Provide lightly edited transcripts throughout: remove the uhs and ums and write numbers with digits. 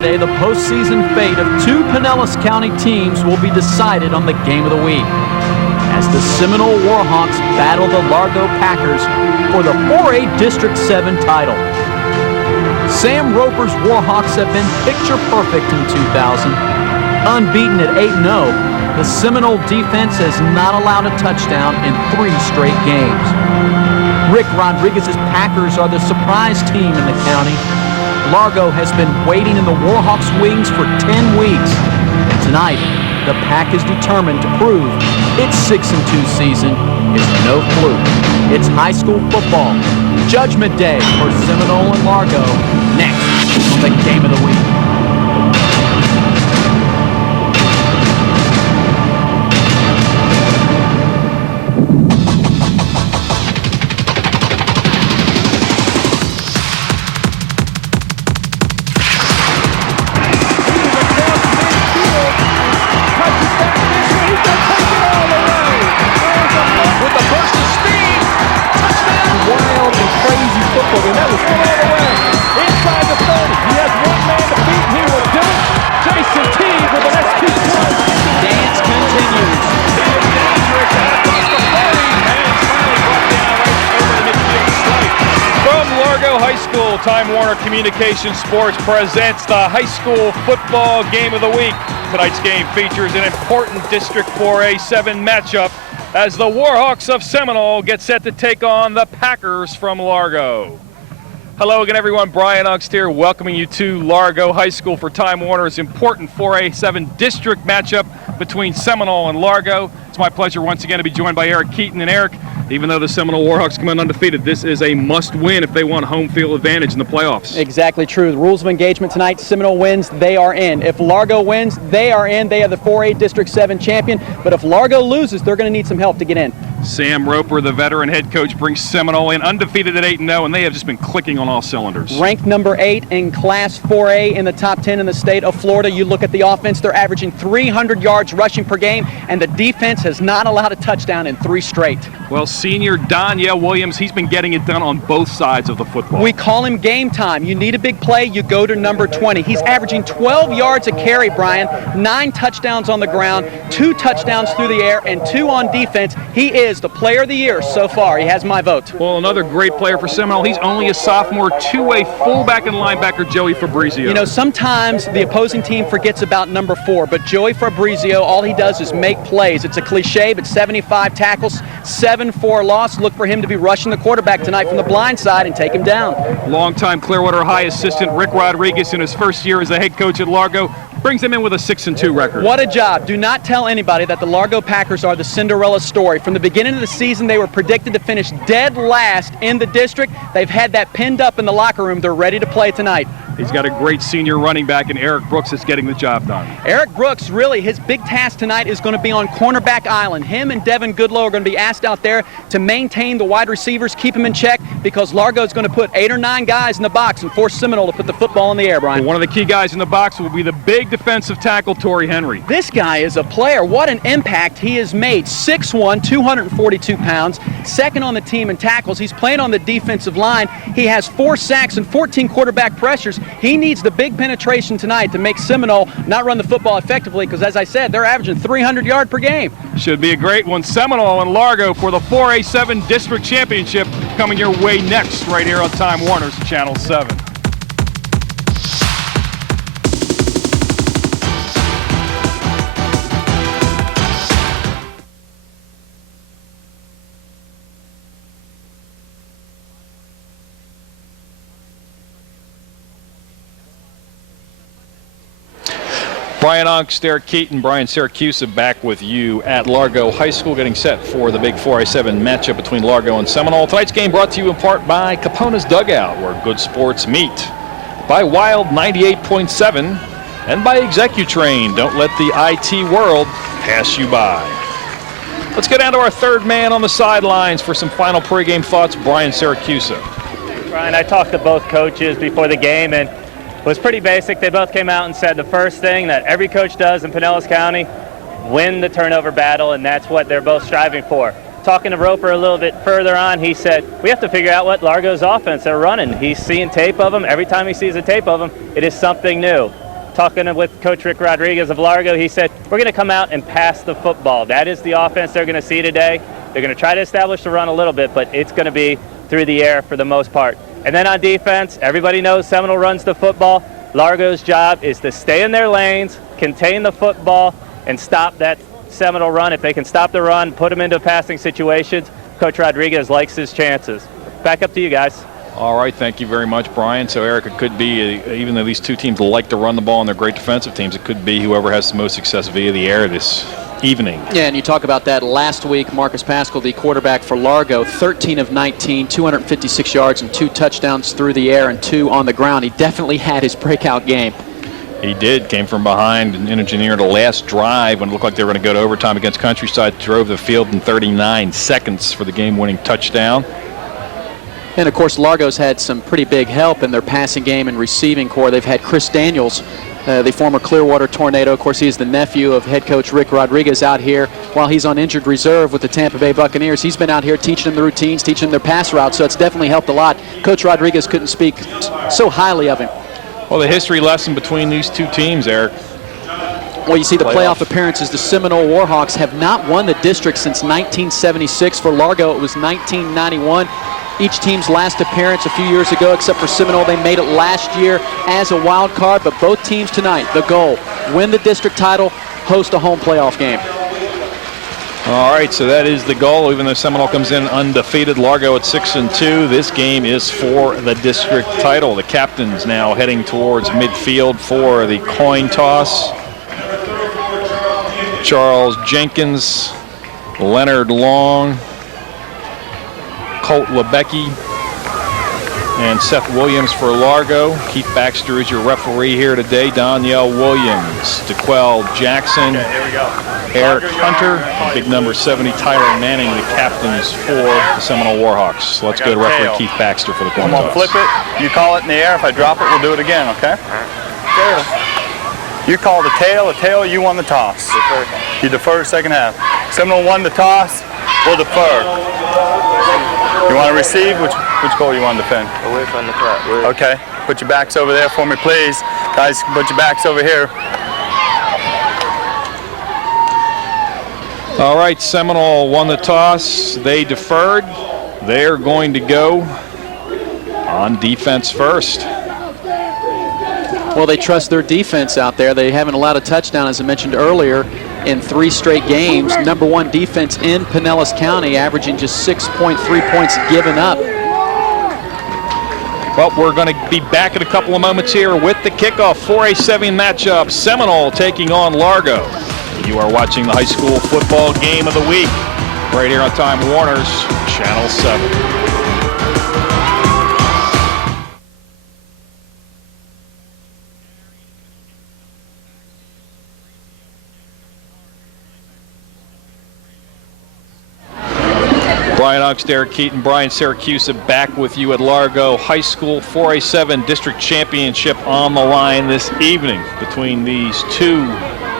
Today, the postseason fate of two Pinellas County teams will be decided on the game of the week as the Seminole Warhawks battle the Largo Packers for the 4A District 7 title. Sam Roper's Warhawks have been picture perfect in 2000. Unbeaten at 8-0, the Seminole defense has not allowed a touchdown in 3 straight games. Rick Rodriguez's Packers are the surprise team in the county. Largo has been waiting in the Warhawks' wings for 10 weeks. And tonight, the Pack is determined to prove its 6-2 season is no fluke. It's high school football. Judgment Day for Seminole and Largo next on the Game of the Week. Time Warner Communication Sports presents the high school football game of the week. Tonight's game features an important District 4A 7 matchup as the Warhawks of Seminole get set to take on the Packers from Largo. Hello again, everyone. Brian Ungst here, welcoming you to Largo High School for Time Warner's important 4A 7 district matchup between Seminole and Largo. It's my pleasure once again to be joined by Eric Keaton. And Eric, even though the Seminole Warhawks come in undefeated, this is a must-win if they want home field advantage in the playoffs. Exactly true. The rules of engagement tonight, Seminole wins, they are in. If Largo wins, they are in. They are the 4A District 7 champion. But if Largo loses, they're going to need some help to get in. Sam Roper, the veteran head coach, brings Seminole in undefeated at 8-0, and they have just been clicking on all cylinders. Ranked number 8 in Class 4A in the top 10 in the state of Florida. You look at the offense, they're averaging 300 yards rushing per game, and the defense has not allowed a touchdown in 3 straight. Well, senior Danielle Williams, he's been getting it done on both sides of the football. We call him game time. You need a big play, you go to number 20. He's averaging 12 yards a carry, Brian, 9 touchdowns on the ground, 2 touchdowns through the air, and 2 on defense. He is the player of the year so far. He has my vote. Well, another great player for Seminole. He's only a sophomore, 2-way fullback and linebacker, Joey Fabrizio. You know, sometimes the opposing team forgets about number 4, but Joey Fabrizio, all he does is make plays. It's a cliche, but 75 tackles, 7 for a loss. Look for him to be rushing the quarterback tonight from the blind side and take him down. Longtime Clearwater High assistant Rick Rodriguez, in his first year as a head coach at Largo, brings him in with a 6-2 record. What a job. Do not tell anybody that the Largo Packers are the Cinderella story. From the beginning of the season, they were predicted to finish dead last in the district. They've had that pinned up in the locker room. They're ready to play tonight. He's got a great senior running back in Eric Brooks that's getting the job done. Eric Brooks, really, his big task tonight is going to be on cornerback island. Him and Devin Goodlow are going to be asked out there to maintain the wide receivers, keep them in check, because Largo is going to put 8 or 9 guys in the box and force Seminole to put the football in the air, Brian. Well, one of the key guys in the box will be the big defensive tackle, Torrey Henry. This guy is a player. What an impact he has made. 6'1", 242 pounds, second on the team in tackles. He's playing on the defensive line. He has 4 sacks and 14 quarterback pressures. He needs the big penetration tonight to make Seminole not run the football effectively, because, as I said, they're averaging 300 yards per game. Should be a great one. Seminole and Largo for the 4A 7 District Championship coming your way next right here on Time Warner's Channel 7. Brian Ungst, Eric Keaton, Brian Syracuse back with you at Largo High School, getting set for the big 4A7 matchup between Largo and Seminole. Tonight's game brought to you in part by Capona's Dugout, where good sports meet, by Wild 98.7, and by Executrain. Don't let the IT world pass you by. Let's get down to our third man on the sidelines for some final pregame thoughts, Brian Syracuse. Brian, I talked to both coaches before the game, and it was pretty basic. They both came out and said the first thing that every coach does in Pinellas County, win the turnover battle, and that's what they're both striving for. Talking to Roper a little bit further on, he said, we have to figure out what Largo's offense they're running. He's seeing tape of them. Every time he sees a tape of them, it is something new. talking with Coach Rick Rodriguez of Largo, he said, we're going to come out and pass the football. That is the offense they're going to see today. They're going to try to establish the run a little bit, but it's going to be through the air for the most part. And then on defense, everybody knows Seminole runs the football. Largo's job is to stay in their lanes, contain the football, and stop that Seminole run. If they can stop the run, put them into passing situations, Coach Rodriguez likes his chances. Back up to you guys. All right, thank you very much, Brian. So, Eric, it could be, even though these two teams like to run the ball and they're great defensive teams, it could be whoever has the most success via the air this evening. Yeah, and you talk about that last week. Marcus Pascal, the quarterback for Largo, 13 of 19, 256 yards and 2 touchdowns through the air and 2 on the ground. He definitely had his breakout game. He did. Came from behind and engineered the last drive when it looked like they were going to go to overtime against Countryside. Drove the field in 39 seconds for the game-winning touchdown. And, of course, Largo's had some pretty big help in their passing game and receiving core. They've had Chris Daniels, the former Clearwater Tornado. Of course, he's the nephew of head coach Rick Rodriguez out here while he's on injured reserve with the Tampa Bay Buccaneers. He's been out here teaching them the routines, teaching them their pass routes, so it's definitely helped a lot. Coach Rodriguez couldn't speak so highly of him. Well, the history lesson between these two teams, Eric. Well, you see the playoff appearances. The Seminole Warhawks have not won the district since 1976. For Largo, it was 1991. Each team's last appearance a few years ago, except for Seminole, they made it last year as a wild card. But both teams tonight, the goal, win the district title, host a home playoff game. All right, so that is the goal. Even though Seminole comes in undefeated, Largo at 6-2. This game is for the district title. The captains now heading towards midfield for the coin toss. Charles Jenkins, Leonard Long, Colt Lebecki, and Seth Williams for Largo. Keith Baxter is your referee here today. Danielle Williams, DeQuell Jackson, Eric Hunter, big number 70, Tyler Manning, the captains for the Seminole Warhawks. Let's go to referee Keith Baxter for the coin toss. I'm going to flip it. You call it in the air. If I drop it, we'll do it again, okay? You call the tail, you won the toss. You defer second half. Seminole won the toss, we'll defer. You want to receive? Which goal you want to defend? Away from the clock. Okay. Put your backs over there for me, please. Guys, put your backs over here. All right, Seminole won the toss. They deferred. They're going to go on defense first. Well, they trust their defense out there. They haven't allowed a touchdown, as I mentioned earlier, in 3 straight games. Number 1 defense in Pinellas County, averaging just 6.3 points given up. Well, we're going to be back in a couple of moments here with the kickoff 4A7 matchup. Seminole taking on Largo. You are watching the high school football game of the week right here on Time Warner's Channel 7. Brian Uggs, Derek Keaton, Brian Syracuse back with you at Largo High School. 4A7 District Championship on the line this evening between these two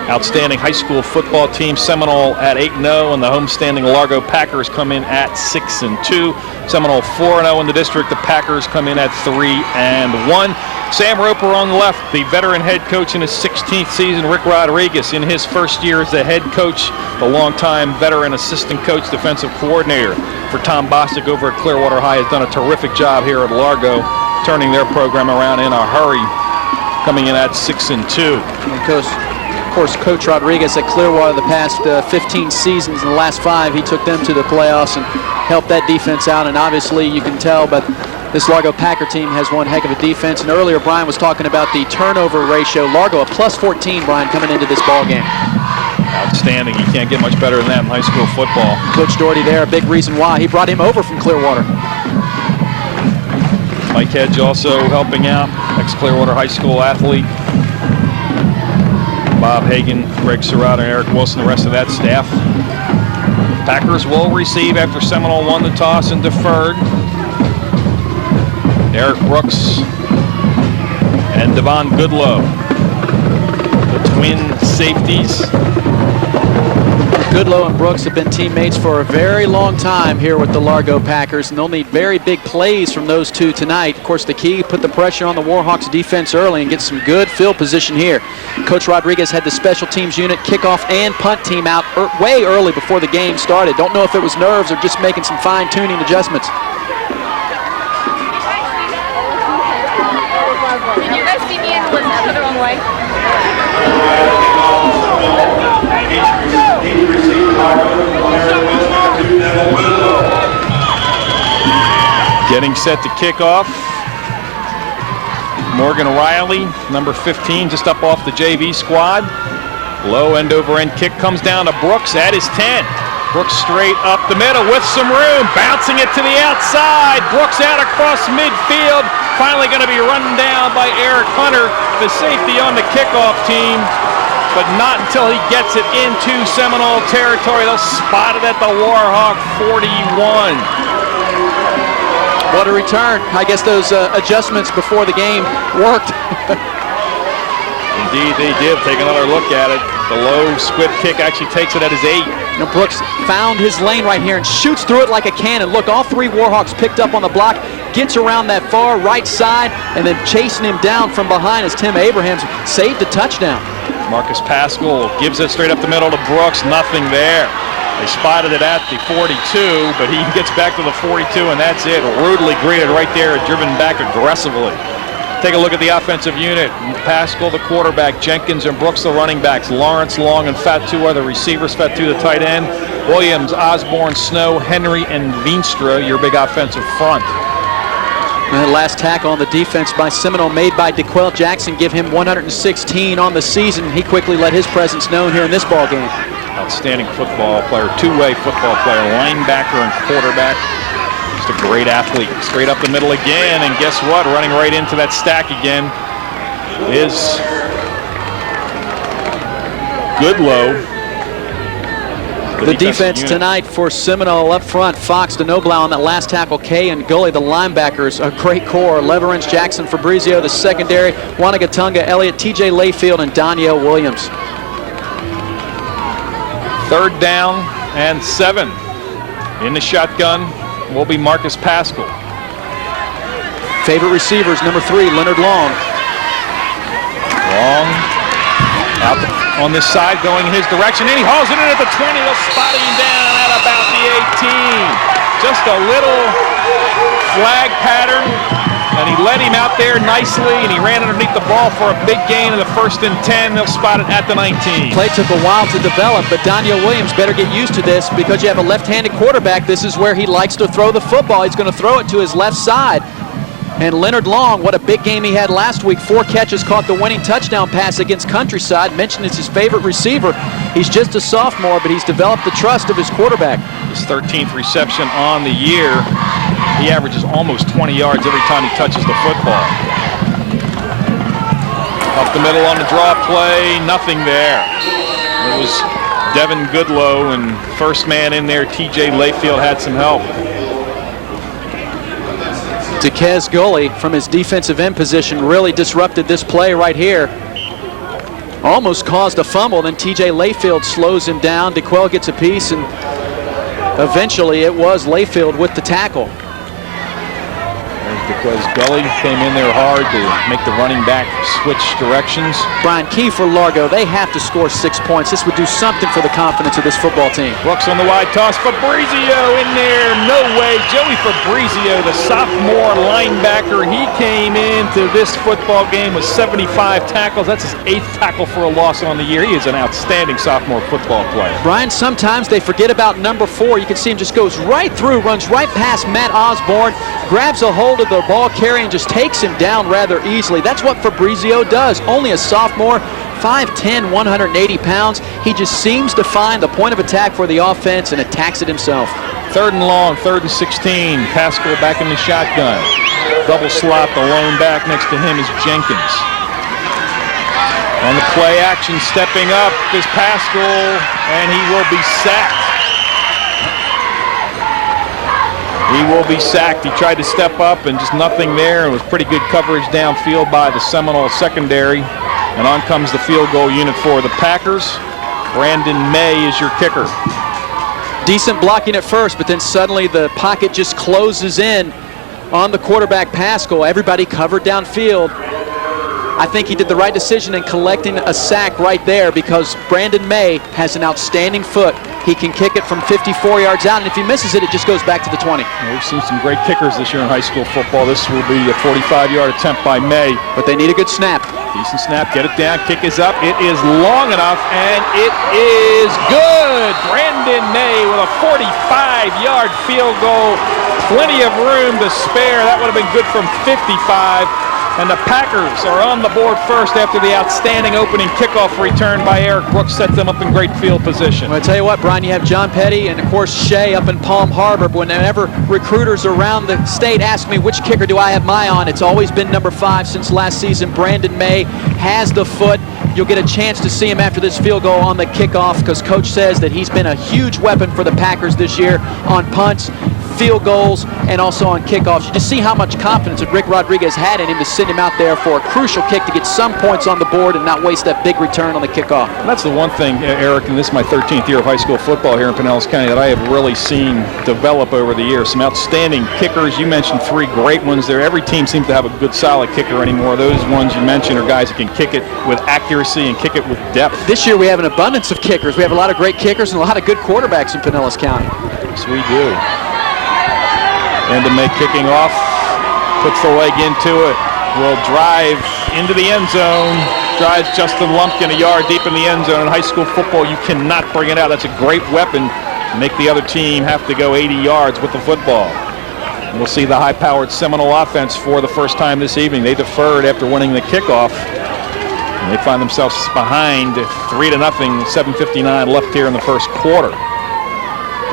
outstanding high school football teams. Seminole at 8-0 and the homestanding Largo Packers come in at 6-2. Seminole 4-0 in the district. The Packers come in at 3-1. Sam Roper on the left, the veteran head coach in his 16th season. Rick Rodriguez in his first year as the head coach, the longtime veteran assistant coach, defensive coordinator for Tom Bostic over at Clearwater High, has done a terrific job here at Largo, turning their program around in a hurry, coming in at 6-2. Of course, Coach Rodriguez at Clearwater the past 15 seasons, in the last 5, he took them to the playoffs and helped that defense out. And obviously, you can tell, but this Largo Packer team has one heck of a defense. And earlier, Brian was talking about the turnover ratio. Largo a plus 14, Brian, coming into this ball game. Outstanding. You can't get much better than that in high school football. Coach Doherty there, a big reason why. He brought him over from Clearwater. Mike Hedge also helping out, ex-Clearwater High School athlete. Bob Hagan, Greg Serrato, and Eric Wilson, the rest of that staff. Packers will receive after Seminole won the toss and deferred. Eric Brooks and Devon Goodlow, the twin safeties. Goodlow and Brooks have been teammates for a very long time here with the Largo Packers, and they'll need very big plays from those two tonight. Of course, the key, put the pressure on the Warhawks defense early and get some good field position here. Coach Rodriguez had the special teams unit, kickoff and punt team out way early before the game started. Don't know if it was nerves or just making some fine-tuning adjustments. Can you guys see me and Elizabeth go the wrong way? Getting set to kick off. Morgan Riley, number 15, just up off the JV squad. Low end over end kick comes down to Brooks at his 10. Brooks straight up the middle with some room, bouncing it to the outside. Brooks out across midfield. Finally going to be run down by Eric Hunter, the safety on the kickoff team, but not until he gets it into Seminole territory. They'll spot it at the Warhawk 41. What a return. I guess those adjustments before the game worked. Indeed, they did. Take another look at it. The low squib kick actually takes it at his 8. You know, Brooks found his lane right here and shoots through it like a cannon. Look, all three Warhawks picked up on the block, gets around that far right side, and then chasing him down from behind as Tim Abrahams saved a touchdown. Marcus Pascal gives it straight up the middle to Brooks. Nothing there. They spotted it at the 42, but he gets back to the 42, and that's it. Rudely greeted right there and driven back aggressively. Take a look at the offensive unit. Pascal, the quarterback. Jenkins and Brooks, the running backs. Lawrence, Long, and Fatu are the receivers. Fatu, the tight end. Williams, Osborne, Snow, Henry, and Veenstra, your big offensive front. And the last tackle on the defense by Seminole made by DeQuell Jackson, give him 116 on the season. He quickly let his presence known here in this ball game. Outstanding football player, two-way football player, linebacker and quarterback. Just a great athlete. Straight up the middle again, and guess what? Running right into that stack again is Goodlow. The defense tonight for Seminole up front, Fox, DeNoblau on that last tackle, Kay and Gully, the linebackers, a great core. Leverance, Jackson, Fabrizio, the secondary, Wanagatunga, Elliott, TJ Layfield, and Danielle Williams. 3rd down and 7. In the shotgun will be Marcus Pascal. Favorite receivers, number 3, Leonard Long. Long out on this side, going in his direction, and he hauls it in at the 20. They'll spot him down at about the 18. Just a little flag pattern, and he led him out there nicely, and he ran underneath the ball for a big gain in the 1st and 10. They'll spot it at the 19. Play took a while to develop, but Daniel Williams better get used to this because you have a left-handed quarterback. This is where he likes to throw the football. He's going to throw it to his left side. And Leonard Long, what a big game he had last week. 4 catches, caught the winning touchdown pass against Countryside. Mentioned it's his favorite receiver. He's just a sophomore, but he's developed the trust of his quarterback. His 13th reception on the year. He averages almost 20 yards every time he touches the football. Up the middle on the draw play, nothing there. It was Devin Goodlow, and first man in there, TJ Layfield, had some help. Dequez Gully from his defensive end position really disrupted this play right here. Almost caused a fumble, then TJ Layfield slows him down. DeQuell gets a piece, and eventually it was Layfield with the tackle. Because Gully came in there hard to make the running back switch directions. Brian, key for Largo, they have to score 6 points. This would do something for the confidence of this football team. Brooks on the wide toss, Fabrizio in there, no way. Joey Fabrizio, the sophomore linebacker, he came into this football game with 75 tackles. That's his 8th tackle for a loss on the year. He is an outstanding sophomore football player. Brian, sometimes they forget about number 4. You can see him just goes right through, runs right past Matt Osborne, grabs a hold of the ball carrier and just takes him down rather easily. That's what Fabrizio does. Only a sophomore, 5'10", 180 pounds. He just seems to find the point of attack for the offense and attacks it himself. 3rd and long, 3rd and 16. Pascal back in the shotgun. Double slot, the lone back next to him is Jenkins. On the play action, stepping up is Pascal, and he will be sacked. He will be sacked. He tried to step up and just nothing there. It was pretty good coverage downfield by the Seminole secondary. And on comes the field goal unit for the Packers. Brandon May is your kicker. Decent blocking at first, but then suddenly the pocket just closes in on the quarterback Pascal. Everybody covered downfield. I think he did the right decision in collecting a sack right there because Brandon May has an outstanding foot. He can kick it from 54 yards out, and if he misses it, it just goes back to the 20. We've seen some great kickers this year in high school football. This will be a 45-yard attempt by May. But they need a good snap. Decent snap, get it down, kick is up. It is long enough, and it is good. Brandon May with a 45-yard field goal. Plenty of room to spare. That would have been good from 55. And the Packers are on the board first after the outstanding opening kickoff return by Eric Brooks set them up in great field position. Well, I tell you what, Brian, you have John Petty and, of course, Shea up in Palm Harbor. Whenever recruiters around the state ask me which kicker do I have my eye on, it's always been number 5 since last season. Brandon May has the foot. You'll get a chance to see him after this field goal on the kickoff because Coach says that he's been a huge weapon for the Packers this year on punts, field goals, and also on kickoffs. You just see how much confidence that Rick Rodriguez had in him to send him out there for a crucial kick to get some points on the board and not waste that big return on the kickoff. That's the one thing, Eric, and this is my 13th year of high school football here in Pinellas County, that I have really seen develop over the years. Some outstanding kickers. You mentioned 3 great ones there. Every team seems to have a good, solid kicker anymore. Those ones you mentioned are guys that can kick it with accuracy and kick it with depth. This year we have an abundance of kickers. We have a lot of great kickers and a lot of good quarterbacks in Pinellas County. Yes, we do. And to make kicking off, puts the leg into it, will drive into the end zone, drives Justin Lumpkin a yard deep in the end zone. In high school football, you cannot bring it out. That's a great weapon to make the other team have to go 80 yards with the football. And we'll see the high-powered Seminole offense for the first time this evening. They deferred after winning the kickoff. And they find themselves behind 3-0, 7:59 left here in the first quarter.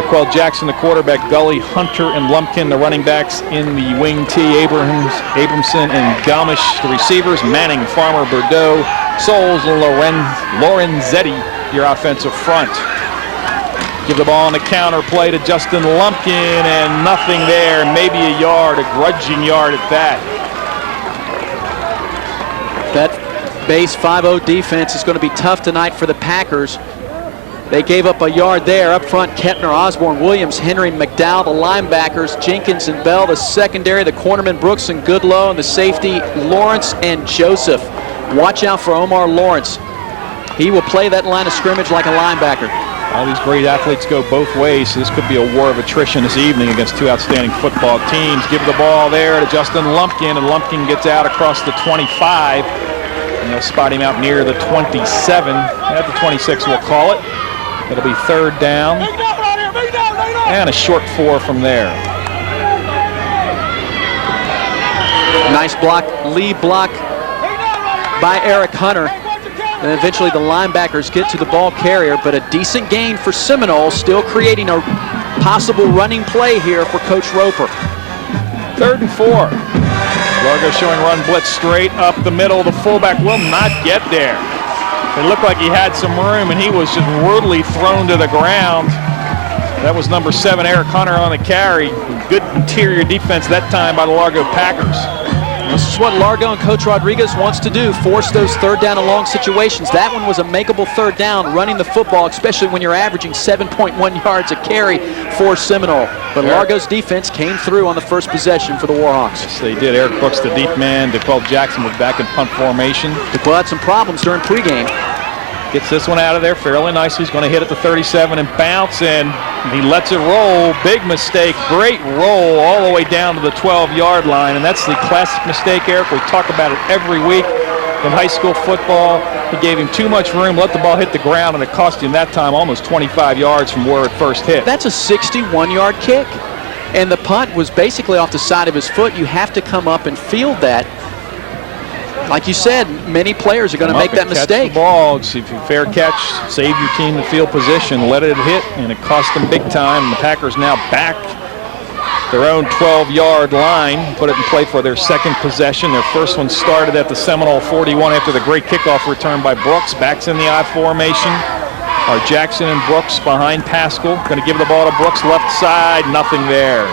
Called Jackson, the quarterback, Gully, Hunter, and Lumpkin, the running backs in the wing T, Abramson, and Galmish, the receivers, Manning, Farmer, Bordeaux, Souls, and Lorenzetti, your offensive front. Give the ball on the counter play to Justin Lumpkin, and nothing there, maybe a yard, a grudging yard at that. That base 5-0 defense is going to be tough tonight for the Packers. They gave up a yard there. Up front, Kepner, Osborne, Williams, Henry, McDowell, the linebackers, Jenkins and Bell, the secondary, the cornerman Brooks and Goodlow, and the safety Lawrence and Joseph. Watch out for Omar Lawrence. He will play that line of scrimmage like a linebacker. All these great athletes go both ways, so this could be a war of attrition this evening against 2 outstanding football teams. Give the ball there to Justin Lumpkin, and Lumpkin gets out across the 25. And they'll spot him out near the 27. At the 26, we'll call it. It'll be 3rd down, and a short 4 from there. Nice block, lead block by Eric Hunter. And eventually the linebackers get to the ball carrier, but a decent gain for Seminole, still creating a possible running play here for Coach Roper. 3rd and 4. Largo showing run blitz straight up the middle. The fullback will not get there. It looked like he had some room, and he was just rudely thrown to the ground. That was number 7, Eric Hunter, on the carry. Good interior defense that time by the Largo Packers. This is what Largo and Coach Rodriguez wants to do, force those 3rd down and long situations. That one was a makeable 3rd down, running the football, especially when you're averaging 7.1 yards a carry for Seminole. But Largo's defense came through on the first possession for the Warhawks. Yes, they did. Eric Brooks, the deep man. DeQuell Jackson was back in punt formation. DeQuell had some problems during pregame. Gets this one out of there fairly nicely. He's going to hit at the 37 and bounce, and he lets it roll. Big mistake. Great roll all the way down to the 12-yard line, and that's the classic mistake, Eric. We talk about it every week in high school football. He gave him too much room, let the ball hit the ground, and it cost him that time almost 25 yards from where it first hit. That's a 61-yard kick, and the punt was basically off the side of his foot. You have to come up and field that. Like you said, many players are going to make that mistake. Catch the ball, see if you fair catch, save your team the field position, let it hit, and it cost them big time. The Packers now back their own 12-yard line, put it in play for their 2nd possession. Their first one started at the Seminole 41 after the great kickoff return by Brooks. Backs in the I formation. Are Jackson and Brooks behind Pascal. Going to give the ball to Brooks, left side, nothing there.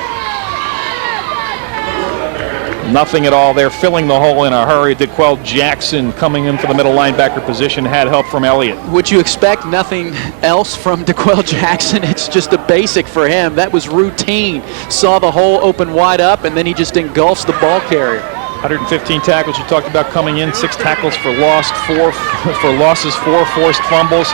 Nothing at all there, filling the hole in a hurry. DeQuell Jackson coming in for the middle linebacker position, had help from Elliott. Would you expect nothing else from DeQuell Jackson? It's just a basic for him. That was routine. Saw the hole open wide up, and then he just engulfs the ball carrier. 115 tackles you talked about coming in, 6 tackles for lost, 4 for losses, 4 forced fumbles.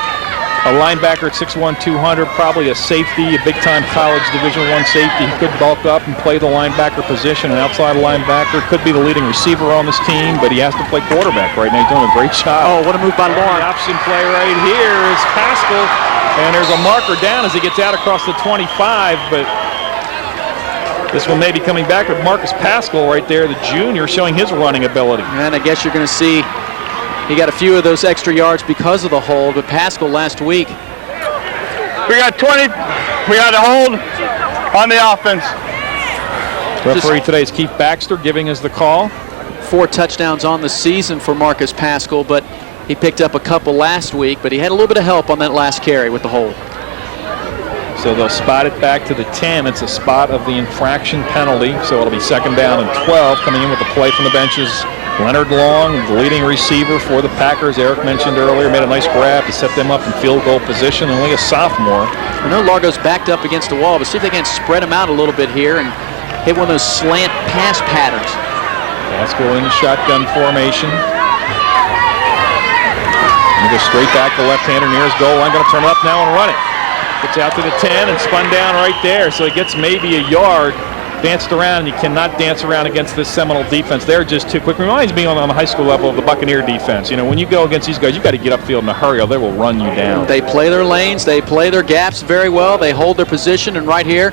A linebacker at 6'1", 200, probably a safety, a big-time college Division I safety. He could bulk up and play the linebacker position, an outside linebacker. Could be the leading receiver on this team, but he has to play quarterback right now. He's doing a great job. Oh, what a move by Lauren. The option play right here is Pascal, and there's a marker down as he gets out across the 25, but this one may be coming back with Marcus Pascal right there, the junior, showing his running ability. And I guess you're going to see he got a few of those extra yards because of the hold, but Pascal last week. We got 20. We got a hold on the offense. Referee today is Keith Baxter giving us the call. 4 touchdowns on the season for Marcus Pascal, but he picked up a couple last week, but he had a little bit of help on that last carry with the hold. So they'll spot it back to the 10. It's a spot of the infraction penalty, so it'll be 2nd down and 12. Coming in with the play from the benches, Leonard Long, the leading receiver for the Packers. Eric mentioned earlier, made a nice grab to set them up in field goal position, only a sophomore. I know Largo's backed up against the wall, but see if they can spread him out a little bit here and hit one of those slant pass patterns. Pascal in the shotgun formation. And go straight back to left-hander near his goal line. Going to turn it up now and run it. Gets out to the 10 and spun down right there, so he gets maybe a yard. Danced around, and you cannot dance around against this Seminole defense. They're just too quick. Reminds me on the high school level of the Buccaneer defense. You know, when you go against these guys, you got to get upfield in a hurry or they will run you down. They play their lanes, they play their gaps very well, they hold their position, and right here,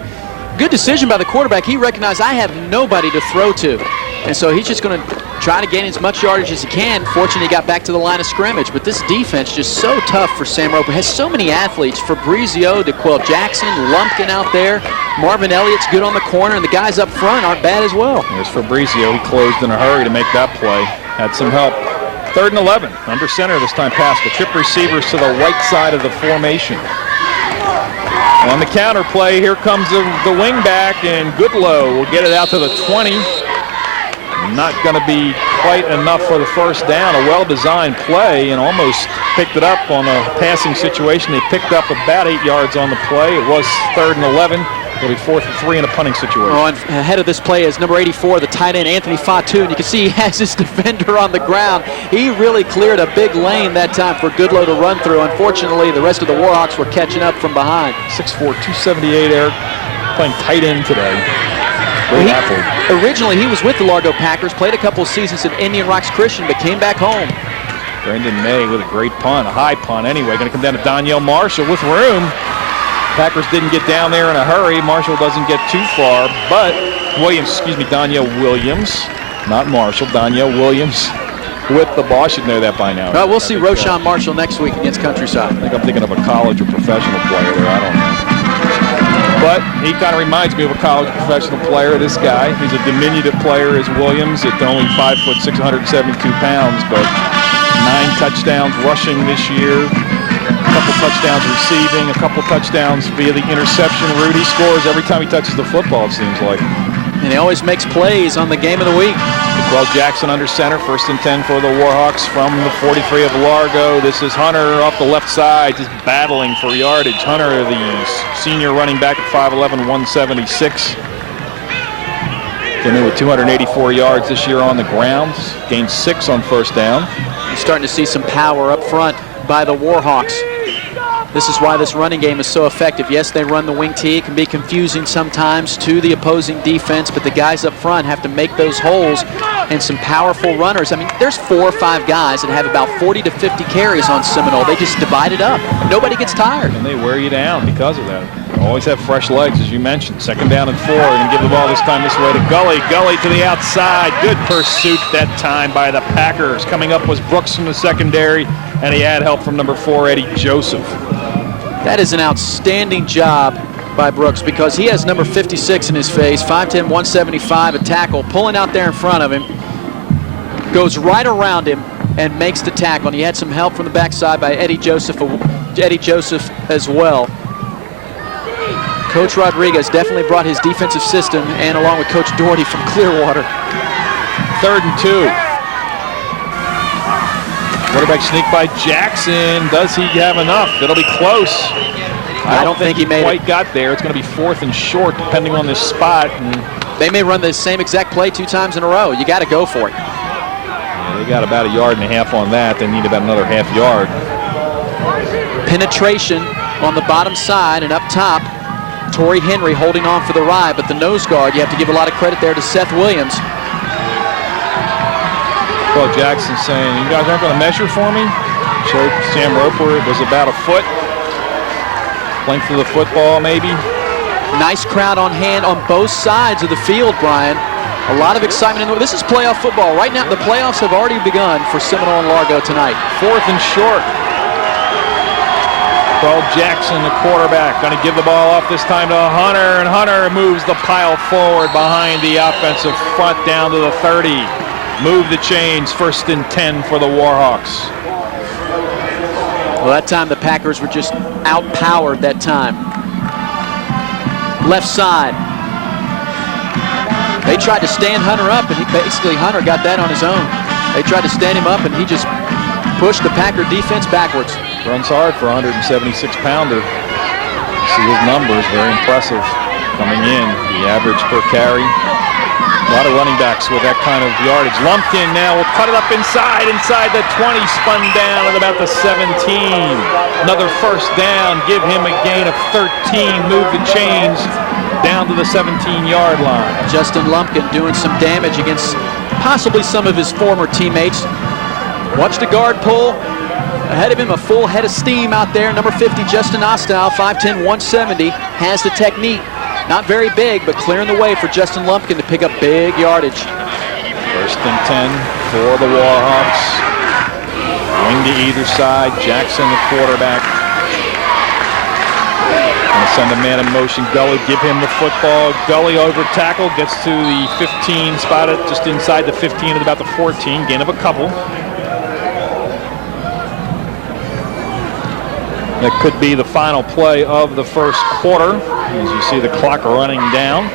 good decision by the quarterback. He recognized I have nobody to throw to, and so he's just going to try to gain as much yardage as he can. Fortunately, he got back to the line of scrimmage, but this defense just so tough for Sam Roper. Has so many athletes. Fabrizio, DeQuell Jackson, Lumpkin out there. Marvin Elliott's good on the corner, and the guys up front aren't bad as well. There's Fabrizio. He closed in a hurry to make that play. Had some help. 3rd and 11. Under center this time. Pascal. Trip receivers to the right side of the formation. On the counter play, here comes the wing back, and Goodlow will get it out to the 20. Not going to be quite enough for the 1st down. A well-designed play, and almost picked it up on a passing situation. They picked up about 8 yards on the play. It was 3rd and 11. It'll be 4th and 3 in a punting situation. Oh, and ahead of this play is number 84, the tight end, Anthony Fatu. And you can see he has his defender on the ground. He really cleared a big lane that time for Goodlow to run through. Unfortunately, the rest of the Warhawks were catching up from behind. 6'4", 278, Eric, playing tight end today. Originally, he was with the Largo Packers, played a couple of seasons at Indian Rocks Christian, but came back home. Brendan May with a great punt, a high punt anyway. Going to come down to Danielle Marshall with room. Packers didn't get down there in a hurry. Marshall doesn't get too far, but Danielle Williams, not Marshall, Danielle Williams with the ball. I should know that by now. Well, we'll see Roshan Marshall next week against Countryside. I think I'm thinking of a college or professional player there. I don't know. But he kind of reminds me of a college professional player, this guy. He's a diminutive player as Williams at only 5'6", 172 pounds, but 9 touchdowns rushing this year. A couple touchdowns receiving, a couple touchdowns via the interception route. He scores every time he touches the football, it seems like. And he always makes plays on the game of the week. DeQuell Jackson under center, 1st and 10 for the Warhawks from the 43 of Largo. This is Hunter off the left side, just battling for yardage. Hunter, the senior running back at 5'11", 176. Came in with 284 yards this year on the ground. Gained 6 on 1st down. You're starting to see some power up front by the Warhawks. This is why this running game is so effective. Yes, they run the wing tee. It can be confusing sometimes to the opposing defense, but the guys up front have to make those holes, and some powerful runners. I mean, there's 4 or 5 guys that have about 40 to 50 carries on Seminole. They just divide it up. Nobody gets tired. And they wear you down because of that. They always have fresh legs, as you mentioned. 2nd down and 4. They're going to give the ball this time this way to Gully. Gully to the outside. Good pursuit that time by the Packers. Coming up was Brooks from the secondary, and he had help from number 4, Eddie Joseph. That is an outstanding job by Brooks, because he has number 56 in his face, 5'10", 175, a tackle, pulling out there in front of him, goes right around him and makes the tackle. And he had some help from the backside by Eddie Joseph as well. Coach Rodriguez definitely brought his defensive system, and along with Coach Doherty from Clearwater. 3rd and 2. Quarterback sneak by Jackson. Does he have enough? It'll be close. I don't think he quite got there. It's going to be 4th and short, depending on this spot. And they may run the same exact play 2 times in a row. You got to go for it. yeah, they got about 1.5 yards on that. They need about another half yard. Penetration on the bottom side and up top. Torrey Henry holding on for the ride, but the nose guard, you have to give a lot of credit there to Seth Williams. Well, Jackson saying, you guys aren't going to measure for me? Showed Sam Roper it was about 1 foot. Length of the football, maybe. Nice crowd on hand on both sides of the field, Brian. A lot of excitement. This is playoff football. Right now, the playoffs have already begun for Seminole and Largo tonight. 4th and short. Well, Jackson, the quarterback, going to give the ball off this time to Hunter, and Hunter moves the pile forward behind the offensive front down to the 30. Move the chains, 1st and 10 for the Warhawks. Well, that time the Packers were just outpowered that time. Left side. They tried to stand Hunter up, and Hunter got that on his own. They tried to stand him up, and he just pushed the Packer defense backwards. Runs hard for a 176-pounder. See his numbers, very impressive coming in. The average per carry. A lot of running backs with that kind of yardage. Lumpkin now will cut it up inside the 20, spun down at about the 17. Another 1st down, give him a gain of 13, move the chains down to the 17-yard line. Justin Lumpkin doing some damage against possibly some of his former teammates. Watch the guard pull. Ahead of him, a full head of steam out there. Number 50, Justin Ostow, 5'10", 170, has the technique. Not very big, but clearing the way for Justin Lumpkin to pick up big yardage. 1st and 10 for the Warhawks. Wing to either side. Jackson, the quarterback. Going to send a man in motion. Gully, give him the football. Gully over tackle, gets to the 15, spotted just inside the 15 at about the 14. Gain of a couple. That could be the final play of the 1st quarter. As you see the clock running down.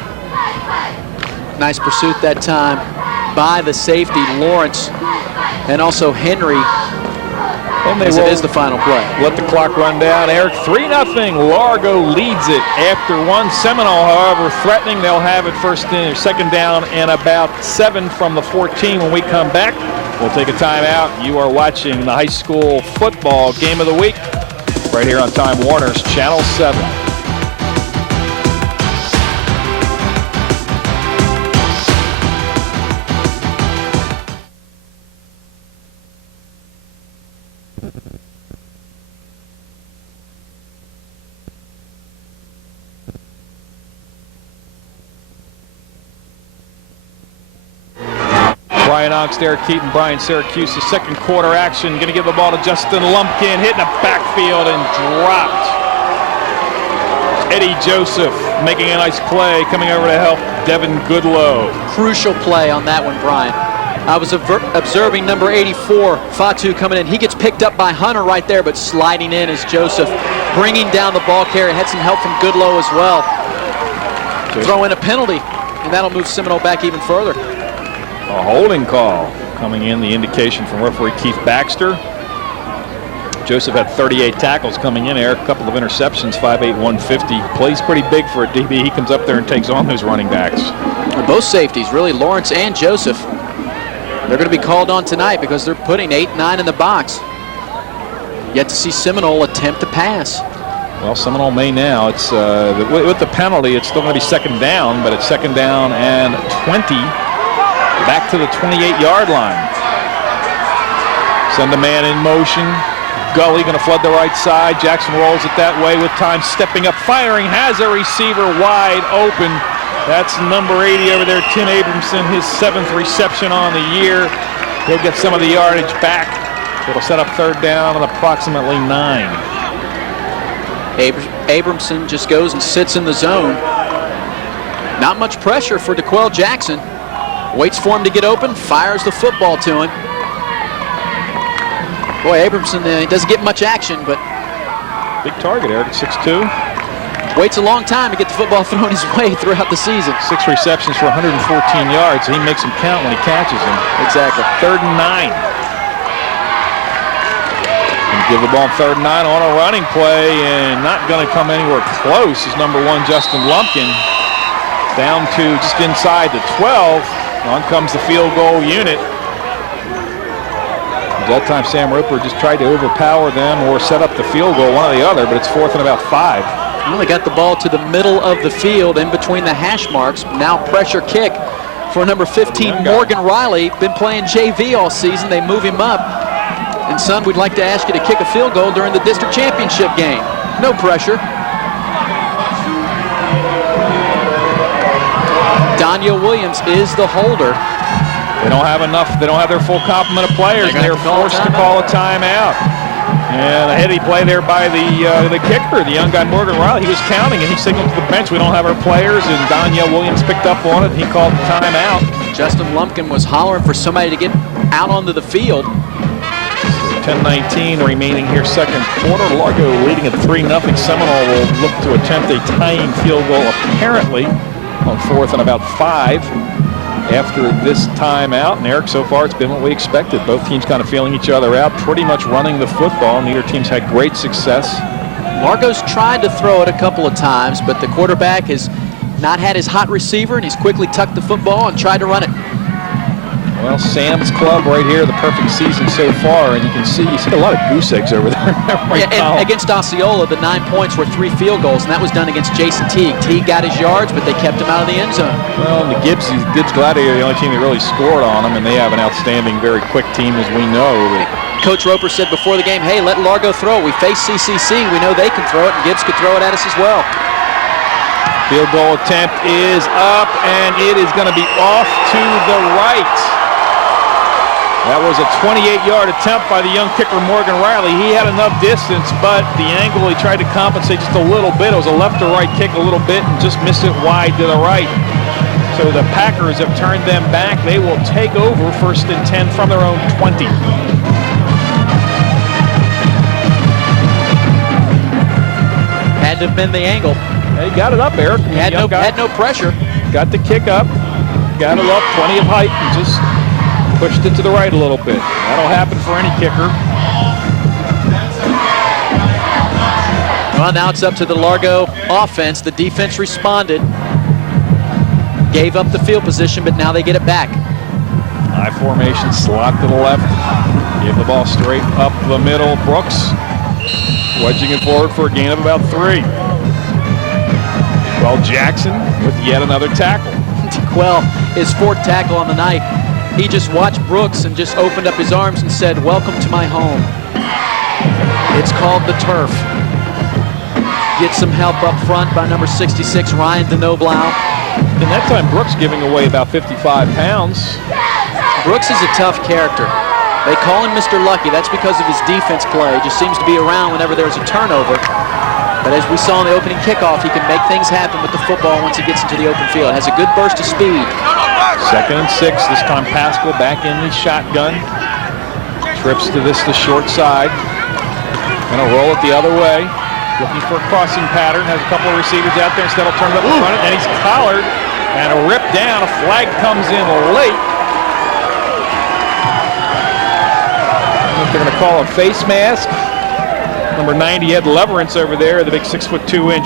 Nice pursuit that time by the safety, Lawrence, and also Henry. And it is the final play. Let the clock run down. Eric, 3-0. Largo leads it after 1. Seminole, however, threatening. They'll have it 2nd down and about 7 from the 14 when we come back. We'll take a timeout. You are watching the high school football game of the week right here on Time Warner's Channel 7. Brian Ox, Derek Keaton, Brian Syracuse, the 2nd quarter action. Going to give the ball to Justin Lumpkin, hitting a backfield and dropped. Eddie Joseph making a nice play, coming over to help Devin Goodlow. Crucial play on that one, Brian. I was observing number 84, Fatu, coming in. He gets picked up by Hunter right there, but sliding in is Joseph, bringing down the ball carrier. Had some help from Goodlow as well. Throw in a penalty, and that'll move Seminole back even further. A holding call coming in, the indication from referee Keith Baxter. Joseph had 38 tackles coming in, Eric. A couple of interceptions, 5'8", 150. Plays pretty big for a DB. He comes up there and takes on those running backs. Both safeties, really, Lawrence and Joseph. They're going to be called on tonight because they're putting 8-9 in the box. Yet to see Seminole attempt to pass. Well, Seminole may now. It's with the penalty, it's still going to be 2nd down, but it's 2nd down and 20. Back to the 28-yard line. Send a man in motion. Gully going to flood the right side. Jackson rolls it that way with time, stepping up, firing, has a receiver wide open. That's number 80 over there, Tim Abramson, his 7th reception on the year. He'll get some of the yardage back. It'll set up 3rd down and approximately 9. Abramson just goes and sits in the zone. Not much pressure for DeQuell Jackson. Waits for him to get open, fires the football to him. Boy, Abramson doesn't get much action, but... Big target, Eric, at 6'2". waits a long time to get the football thrown his way throughout the season. 6 receptions for 114 yards. He makes them count when he catches them. Exactly. 3rd and 9. And give the ball on 3rd and 9 on a running play, and not going to come anywhere close is number 1 Justin Lumpkin. Down to just inside the 12. On comes the field goal unit. That time Sam Roper just tried to overpower them or set up the field goal, one or the other, but it's 4th and about 5. Well, they got the ball to the middle of the field in between the hash marks. Now pressure kick for number 15, Morgan Riley. Been playing JV all season. They move him up. And son, we'd like to ask you to kick a field goal during the district championship game. No pressure. Daniel Williams is the holder. They don't have enough. They don't have their full complement of players, and they're forced to call a timeout. And a heady play there by the kicker, the young guy Morgan Riley. He was counting, and he signaled to the bench, we don't have our players, and Danielle Williams picked up on it, and he called the timeout. Justin Lumpkin was hollering for somebody to get out onto the field. So 10:19 remaining here, 2nd quarter. Largo leading at 3-0. Seminole will look to attempt a tying field goal, apparently, on 4th and about 5. After this timeout, and Eric, so far it's been what we expected. Both teams kind of feeling each other out, pretty much running the football. Neither team's had great success. Largo's tried to throw it a couple of times, but the quarterback has not had his hot receiver, and he's quickly tucked the football and tried to run it. Well, Sam's club right here, the perfect season so far, and you see a lot of goose eggs over there. And against Osceola, the 9 points were 3 field goals, and that was done against Jason Teague. Teague got his yards, but they kept him out of the end zone. Well, and the Gibbs Gladiator, the only team that really scored on them, and they have an outstanding, very quick team, as we know. Coach Roper said before the game, hey, let Largo throw it. We face CCC. We know they can throw it, and Gibbs could throw it at us as well. Field goal attempt is up, and it is going to be off to the right. That was a 28-yard attempt by the young kicker Morgan Riley. He had enough distance, but the angle he tried to compensate just a little bit. It was a left to right kick a little bit and just missed it wide to the right. So the Packers have turned them back. They will take over 1st and 10 from their own 20. Had to have been the angle. He got it up, Eric. Had no pressure. Got the kick up, got it up, plenty of height, and just pushed it to the right a little bit. That'll happen for any kicker. Well, now it's up to the Largo offense. The defense responded, gave up the field position, but now they get it back. High formation, slot to the left. Give the ball straight up the middle. Brooks wedging it forward for a gain of about 3. Well, Jackson with yet another tackle. Well, his 4th tackle on the night. He just watched Brooks and just opened up his arms and said, welcome to my home. It's called the turf. Get some help up front by number 66, Ryan DeNoblau. And that time Brooks giving away about 55 pounds. Brooks is a tough character. They call him Mr. Lucky. That's because of his defense play. He just seems to be around whenever there's a turnover. But as we saw in the opening kickoff, he can make things happen with the football once he gets into the open field. Has a good burst of speed. 2nd and 6. This time Pascal back in the shotgun. Trips to the short side. Gonna roll it the other way. Looking for a crossing pattern. Has a couple of receivers out there. Instead, he'll turn it up in front of it. And he's collared and ripped down. A flag comes in late. They're going to call a face mask. Number 90, Ed Leverance over there, the big 6'2"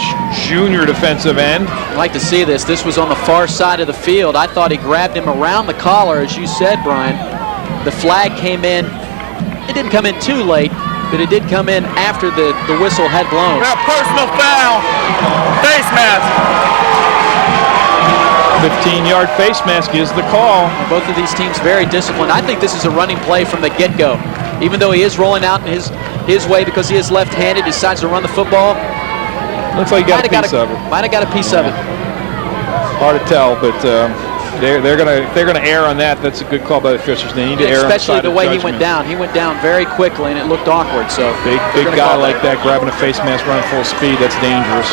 junior defensive end. I'd like to see this. This was on the far side of the field. I thought he grabbed him around the collar, as you said, Brian. The flag came in. It didn't come in too late, but it did come in after the whistle had blown. Personal foul. Face mask. 15-yard face mask is the call. Both of these teams very disciplined. I think this is a running play from the get-go. Even though he is rolling out in his way because he is left-handed, he decides to run the football. Looks like he got a piece of it. Might have got a piece of it. Hard to tell, but they're gonna err on that. That's a good call by the officials. They need to err on the side of judgment. Especially the way he went down. He went down very quickly, and it looked awkward. So big guy like that grabbing a face mask, running full speed. That's dangerous.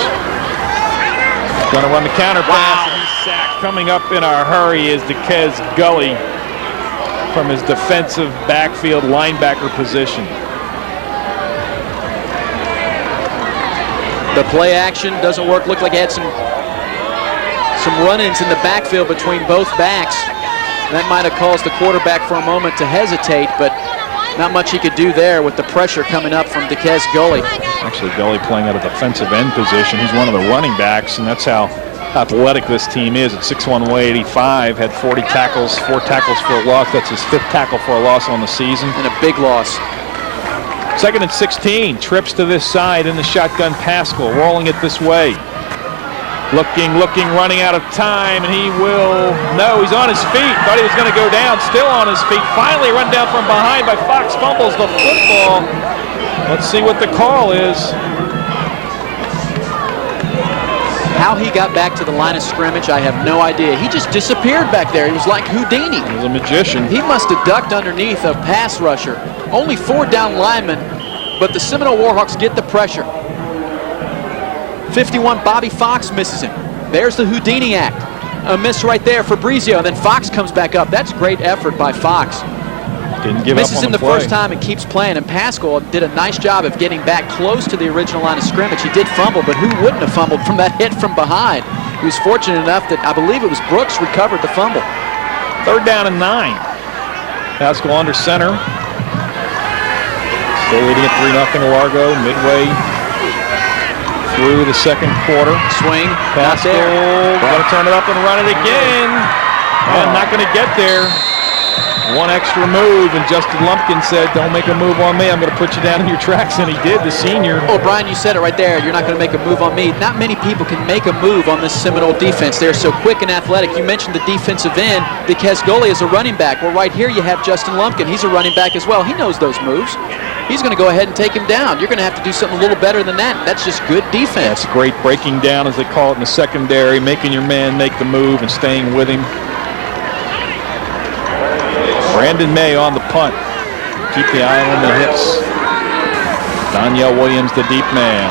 Going to run the counter pass. And he's sacked. Coming up in a hurry is DeKez Gully from his defensive backfield linebacker position. The play action doesn't work. Looked like he had some run-ins in the backfield between both backs. That might have caused the quarterback for a moment to hesitate, but not much he could do there with the pressure coming up from Duquesne Gully. Actually, Gully playing at a defensive end position. He's one of the running backs, and that's how athletic this team is. At 6'1", 185, had 40 tackles, 4 tackles for a loss. That's his 5th tackle for a loss on the season. And a big loss. 2nd and 16, trips to this side in the shotgun. Pascal rolling it this way. Looking, running out of time, and he will, no, he's on his feet. Thought he was going to go down, still on his feet. Finally run down from behind by Fox, fumbles the football. Let's see what the call is. How he got back to the line of scrimmage, I have no idea. He just disappeared back there. He was like Houdini. He was a magician. He must have ducked underneath a pass rusher. Only 4 down linemen, but the Seminole Warhawks get the pressure. 51, Bobby Fox misses him. There's the Houdini act. A miss right there for Brizio, and then Fox comes back up. That's great effort by Fox. Didn't give misses up on him the first time and keeps playing, and Pascal did a nice job of getting back close to the original line of scrimmage. He did fumble, but who wouldn't have fumbled from that hit from behind? He was fortunate enough that I believe it was Brooks recovered the fumble. 3rd down and 9. Pascal under center. Still leading at 3-0 Largo midway through the 2nd quarter. Swing, Pascal got to turn it up and run it again. And not going to get there. One extra move, and Justin Lumpkin said, don't make a move on me. I'm going to put you down in your tracks, and he did, the senior. Oh, Brian, you said it right there. You're not going to make a move on me. Not many people can make a move on this Seminole defense. They're so quick and athletic. You mentioned the defensive end. Duquesne Gully is a running back. Well, right here you have Justin Lumpkin. He's a running back as well. He knows those moves. He's going to go ahead and take him down. You're going to have to do something a little better than that. That's just good defense. That's great breaking down, as they call it in the secondary, making your man make the move and staying with him. Brandon May on the punt. Keep the eye on the hips. Danielle Williams, the deep man.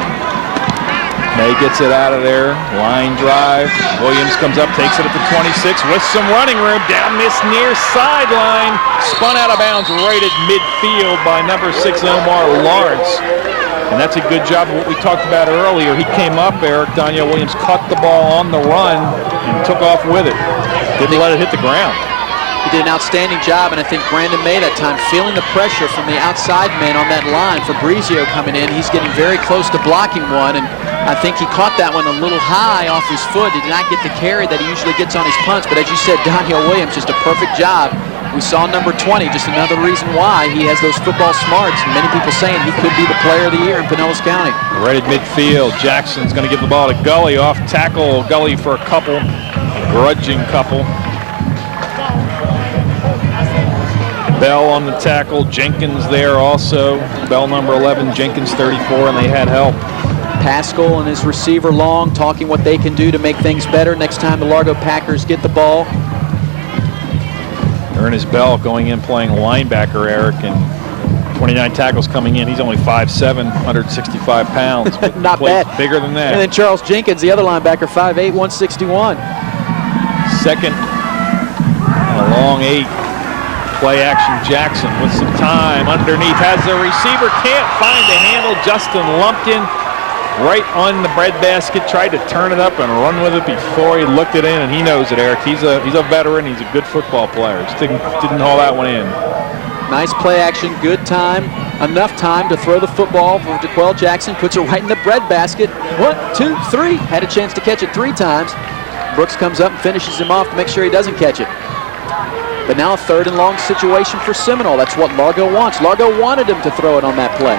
May gets it out of there. Line drive. Williams comes up, takes it at the 26 with some running room down this near sideline. Spun out of bounds right at midfield by number 6, Omar Lawrence. And that's a good job of what we talked about earlier. He came up, Eric. Danielle Williams caught the ball on the run and took off with it. Didn't let it hit the ground. He did an outstanding job, and I think Brandon May that time feeling the pressure from the outside man on that line for Brizio coming in. He's getting very close to blocking one, and I think he caught that one a little high off his foot. He did not get the carry that he usually gets on his punts, but as you said, Danielle Williams, just a perfect job. We saw number 20, just another reason why he has those football smarts. Many people saying he could be the player of the year in Pinellas County. Right at midfield, Jackson's going to give the ball to Gully. Off tackle, Gully for a couple, grudging couple. Bell on the tackle, Jenkins there also. Bell number 11, Jenkins 34, and they had help. Pascal and his receiver Long talking what they can do to make things better next time the Largo Packers get the ball. Ernest Bell going in playing linebacker, Eric, and 29 tackles coming in. He's only 5'7", 165 pounds. Not bad. Bigger than that. And then Charles Jenkins, the other linebacker, 5'8", 161. 2nd and a long 8. Play action Jackson with some time underneath, has the receiver, can't find the handle. Justin Lumpkin right on the breadbasket, tried to turn it up and run with it before he looked it in, and he knows it, Eric. He's a veteran, he's a good football player. Just didn't haul that one in. Nice play action, good time, enough time to throw the football for DeQuell Jackson, puts it right in the breadbasket. 1, 2, 3, had a chance to catch it 3 times. Brooks comes up and finishes him off to make sure he doesn't catch it. But now a 3rd and long situation for Seminole. That's what Largo wants. Largo wanted him to throw it on that play.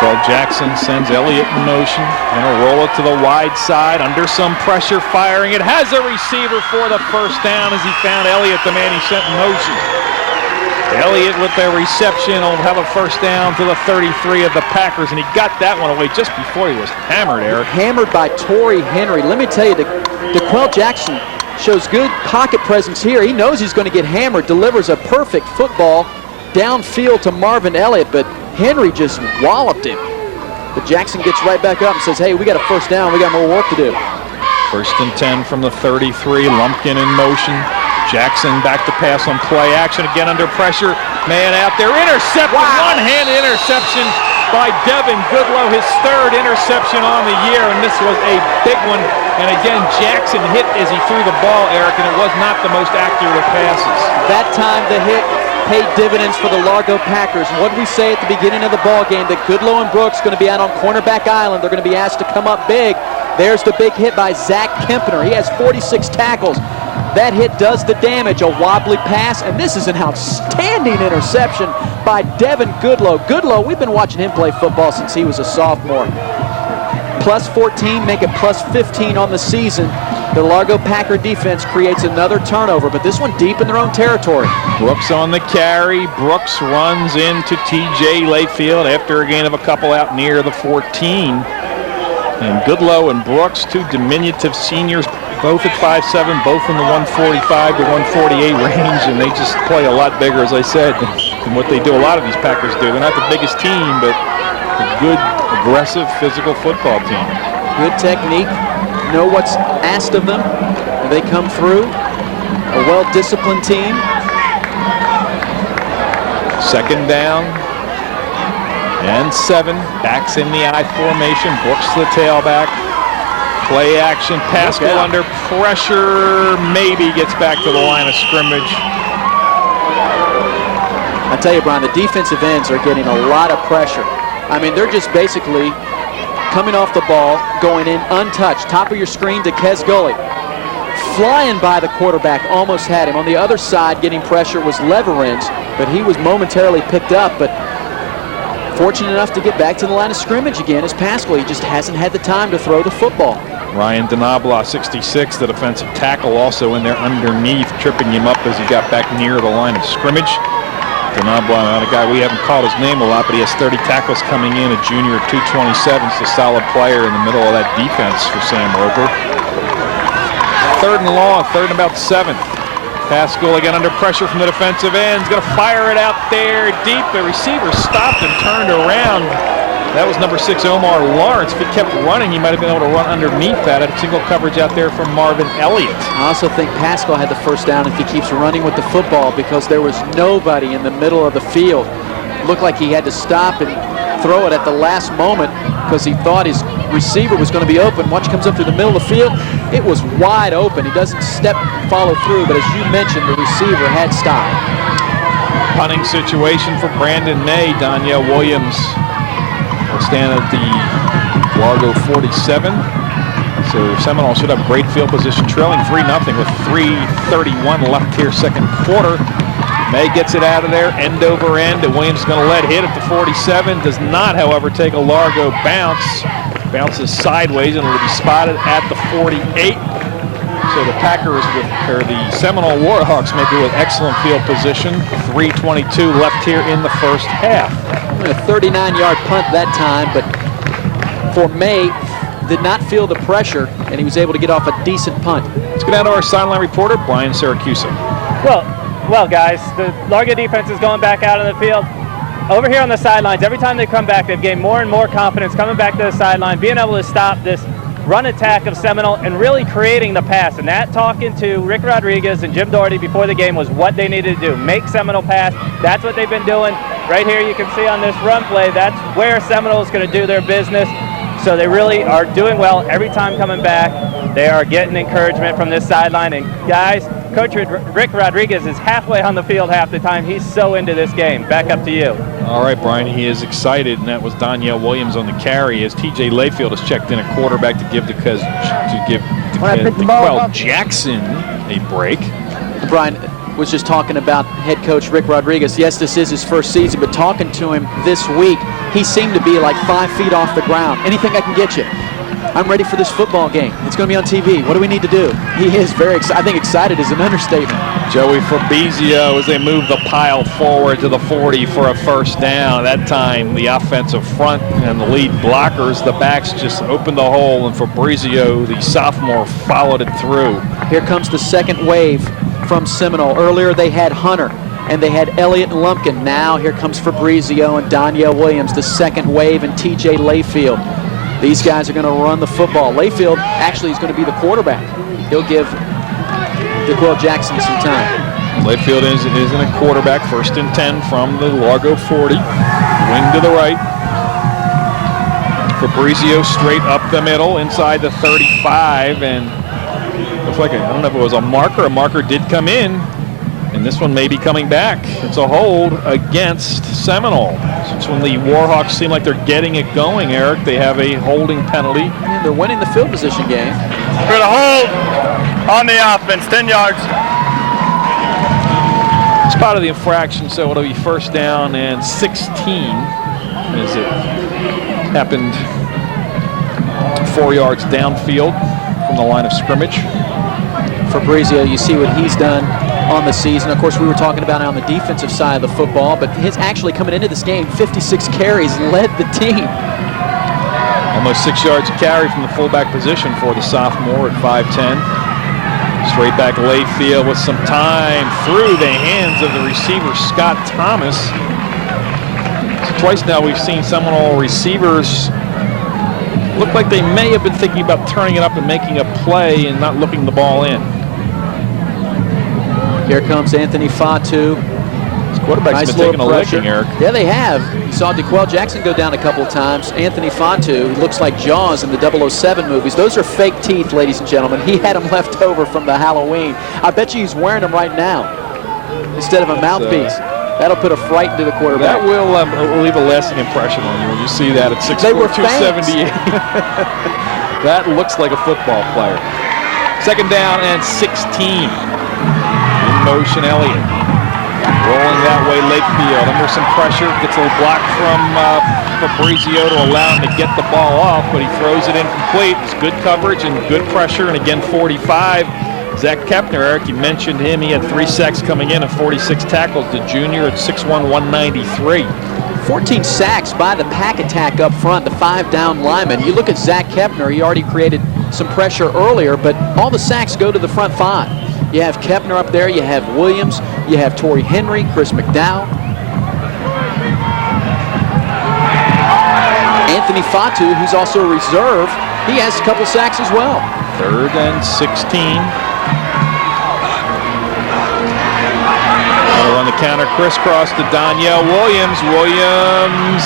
Well, Jackson sends Elliott in motion. Gonna roll it to the wide side under some pressure, firing. It has a receiver for the first down as he found Elliott, the man he sent in motion. Elliott with the reception will have a first down to the 33 of the Packers, and he got that one away just before he was hammered, Eric. Hammered by Torrey Henry. Let me tell you, DeQuell Jackson shows good pocket presence here. He knows he's going to get hammered, delivers a perfect football downfield to Marvin Elliott, but Henry just walloped him. But Jackson gets right back up and says, hey, we got a first down. We got more work to do. 1st and 10 from the 33. Lumpkin in motion. Jackson back to pass on play action, again under pressure. Man out there, intercepted, one-handed interception by Devin Goodlow, his third interception on the year, and this was a big one. And again, Jackson hit as he threw the ball, Eric, and it was not the most accurate of passes. That time the hit paid dividends for the Largo Packers. What did we say at the beginning of the ball game? That Goodlow and Brooks going to be out on cornerback island. They're going to be asked to come up big. There's the big hit by Zach Kempner. He has 46 tackles. That hit does the damage. A wobbly pass, and this is an outstanding interception by Devin Goodlow. Goodlow, we've been watching him play football since he was a sophomore. Plus 14, make it plus 15 on the season. The Largo Packer defense creates another turnover, but this one deep in their own territory. Brooks on the carry. Brooks runs into T.J. Layfield after a gain of a couple out near the 14. And Goodlow and Brooks, two diminutive seniors, both at 5'7", both in the 145 to 148 range, and they just play a lot bigger, as I said, than what they do. A lot of these Packers do. They're not the biggest team, but a good, aggressive, physical football team. Good technique. Know what's asked of them. They come through. A well-disciplined team. Second down and 7. Backs in the I formation. Brooks the tailback. Play action. Pascal under pressure. Maybe gets back to the line of scrimmage. I tell you, Brian, the defensive ends are getting a lot of pressure. I mean, they're just basically coming off the ball, going in untouched. Top of your screen to Kes Gully. Flying by the quarterback, almost had him. On the other side, getting pressure was Leverins, but he was momentarily picked up, but fortunate enough to get back to the line of scrimmage again as Pascal. He just hasn't had the time to throw the football. Ryan Denabla, 66, the defensive tackle, also in there underneath, tripping him up as he got back near the line of scrimmage. Denabla, not a guy, we haven't called his name a lot, but he has 30 tackles coming in, a junior at 227. He's a solid player in the middle of that defense for Sam Roper. Third and long, third and about 7. Pascal again under pressure from the defensive end. He's going to fire it out there deep. The receiver stopped and turned around. That was number 6, Omar Lawrence. If he kept running, he might have been able to run underneath that. A single coverage out there from Marvin Elliott. I also think Pascal had the first down if he keeps running with the football because there was nobody in the middle of the field. It looked like he had to stop and throw it at the last moment because he thought his receiver was going to be open. Watch, comes up through the middle of the field. It was wide open. He doesn't step and follow through, but as you mentioned, the receiver had stopped. Punting situation for Brandon May. Danielle Williams will stand at the Largo 47. So Seminole should have great field position, trailing 3-0 with 3:31 left here, second quarter. May gets it out of there, end over end, and Williams is going to let hit at the 47. Does not, however, take a Largo bounce. Bounces sideways and will be spotted at the 48. So the Packers, or the Seminole Warhawks, make it with excellent field position. 3:22 left here in the first half. A 39-yard punt that time, but for May, did not feel the pressure, and he was able to get off a decent punt. Let's go down to our sideline reporter, Brian Siracusa. Well, guys, the Largo defense is going back out on the field. Over here on the sidelines, every time they come back, they've gained more and more confidence coming back to the sideline, being able to stop this run attack of Seminole and really creating the pass. And that, talking to Rick Rodriguez and Jim Doherty before the game, was what they needed to do. Make Seminole pass. That's what they've been doing. Right here you can see on this run play, that's where Seminole is going to do their business. So they really are doing well every time coming back. They are getting encouragement from this sideline. And guys, Coach Rick Rodriguez is halfway on the field half the time. He's so into this game. Back up to you. All right, Brian, he is excited, and that was Danielle Williams on the carry as T.J. Layfield has checked in a quarterback to give DeQuell Jackson a break. Brian was just talking about head coach Rick Rodriguez. Yes, this is his first season, but talking to him this week, he seemed to be like 5 feet off the ground. Anything I can get you. I'm ready for this football game. It's going to be on TV. What do we need to do? He is very excited. I think excited is an understatement. Joey Fabrizio as they move the pile forward to the 40 for a first down. That time the offensive front and the lead blockers, the backs, just opened the hole, and Fabrizio, the sophomore, followed it through. Here comes the second wave from Seminole. Earlier they had Hunter and they had Elliott and Lumpkin. Now here comes Fabrizio and Danielle Williams, the second wave, and T.J. Layfield. These guys are going to run the football. Layfield actually is going to be the quarterback. He'll give DeQuell Jackson some time. Layfield is in a quarterback, 1st and 10 from the Largo 40. Wing to the right. Fabrizio straight up the middle inside the 35, and looks like I don't know if it was a marker. A marker did come in, and this one may be coming back. It's a hold against Seminole. Since when the Warhawks seem like they're getting it going, Eric, they have a holding penalty. And they're winning the field position game. For the hold on the offense, 10 yards. Spot of the infraction, so it'll be first down and 16 as it happened 4 yards downfield from the line of scrimmage. Fabrizio, you see what he's done on the season. Of course, we were talking about it on the defensive side of the football, but his actually coming into this game, 56 carries, led the team. Almost 6 yards a carry from the fullback position for the sophomore at 5'10". Straight back Layfield with some time through the hands of the receiver, Scott Thomas. So twice now we've seen Seminole receivers look like they may have been thinking about turning it up and making a play and not looking the ball in. Here comes Anthony Fatu. His quarterback's been taking a licking, Eric. Yeah, they have. You saw DeQuell Jackson go down a couple of times. Anthony Fatu, who looks like Jaws in the 007 movies. Those are fake teeth, ladies and gentlemen. He had them left over from the Halloween. I bet you he's wearing them right now instead of a mouthpiece. That'll put a fright into the quarterback. That will leave a lasting impression on you when you see that at 6'4", 278. That looks like a football player. Second down and 16. In motion, Elliott. Rolling that way, Lakefield. Under some pressure. Gets a little block from Fabrizio to allow him to get the ball off, but he throws it incomplete. It's good coverage and good pressure, and again, 45. Zach Kepner, Eric, you mentioned him. He had 3 sacks coming in and 46 tackles. The junior at 6'1", 193. 14 sacks by the pack attack up front, the 5 down linemen. You look at Zach Kepner, he already created some pressure earlier, but all the sacks go to the front 5. You have Kepner up there, you have Williams, you have Torrey Henry, Chris McDowell. Anthony Fatu, who's also a reserve, he has a couple sacks as well. Third and 16. On the counter, crisscross to Danielle Williams. Williams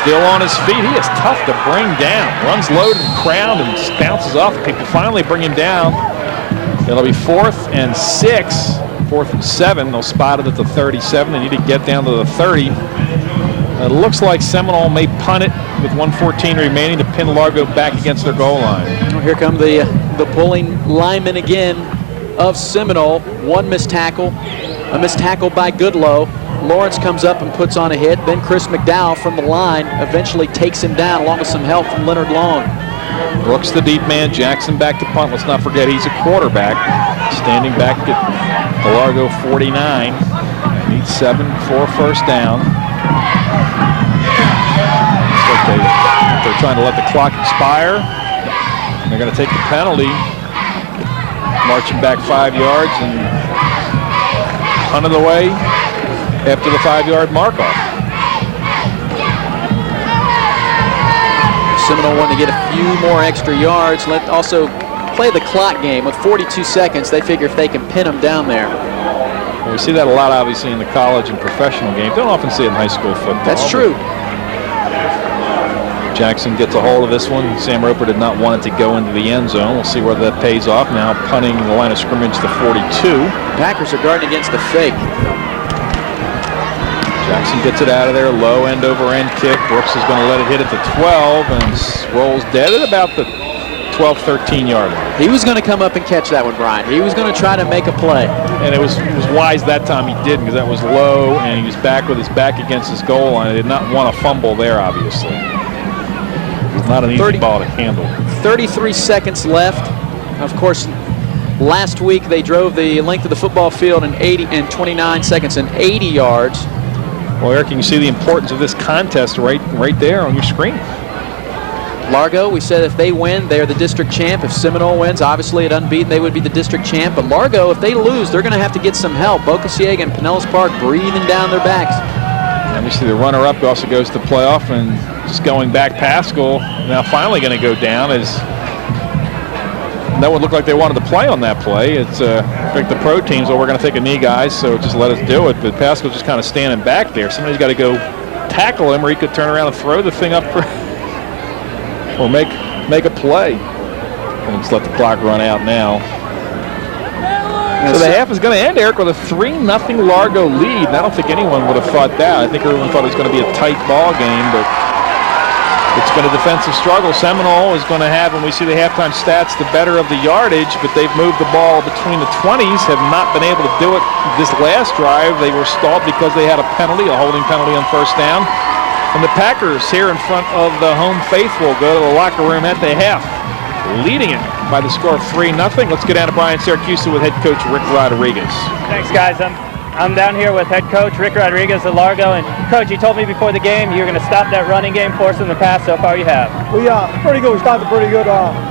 still on his feet. He is tough to bring down. Runs low to the ground and bounces off. People finally bring him down. It'll be 4th and 6. 4th and 7. They'll spot it at the 37. They need to get down to the 30. It looks like Seminole may punt it with 1:14 remaining to pin Largo back against their goal line. Well, here come the pulling linemen again of Seminole. One missed tackle. A missed tackle by Goodlow. Lawrence comes up and puts on a hit. Then Chris McDowell from the line eventually takes him down along with some help from Leonard Long. Brooks the deep man. Jackson back to punt. Let's not forget he's a quarterback. Standing back at the Largo 49. Needs 7 for first down. They're trying to let the clock expire. And they're going to take the penalty. Marching back 5 yards and punt of the way after the 5-yard mark-off. Seminole wanting to get a few more extra yards. Let also play the clock game with 42 seconds. They figure if they can pin them down there. Well, we see that a lot, obviously, in the college and professional games. Don't often see it in high school football. That's true. Jackson gets a hold of this one. Sam Roper did not want it to go into the end zone. We'll see whether that pays off. Now punting the line of scrimmage to 42. Packers are guarding against the fake. Jackson gets it out of there. Low end over end kick. Brooks is going to let it hit at the 12 and rolls dead at about the 12, 13 yard line. He was going to come up and catch that one, Brian. He was going to try to make a play. And it was wise that time he didn't, because that was low and he was back with his back against his goal line. He did not want to fumble there, obviously. It's not an easy ball to handle. 33 seconds left. Of course, last week they drove the length of the football field in 29 seconds and 80 yards. Well, Eric, you can see the importance of this contest right there on your screen. Largo, we said if they win, they're the district champ. If Seminole wins, obviously at unbeaten, they would be the district champ. But Largo, if they lose, they're going to have to get some help. Boca Ciega and Pinellas Park breathing down their backs. Obviously, the runner-up also goes to playoff, and just going back, Pascal now finally going to go down. As that would look like they wanted to play on that play. It's like the pro teams, well, we're going to take a knee, guys, so just let us do it. But Pascal's just kind of standing back there. Somebody's got to go tackle him, or he could turn around and throw the thing up for or make a play. And just let the clock run out now. So the half is going to end, Eric, with a 3-0 Largo lead. And I don't think anyone would have thought that. I think everyone thought it was going to be a tight ball game, but it's been a defensive struggle. Seminole is going to have, when we see the halftime stats, the better of the yardage, but they've moved the ball between the 20s, have not been able to do it this last drive. They were stalled because they had a penalty, a holding penalty on first down. And the Packers here in front of the home faithful go to the locker room at the half, leading it by the score of 3-0. Let's get down to Bryan Syracuse with head coach Rick Rodriguez. Thanks, guys. I'm down here with head coach Rick Rodriguez of Largo. And coach, you told me before the game you were going to stop that running game, forcing the pass. So far you have. We pretty good. We started pretty good.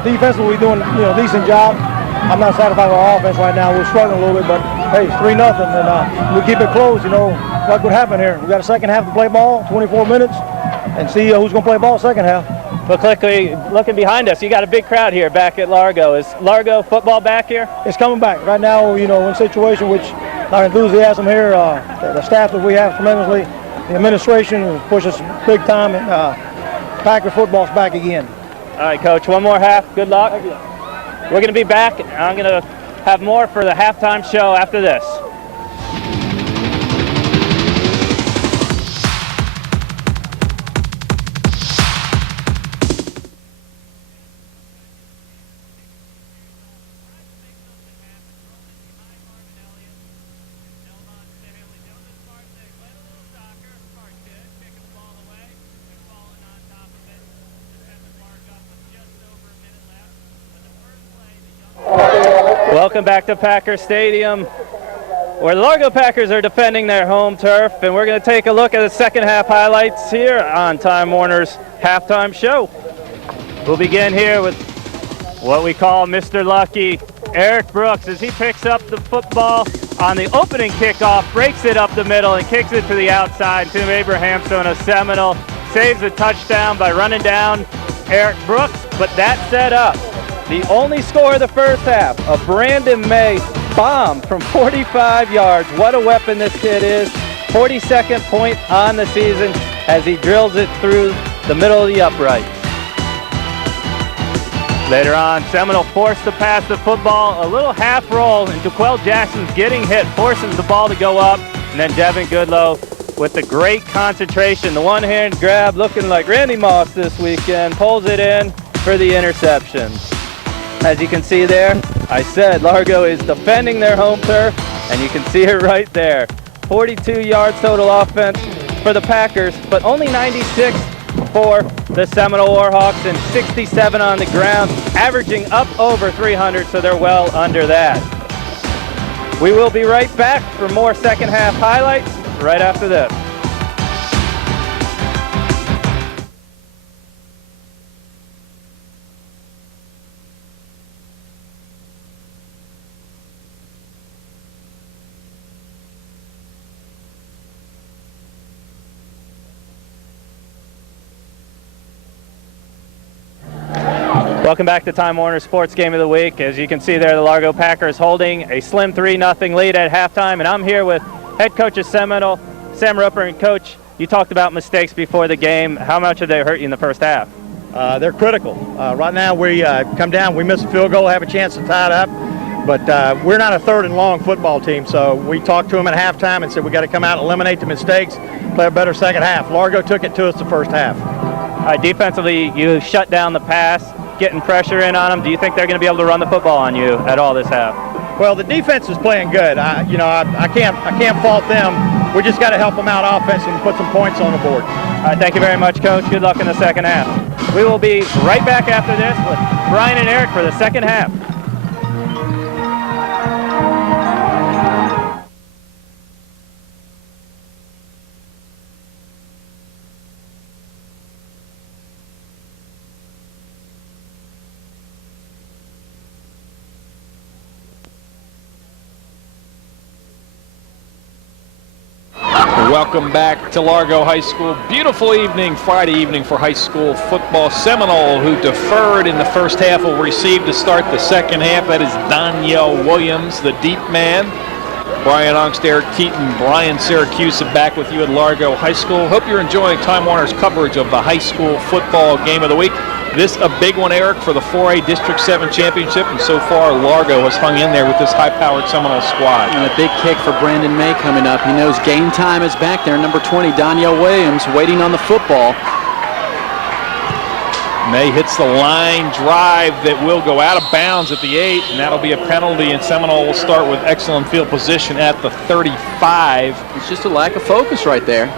Defensively, we're doing a decent job. I'm not satisfied with our offense right now. We're struggling a little bit, but hey, it's 3-0, and we keep it close. What would happen here? We got a second half to play ball, 24 minutes, and see who's going to play ball second half. But quickly, looking behind us, you got a big crowd here back at Largo. Is Largo football back here? It's coming back. Right now, we're in a situation which our enthusiasm here, the staff that we have tremendously, the administration pushes big time, and Packer football's back again. All right, Coach, one more half. Good luck. We're going to be back. I'm going to have more for the halftime show after this. Welcome back to Packer Stadium, where the Largo Packers are defending their home turf, and we're going to take a look at the second half highlights here on Time Warner's halftime show. We'll begin here with what we call Mr. Lucky, Eric Brooks, as he picks up the football on the opening kickoff, breaks it up the middle, and kicks it to the outside. Tim Abrahamson of Seminole saves a touchdown by running down Eric Brooks, but that set up the only score of the first half, a Brandon May bomb from 45 yards. What a weapon this kid is. 42nd point on the season as he drills it through the middle of the upright. Later on, Seminole forced to pass the football, a little half roll, and DeQuell Jackson's getting hit, forces the ball to go up, and then Devin Goodlow with the great concentration, the one-hand grab looking like Randy Moss this weekend, pulls it in for the interception. As you can see there, I said Largo is defending their home turf, and you can see it right there. 42 yards total offense for the Packers, but only 96 for the Seminole Warhawks and 67 on the ground, averaging up over 300, so they're well under that. We will be right back for more second half highlights right after this. Welcome back to Time Warner Sports Game of the Week. As you can see there, the Largo Packers holding a slim 3-0 lead at halftime, and I'm here with head coach of Seminole, Sam Roper. And Coach, you talked about mistakes before the game. How much did they hurt you in the first half? They're critical. Right now we come down, we miss a field goal, have a chance to tie it up, but we're not a third and long football team, so we talked to them at halftime and said we got to come out and eliminate the mistakes, play a better second half. Largo took it to us the first half. Defensively, you shut down the pass, getting pressure in on them. Do you think they're going to be able to run the football on you at all this half? Well, the defense is playing good. I can't fault them. We just got to help them out offense and put some points on the board. All right, thank you very much, Coach. Good luck in the second half. We will be right back after this with Brian and Eric for the second half. Welcome back to Largo High School. Beautiful evening, Friday evening for high school football. Seminole, who deferred in the first half, will receive to start the second half. That is Danielle Williams, the deep man. Brian Ongst, Eric Keaton, Bryan Syracuse back with you at Largo High School. Hope you're enjoying Time Warner's coverage of the high school football game of the week. this a big one, Eric, for the 4A District 7 championship, and so far Largo has hung in there with this high-powered Seminole squad. And a big kick for Brandon May coming up. He knows game time is back there. Number 20, Danielle Williams, waiting on the football. May hits the line drive that will go out of bounds at the 8, and that'll be a penalty, and Seminole will start with excellent field position at the 35. It's just a lack of focus right there.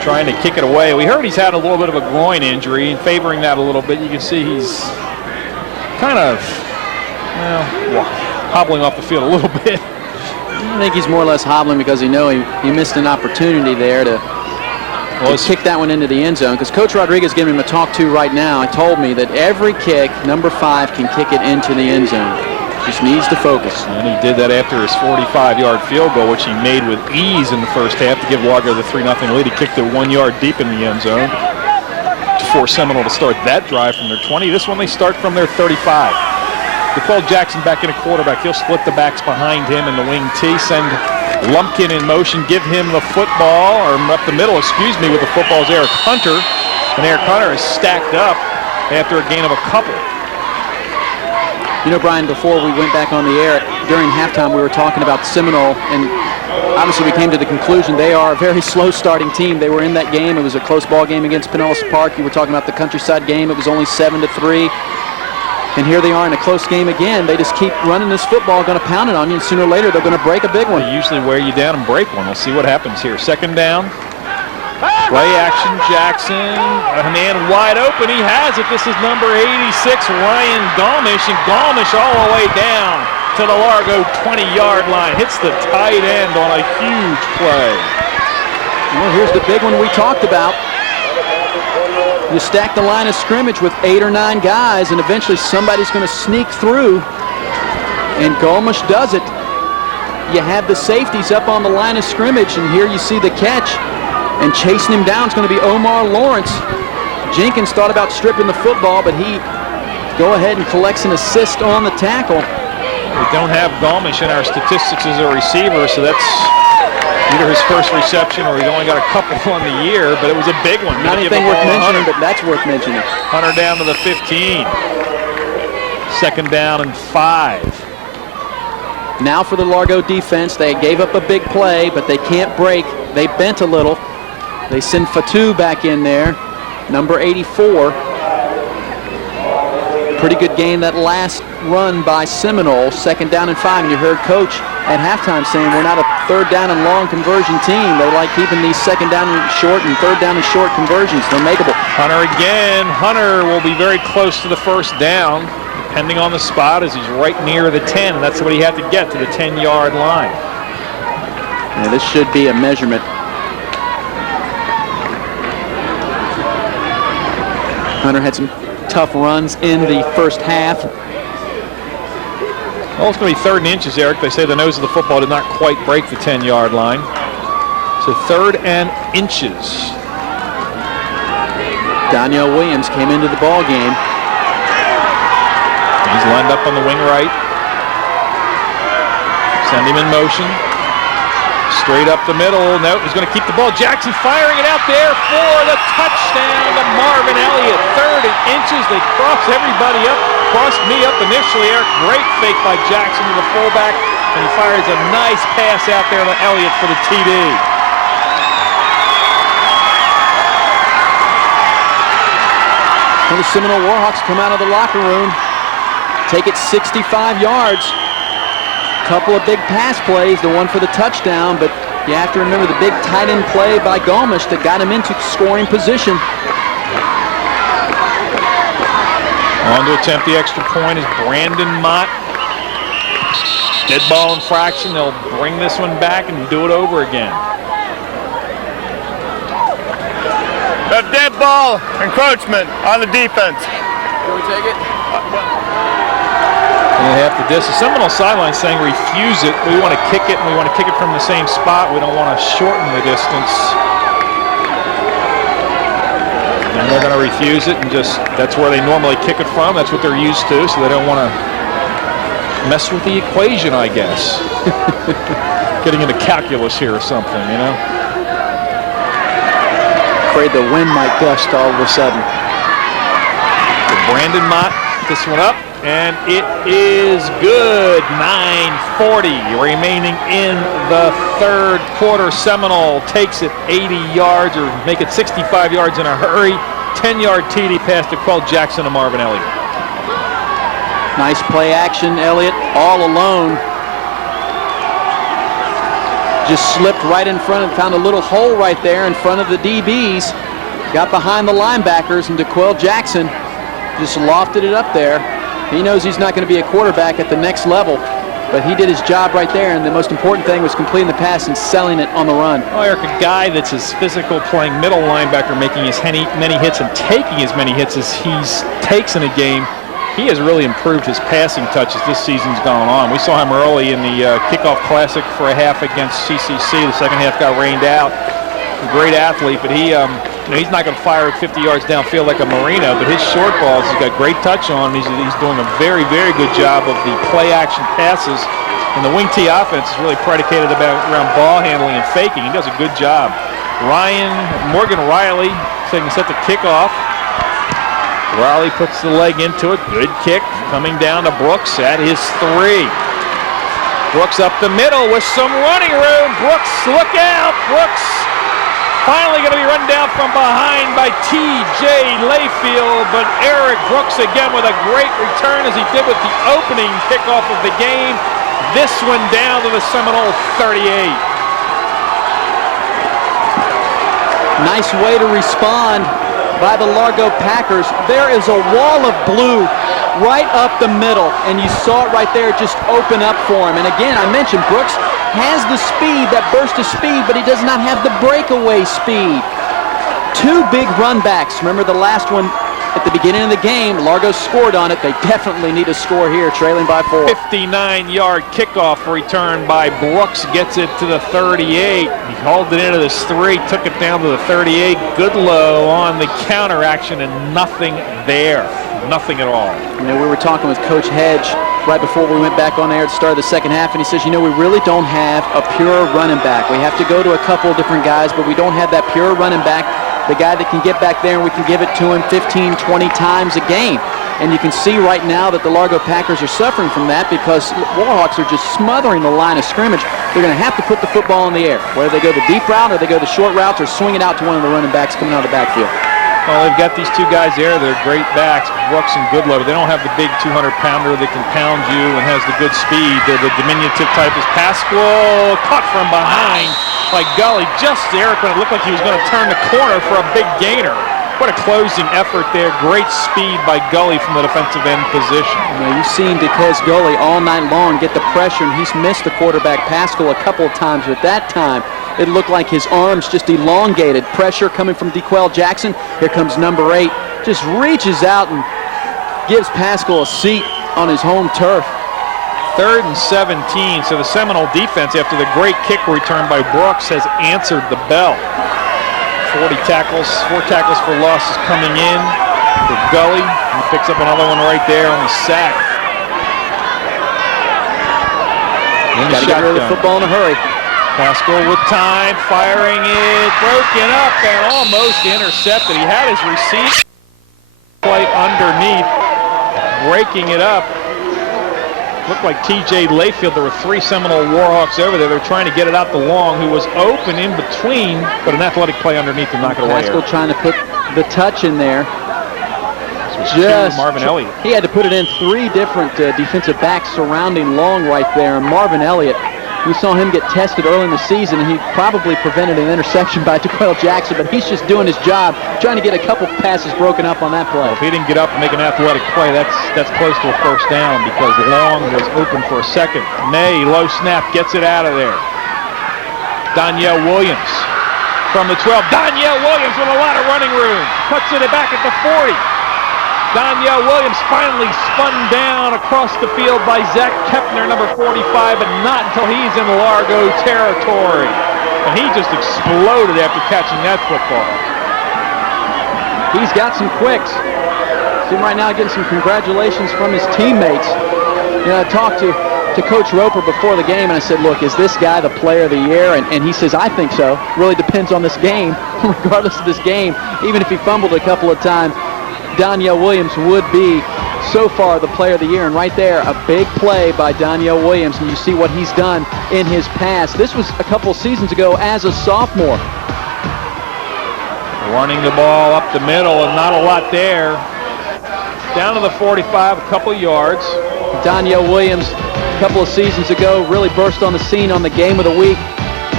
Trying to kick it away. We heard he's had a little bit of a groin injury, and favoring that a little bit, you can see he's kind of, well, hobbling off the field a little bit. I think he's more or less hobbling because he missed an opportunity there to kick that one into the end zone, because Coach Rodriguez giving him a talk to right now. He told me that every kick, number 5 can kick it into the end zone. Just needs to focus. And he did that after his 45-yard field goal, which he made with ease in the first half to give Largo the 3-0 lead. He kicked it 1 yard deep in the end zone to force Seminole to start that drive from their 20. This one they start from their 35. DeFault Jackson back in a quarterback. He'll split the backs behind him in the wing T, send Lumpkin in motion, give him the football, or up the middle, excuse me, with the football is Eric Hunter. And Eric Hunter is stacked up after a gain of a couple. You know, Brian, before we went back on the air, during halftime we were talking about Seminole, and obviously we came to the conclusion they are a very slow starting team. They were in that game. It was a close ball game against Pinellas Park. You were talking about the Countryside game. It was only 7-3. And here they are in a close game again. They just keep running this football, going to pound it on you, and sooner or later they're going to break a big one. They usually wear you down and break one. We'll see what happens here. Second down. Play action, Jackson, a man wide open. He has it. This is number 86, Ryan Galmish, and Galmish all the way down to the Largo 20-yard line. Hits the tight end on a huge play. Well, here's the big one we talked about. You stack the line of scrimmage with 8 or 9 guys, and eventually somebody's going to sneak through, and Galmish does it. You have the safeties up on the line of scrimmage, and here you see the catch. And chasing him down is going to be Omar Lawrence. Jenkins thought about stripping the football, but he go ahead and collects an assist on the tackle. We don't have Galmish in our statistics as a receiver, so that's either his first reception or he's only got a couple on the year, but it was a big one. Not anything worth mentioning, but that's worth mentioning. Hunter down to the 15. Second down and 5. Now for the Largo defense. They gave up a big play, but they can't break. They bent a little. They send Fatou back in there, number 84. Pretty good game that last run by Seminole, 2nd down and 5. And you heard Coach at halftime saying we're not a 3rd down and long conversion team. They like keeping these 2nd down and short and 3rd down and short conversions. They're makeable. Hunter again. Hunter will be very close to the first down, depending on the spot, as he's right near the 10, and that's what he had to get, to the 10-yard line. Yeah, this should be a measurement. Hunter had some tough runs in the first half. Well, it's going to be 3rd and inches, Eric. They say the nose of the football did not quite break the 10-yard line. So 3rd and inches. Danielle Williams came into the ball game. He's lined up on the wing right. Send him in motion. Straight up the middle. No, he's going to keep the ball. Jackson firing it out there for the touchdown to Marvin Elliott. 3rd and inches. They cross everybody up. Crossed me up initially, Eric. Great fake by Jackson to the fullback. And he fires a nice pass out there to Elliott for the TD. Well, the Seminole Warhawks come out of the locker room, take it 65 yards. Couple of big pass plays, the one for the touchdown, but you have to remember the big tight end play by Galmish that got him into scoring position. On to attempt the extra point is Brandon Mott. Dead ball infraction. They'll bring this one back and do it over again. A dead ball encroachment on the defense. Can we take it? And they have to distance. Seminole sideline saying refuse it. We want to kick it, and we want to kick it from the same spot. We don't want to shorten the distance. And they're going to refuse it, and just that's where they normally kick it from. That's what they're used to, so they don't want to mess with the equation, I guess. Getting into calculus here or something, you know. Afraid the wind might gust all of a sudden. Brandon Mott, this one up, and it is good. 9:40 remaining in the third quarter. Seminole takes it 80 yards, or make it 65 yards in a hurry. 10-yard TD pass to Quell Jackson and Marvin Elliott. Nice play action. Elliott all alone. Just slipped right in front and found a little hole right there in front of the DBs. Got behind the linebackers, and DeQuell Jackson just lofted it up there. He knows he's not going to be a quarterback at the next level, but he did his job right there, and the most important thing was completing the pass and selling it on the run. Well, Eric, a guy that's as physical, playing middle linebacker, making as many hits and taking as many hits as he takes in a game, he has really improved his passing touches this season's gone on. We saw him early in the kickoff classic for a half against CCC. The second half got rained out. A great athlete, but he's not going to fire at 50 yards downfield like a Marino, but his short balls, he's got great touch on. He's doing a very, very good job of the play-action passes. And the wing T offense is really predicated around ball handling and faking. He does a good job. Morgan Riley taking set to kickoff. Riley puts the leg into it. Good kick coming down to Brooks at his 3. Brooks up the middle with some running room. Brooks, look out. Brooks finally going to be run down from behind by T.J. Layfield, but Eric Brooks again with a great return as he did with the opening kickoff of the game. This one down to the Seminole 38. Nice way to respond by the Largo Packers. There is a wall of blue right up the middle, and you saw it right there just open up for him. And again, I mentioned Brooks has the speed, that burst of speed, but he does not have the breakaway speed. 2 big run backs. Remember the last one at the beginning of the game, Largo scored on it. They definitely need a score here, trailing by 4. 59-yard kickoff return by Brooks, gets it to the 38. He hauled it into this 3, took it down to the 38. Goodlow on the counter action, and nothing there. Nothing at all. We were talking with Coach Hedge right before we went back on air at the start of the second half, and he says, we really don't have a pure running back. We have to go to a couple of different guys, but we don't have that pure running back, the guy that can get back there and we can give it to him 15, 20 times a game. And you can see right now that the Largo Packers are suffering from that because Warhawks are just smothering the line of scrimmage. They're going to have to put the football in the air, whether they go the deep route or they go the short routes or swing it out to one of the running backs coming out of the backfield. Well, they've got these 2 guys there. They're great backs, Brooks and Goodlow. They don't have the big 200-pounder that can pound you and has the good speed. The diminutive type is Pascal, caught from behind by Gully just there when it looked like he was going to turn the corner for a big gainer. What a closing effort there. Great speed by Gully from the defensive end position. You've seen Dequez Gully all night long get the pressure, and he's missed the quarterback Pascal a couple of times. But that time, it looked like his arms just elongated. Pressure coming from DeQuell Jackson. Here comes number 8. Just reaches out and gives Pascal a seat on his home turf. 3rd and 17. So the Seminole defense, after the great kick return by Brooks, has answered the bell. 4 tackles for losses coming in for Gully. He picks up another one right there on the sack. Got to get rid of the football in a hurry. Pascal with time, firing it, broken up and almost intercepted. He had his receiver quite underneath, breaking it up. Looked like T.J. Layfield. There were 3 Seminole Warhawks over there. They're trying to get it out to Long, who was open in between, but an athletic play underneath and knock it away. Pascal trying to put the touch in there. Just Marvin Elliott. He had to put it in 3 different defensive backs surrounding Long right there. And Marvin Elliott, we saw him get tested early in the season, and he probably prevented an interception by DeQuell Jackson, but he's just doing his job, trying to get a couple passes broken up on that play. Well, if he didn't get up and make an athletic play, that's close to a first down because Long was open for a second. May, low snap, gets it out of there. Danielle Williams from the 12. Danielle Williams with a lot of running room. Puts it back at the 40. Danielle Williams finally spun down across the field by Zach Kepner, number 45, but not until he's in Largo territory. And he just exploded after catching that football. He's got some quicks. See him right now getting some congratulations from his teammates. I talked to Coach Roper before the game, and I said, look, is this guy the player of the year? And he says, I think so. Really depends on this game, regardless of this game. Even if he fumbled a couple of times, Danielle Williams would be so far the player of the year. And right there, a big play by Danielle Williams. And you see what he's done in his past. This was a couple seasons ago as a sophomore. Running the ball up the middle and not a lot there. Down to the 45, a couple yards. Danielle Williams, a couple of seasons ago, really burst on the scene on the game of the week.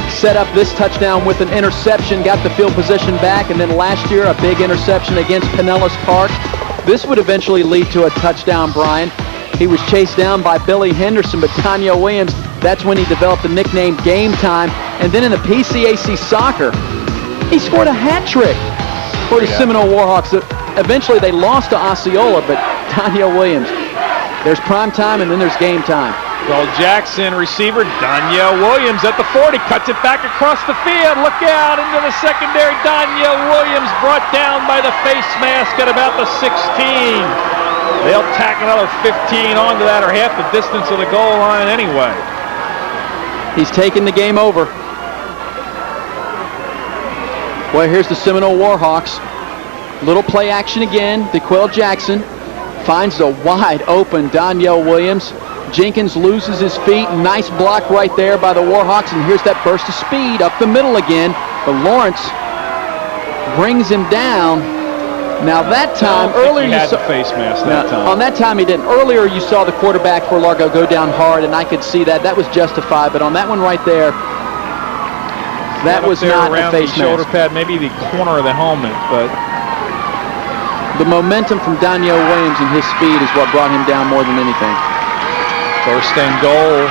Set up this touchdown with an interception, got the field position back, and then last year a big interception against Pinellas Park. This would eventually lead to a touchdown, Brian. He was chased down by Billy Henderson, but Danielle Williams, that's when he developed the nickname Game Time. And then in the PCAC soccer, he scored a hat trick for the Seminole Warhawks. Eventually they lost to Osceola, but Danielle Williams, there's prime time and then there's game time. Well, Jackson, receiver, Danielle Williams at the 40, cuts it back across the field. Look out into the secondary. Danielle Williams brought down by the face mask at about the 16. They'll tack another 15 onto that, or half the distance of the goal line anyway. He's taking the game over. Well, here's the Seminole Warhawks. Little play action again. DeQuell Jackson finds a wide open Danielle Williams. Jenkins loses his feet. Nice block right there by the Warhawks. And here's that burst of speed up the middle again. But Lawrence brings him down. Now that time, earlier you saw face mask that time. On that time he didn't. Earlier you saw the quarterback for Largo go down hard, and I could see that. That was justified. But on that one right there, that was not a face mask. Shoulder pad, maybe the corner of the helmet, but the momentum from Danielle Williams and his speed is what brought him down more than anything. First and goal.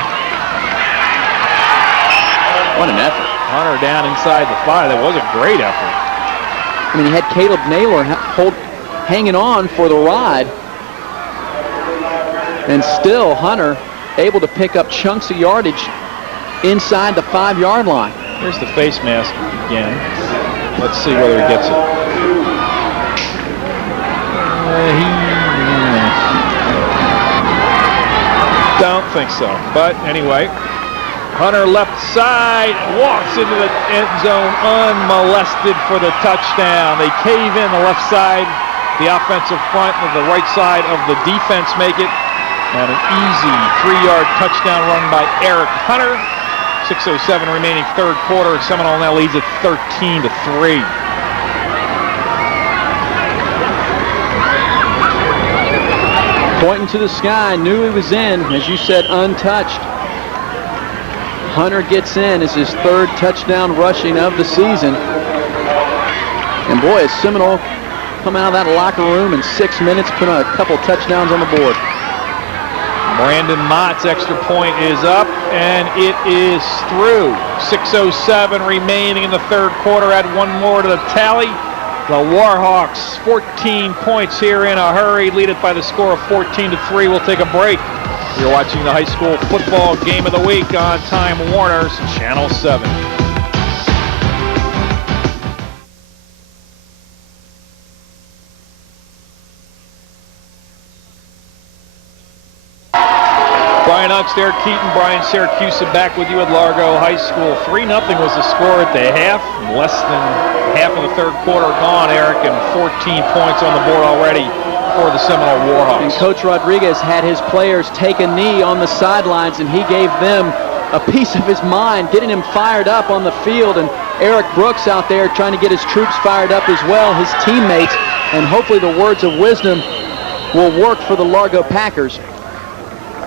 What an effort. Hunter down inside the 5. That was a great effort. I mean, he had Caleb Naylor hanging on for the ride. And still Hunter able to pick up chunks of yardage inside the 5-yard line. Here's the face mask again. Let's see whether he gets it. Don't think so. But anyway, Hunter left side, walks into the end zone unmolested for the touchdown. They cave in the left side, the offensive front, and the right side of the defense make it. And an easy 3-yard touchdown run by Eric Hunter. 6:07 remaining third quarter. Seminole now leads at 13-3. Pointing to the sky, knew he was in, as you said, untouched. Hunter gets in as his third touchdown rushing of the season. And boy, as Seminole come out of that locker room in 6 minutes, put on a couple touchdowns on the board. Brandon Mott's extra point is up, and it is through. 6:07 remaining in the third quarter. Add one more to the tally. The Warhawks, 14 points here in a hurry, lead it by the score of 14-3. We'll take a break. You're watching the high school football game of the week on Time Warner's Channel 7. Brian Ux, Derek Keaton, Brian Syracuse back with you at Largo High School. 3-0 was the score at the half. Less than half of the third quarter gone, Eric, and 14 points on the board already for the Seminole Warhawks. And Coach Rodriguez had his players take a knee on the sidelines, and he gave them a piece of his mind, getting him fired up on the field. And Eric Brooks out there trying to get his troops fired up as well, his teammates, and hopefully the words of wisdom will work for the Largo Packers.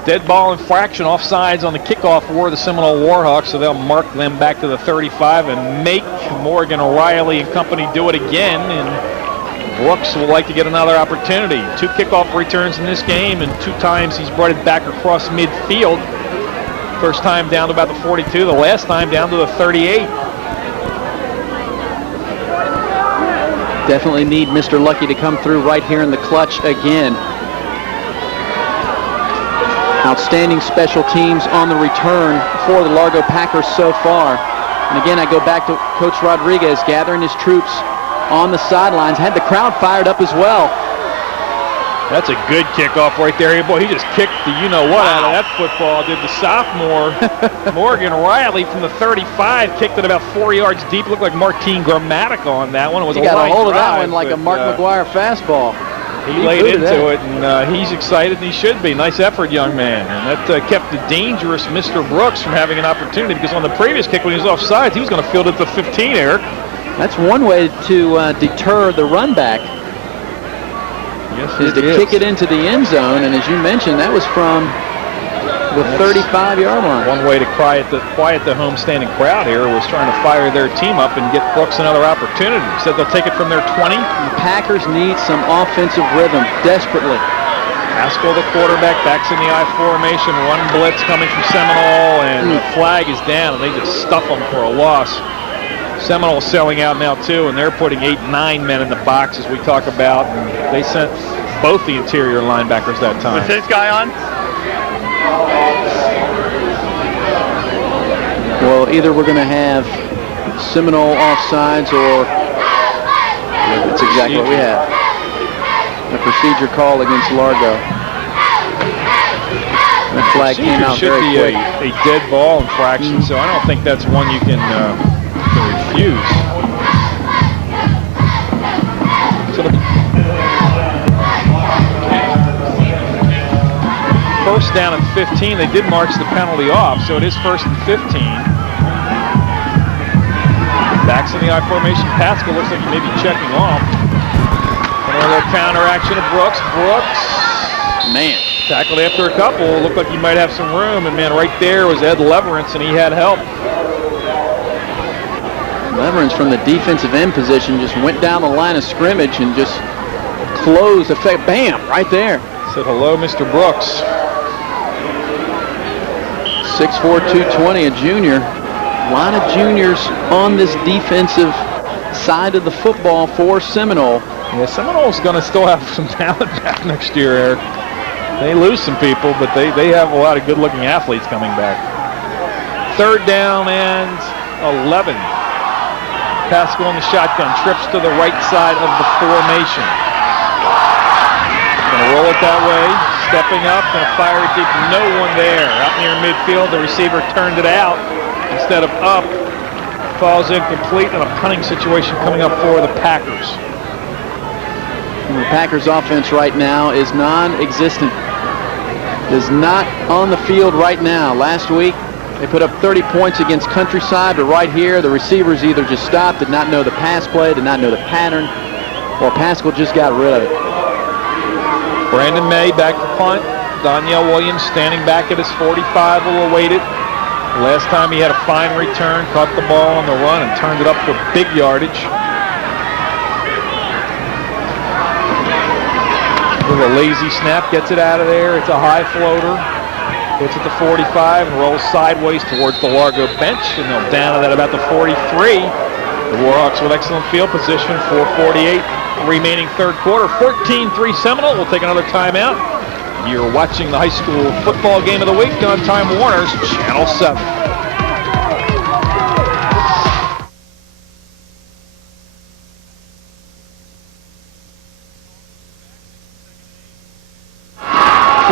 Dead ball infraction, offsides on the kickoff for the Seminole Warhawks, so they'll mark them back to the 35 and make Morgan O'Reilly and company do it again. And Brooks will like to get another opportunity. 2 kickoff returns in this game, and 2 times he's brought it back across midfield. First time down to about the 42, the last time down to the 38. Definitely need Mr. Lucky to come through right here in the clutch again. Outstanding special teams on the return for the Largo Packers so far. And again, I go back to Coach Rodriguez gathering his troops on the sidelines. Had the crowd fired up as well. That's a good kickoff right there. Boy, he just kicked the you-know-what out of that football. Did the sophomore Morgan Riley from the 35. Kicked it about 4 yards deep. Looked like Martine Grammatica on that one. It was he got a hold of that one drive, like a Mark McGuire fastball. He laid into it, and he's excited, and he should be. Nice effort, young man. And that kept the dangerous Mr. Brooks from having an opportunity, because on the previous kick when he was offside, he was going to field at the 15, Eric. That's one way to deter the run back. Yes, is to kick it into the end zone, and as you mentioned, that was from the 35-yard line. One way to quiet the homestanding crowd here was trying to fire their team up and get Brooks another opportunity. Said they'll take it from their 20. The Packers need some offensive rhythm desperately. Haskell, the quarterback, backs in the I formation, run blitz coming from Seminole, and the flag is down, and they just stuff them for a loss. Seminole selling out now too, and they're putting 8-9 men in the box as we talk about. And they sent both the interior linebackers that time. Was this guy on? Well, either we're going to have Seminole offsides, or that's exactly what we have. A procedure call against Largo. That flag came out very quick. A dead ball infraction, so I don't think that's one you can refuse. So first down at 15, they did march the penalty off, so it is 1st and 15. Backs in the I formation. Pascal looks like he may be checking off. And a little counter action of Brooks. Man. Tackled after a couple. Looked like he might have some room, and man, right there was Ed Leverance, and he had help. Leverance from the defensive end position just went down the line of scrimmage and just closed the effect. Bam, right there. Said hello, Mr. Brooks. 6'4", 220, a junior. A lot of juniors on this defensive side of the football for Seminole. Yeah, Seminole's going to still have some talent back next year, Eric. They lose some people, but they have a lot of good-looking athletes coming back. 3rd down and 11. Pascal in the shotgun, trips to the right side of the formation. Going to roll it that way, stepping up, going to fire it deep. No one there. Out near midfield, the receiver turned it out instead of up. Falls incomplete, and a punting situation coming up for the Packers. And the Packers offense right now is non-existent. Is not on the field right now. Last week, they put up 30 points against Countryside, but right here, the receivers either just stopped, did not know the pass play, did not know the pattern, or Pascal just got rid of it. Brandon May back to punt. Danielle Williams standing back at his 45 will await it. Last time he had a fine return, caught the ball on the run and turned it up for big yardage. With a lazy snap, gets it out of there. It's a high floater. Gets it to 45 and rolls sideways towards the Largo bench, and they'll down it at about the 43. The Warhawks with excellent field position, 4:48 remaining 3rd quarter. 14-3 Seminole. We'll take another timeout. You're watching the high school football game of the week on Time Warner's Channel 7.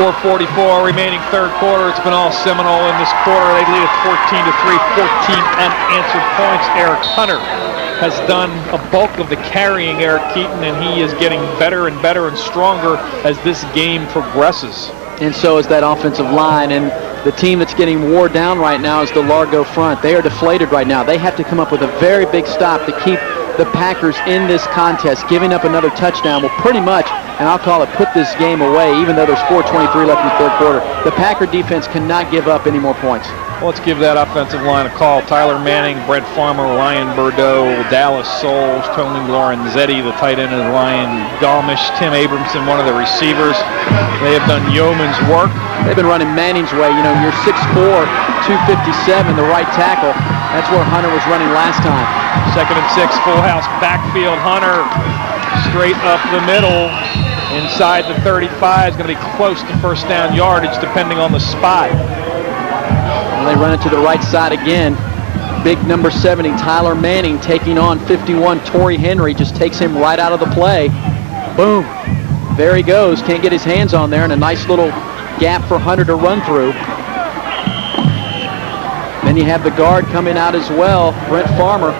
.44 remaining 3rd quarter. It's been all Seminole in this quarter. They lead at 14-3, 14 unanswered points. Eric Hunter has done a bulk of the carrying, Eric Keaton, and he is getting better and better and stronger as this game progresses. And so is that offensive line, and the team that's getting wore down right now is the Largo front. They are deflated right now. They have to come up with a very big stop to keep the Packers in this contest. Giving up another touchdown will pretty much, and I'll call it, put this game away, even though there's 4:23 left in the 3rd quarter. The Packer defense cannot give up any more points. Let's give that offensive line a call. Tyler Manning, Brett Farmer, Ryan Bordeaux, Dallas Souls, Tony Lorenzetti, the tight end of Ryan Galmish, Tim Abramson, one of the receivers. They have done yeoman's work. They've been running Manning's way. You know, you're 6'4", 257, the right tackle. That's where Hunter was running last time. 2nd and 6, full house backfield. Hunter straight up the middle. Inside the 35 is going to be close to 1st down yardage, depending on the spot. And they run it to the right side again. Big number 70, Tyler Manning, taking on 51, Torrey Henry, just takes him right out of the play. Boom. There he goes. Can't get his hands on there, and a nice little gap for Hunter to run through. Then you have the guard coming out as well, Brent Farmer.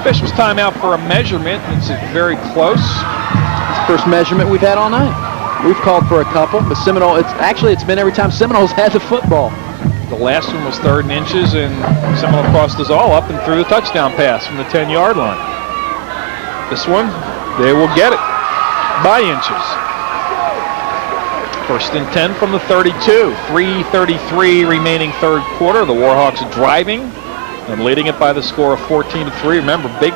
Officials timeout for a measurement. It's very close. First measurement we've had all night. We've called for a couple, but Seminole, it's been every time Seminole's had the football. The last one was 3rd and inches, and Seminole crossed us all up and threw the touchdown pass from the 10-yard line. This one, they will get it by inches. 1st and 10 from the 32. 3:33 remaining 3rd quarter. The Warhawks driving and leading it by the score of 14-3. Remember, big,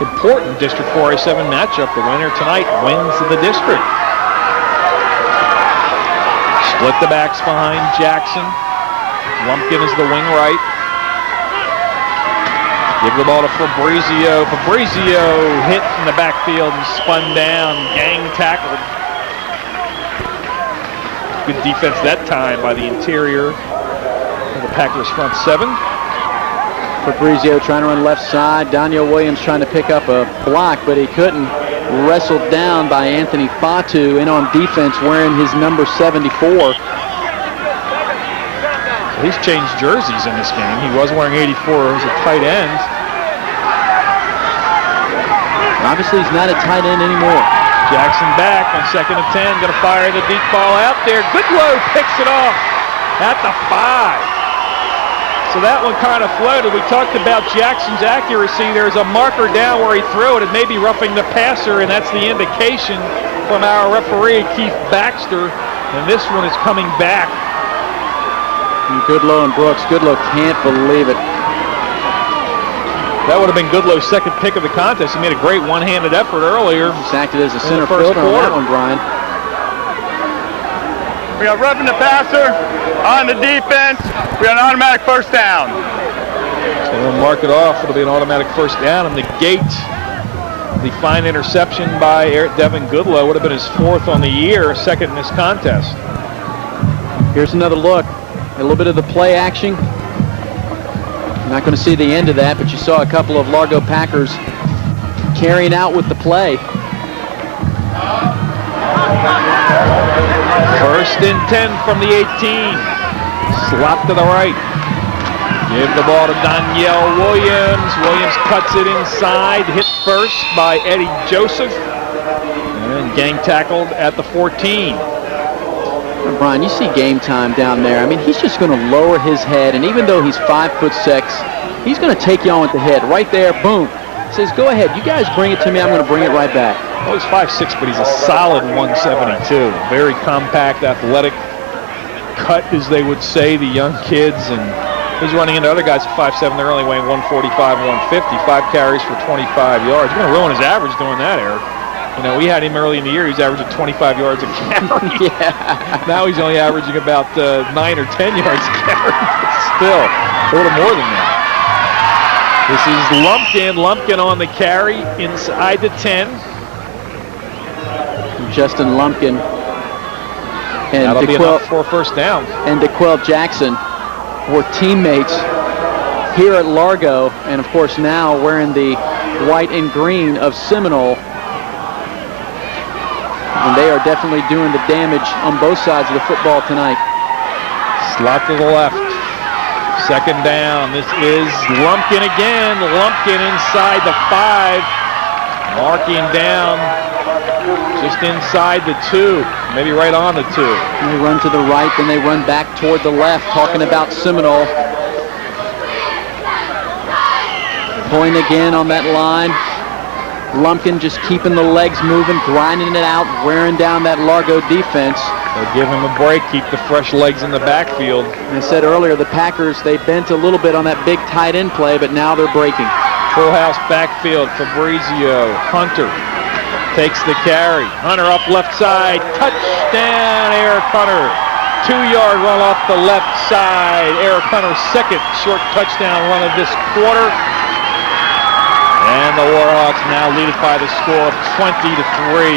important District 4A7 matchup. The winner tonight wins the district. Split the backs behind Jackson. Lumpkin is the wing right. Give the ball to Fabrizio. Fabrizio hit in the backfield and spun down. Gang tackled. Good defense that time by the interior of the Packers front 7. Fabrizio trying to run left side. Daniel Williams trying to pick up a block, but he couldn't. Wrestled down by Anthony Fatu in on defense wearing his number 74. So he's changed jerseys in this game. He was wearing 84 as a tight end. Obviously, he's not a tight end anymore. Jackson back on 2nd and 10. Going to fire the deep ball out there. Goodlow picks it off at the 5. So that one kind of floated. We talked about Jackson's accuracy. There's a marker down where he threw it. It may be roughing the passer, and that's the indication from our referee, Keith Baxter. And this one is coming back. And Goodlow and Brooks. Goodlow can't believe it. That would have been Goodlow's 2nd pick of the contest. He made a great one-handed effort earlier. He's acted as a center fielder on that one, Brian. We are roughing the passer on the defense. We got an automatic 1st down. So we'll mark it off. It'll be an automatic 1st down and negate the fine interception by Devin Goodlow. Would have been his 4th on the year, 2nd in this contest. Here's another look. A little bit of the play action. Not going to see the end of that, but you saw a couple of Largo Packers carrying out with the play. 1st and 10 from the 18. Slot to the right. Give the ball to Danielle Williams. Williams cuts it inside. Hit first by Eddie Joseph. And gang tackled at the 14. Brian, you see Game Time down there. I mean, he's just going to lower his head, and even though he's 5'6", he's going to take you on with the head. Right there, boom. Says, go ahead. You guys bring it to me. I'm going to bring it right back. Well, he's 5'6", but he's a solid 172. Very compact, athletic, cut, as they would say, the young kids. And he's running into other guys at 5'7". They're only weighing 145 and 150. 5 carries for 25 yards. You're going to ruin his average doing that, Eric. You know, we had him early in the year. He's averaging 25 yards a carry. Yeah. Now he's only averaging about 9 or 10 yards a carry. But still, a little more than that. This is Lumpkin. Lumpkin on the carry inside the 10. Justin Lumpkin and That'll be DeQuell enough for a 1st down. And DeQuell Jackson were teammates here at Largo, and of course now wearing the white and green of Seminole. And they are definitely doing the damage on both sides of the football tonight. Slot to the left. 2nd down. This is Lumpkin again. Lumpkin inside the 5. Marking down just inside the 2. Maybe right on the 2. And they run to the right, then they run back toward the left, talking about Seminole. Pulling again on that line. Lumpkin just keeping the legs moving, grinding it out, wearing down that Largo defense. They'll give him a break, keep the fresh legs in the backfield. And I said earlier, the Packers, they bent a little bit on that big tight end play, but now they're breaking. Full house backfield. Fabrizio. Hunter takes the carry. Hunter up left side. Touchdown, Eric Hunter. 2-yard run off the left side. Eric Hunter's 2nd short touchdown run of this quarter. And the Warhawks now lead it by the score of 20-3.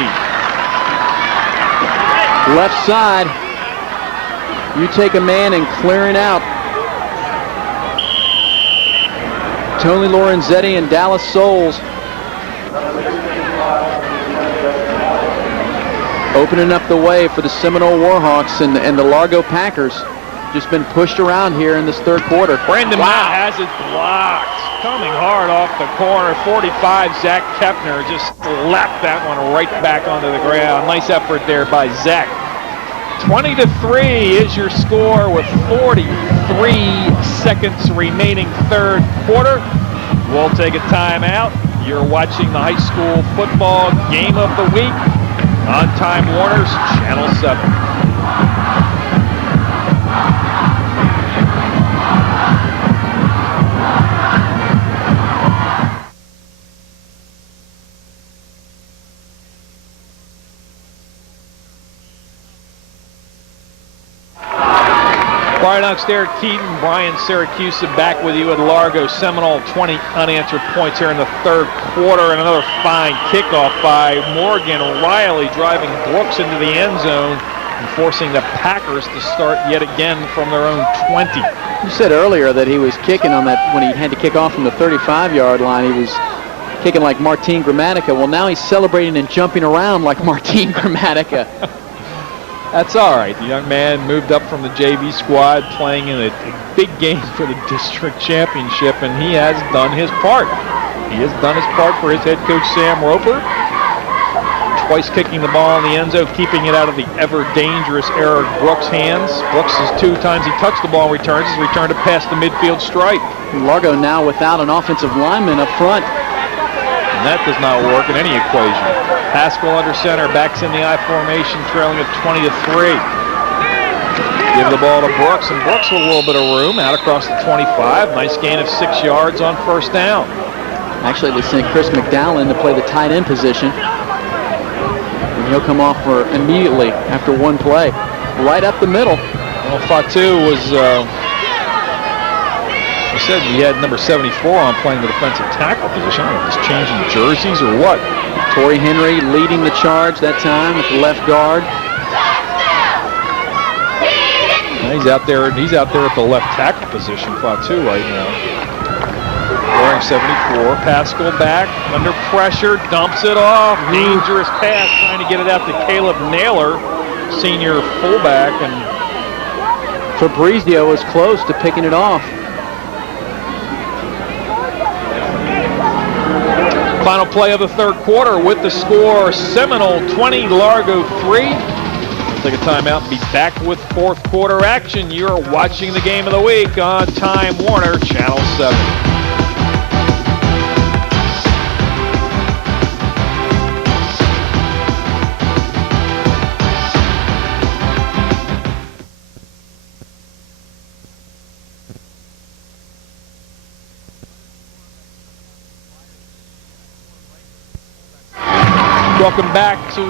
Left side. You take a man and clearing out. Tony Lorenzetti and Dallas Souls opening up the way for the Seminole Warhawks and the Largo Packers. Just been pushed around here in this 3rd quarter. Brandon Mott has it blocked. coming hard off the corner. 45, Zach Kepner just lapped that one right back onto the ground. Nice effort there by Zach. 20-3 is your score with 43 seconds remaining third quarter. We'll take a timeout. You're watching the high school football game of the week on Time Warner's Channel 7. Brian Ox, Derek Keaton, Brian Syracuse back with you at Largo. Seminole 20 unanswered points here in the third quarter, and another fine kickoff by Morgan Riley, driving Brooks into the end zone and forcing the Packers to start yet again from their own 20. You said earlier that he was kicking on that when he had to kick off from the 35-yard line. He was kicking like Martin Gramatica. Well, now he's celebrating and jumping around like Martin Gramatica. That's all right. The young man moved up from the JV squad, playing in a big game for the district championship, and he has done his part. He has done his part for his head coach, Sam Roper. Twice kicking the ball in the end zone, keeping it out of the ever-dangerous Eric Brooks' hands. Brooks is 2 times he touched the ball, returns, has returned it past the midfield stripe. Largo now without an offensive lineman up front. And that does not work in any equation. Haskell under center, backs in the I formation, trailing at 20-3. Give the ball to Brooks, and Brooks with a little bit of room out across the 25. Nice gain of 6 yards on first down. Actually, they sent Chris McDowell in to play the tight end position. And he'll come off for immediately after one play. Right up the middle. Well, Fatu was, I said he had number 74 on, playing the defensive tackle position. I don't know if he's changing jerseys or what. Torrey Henry leading the charge that time with the left guard. He's out there at the left tackle position, Fatu, right now. Wearing 74. Pascal back, under pressure, dumps it off. Dangerous pass, trying to get it out to Caleb Naylor, senior fullback, and Fabrizio was close to picking it off. Final play of the third quarter with the score Seminole 20, Largo 3. We'll take a timeout and be back with fourth quarter action. You're watching the game of the week on Time Warner, Channel 7. Welcome back to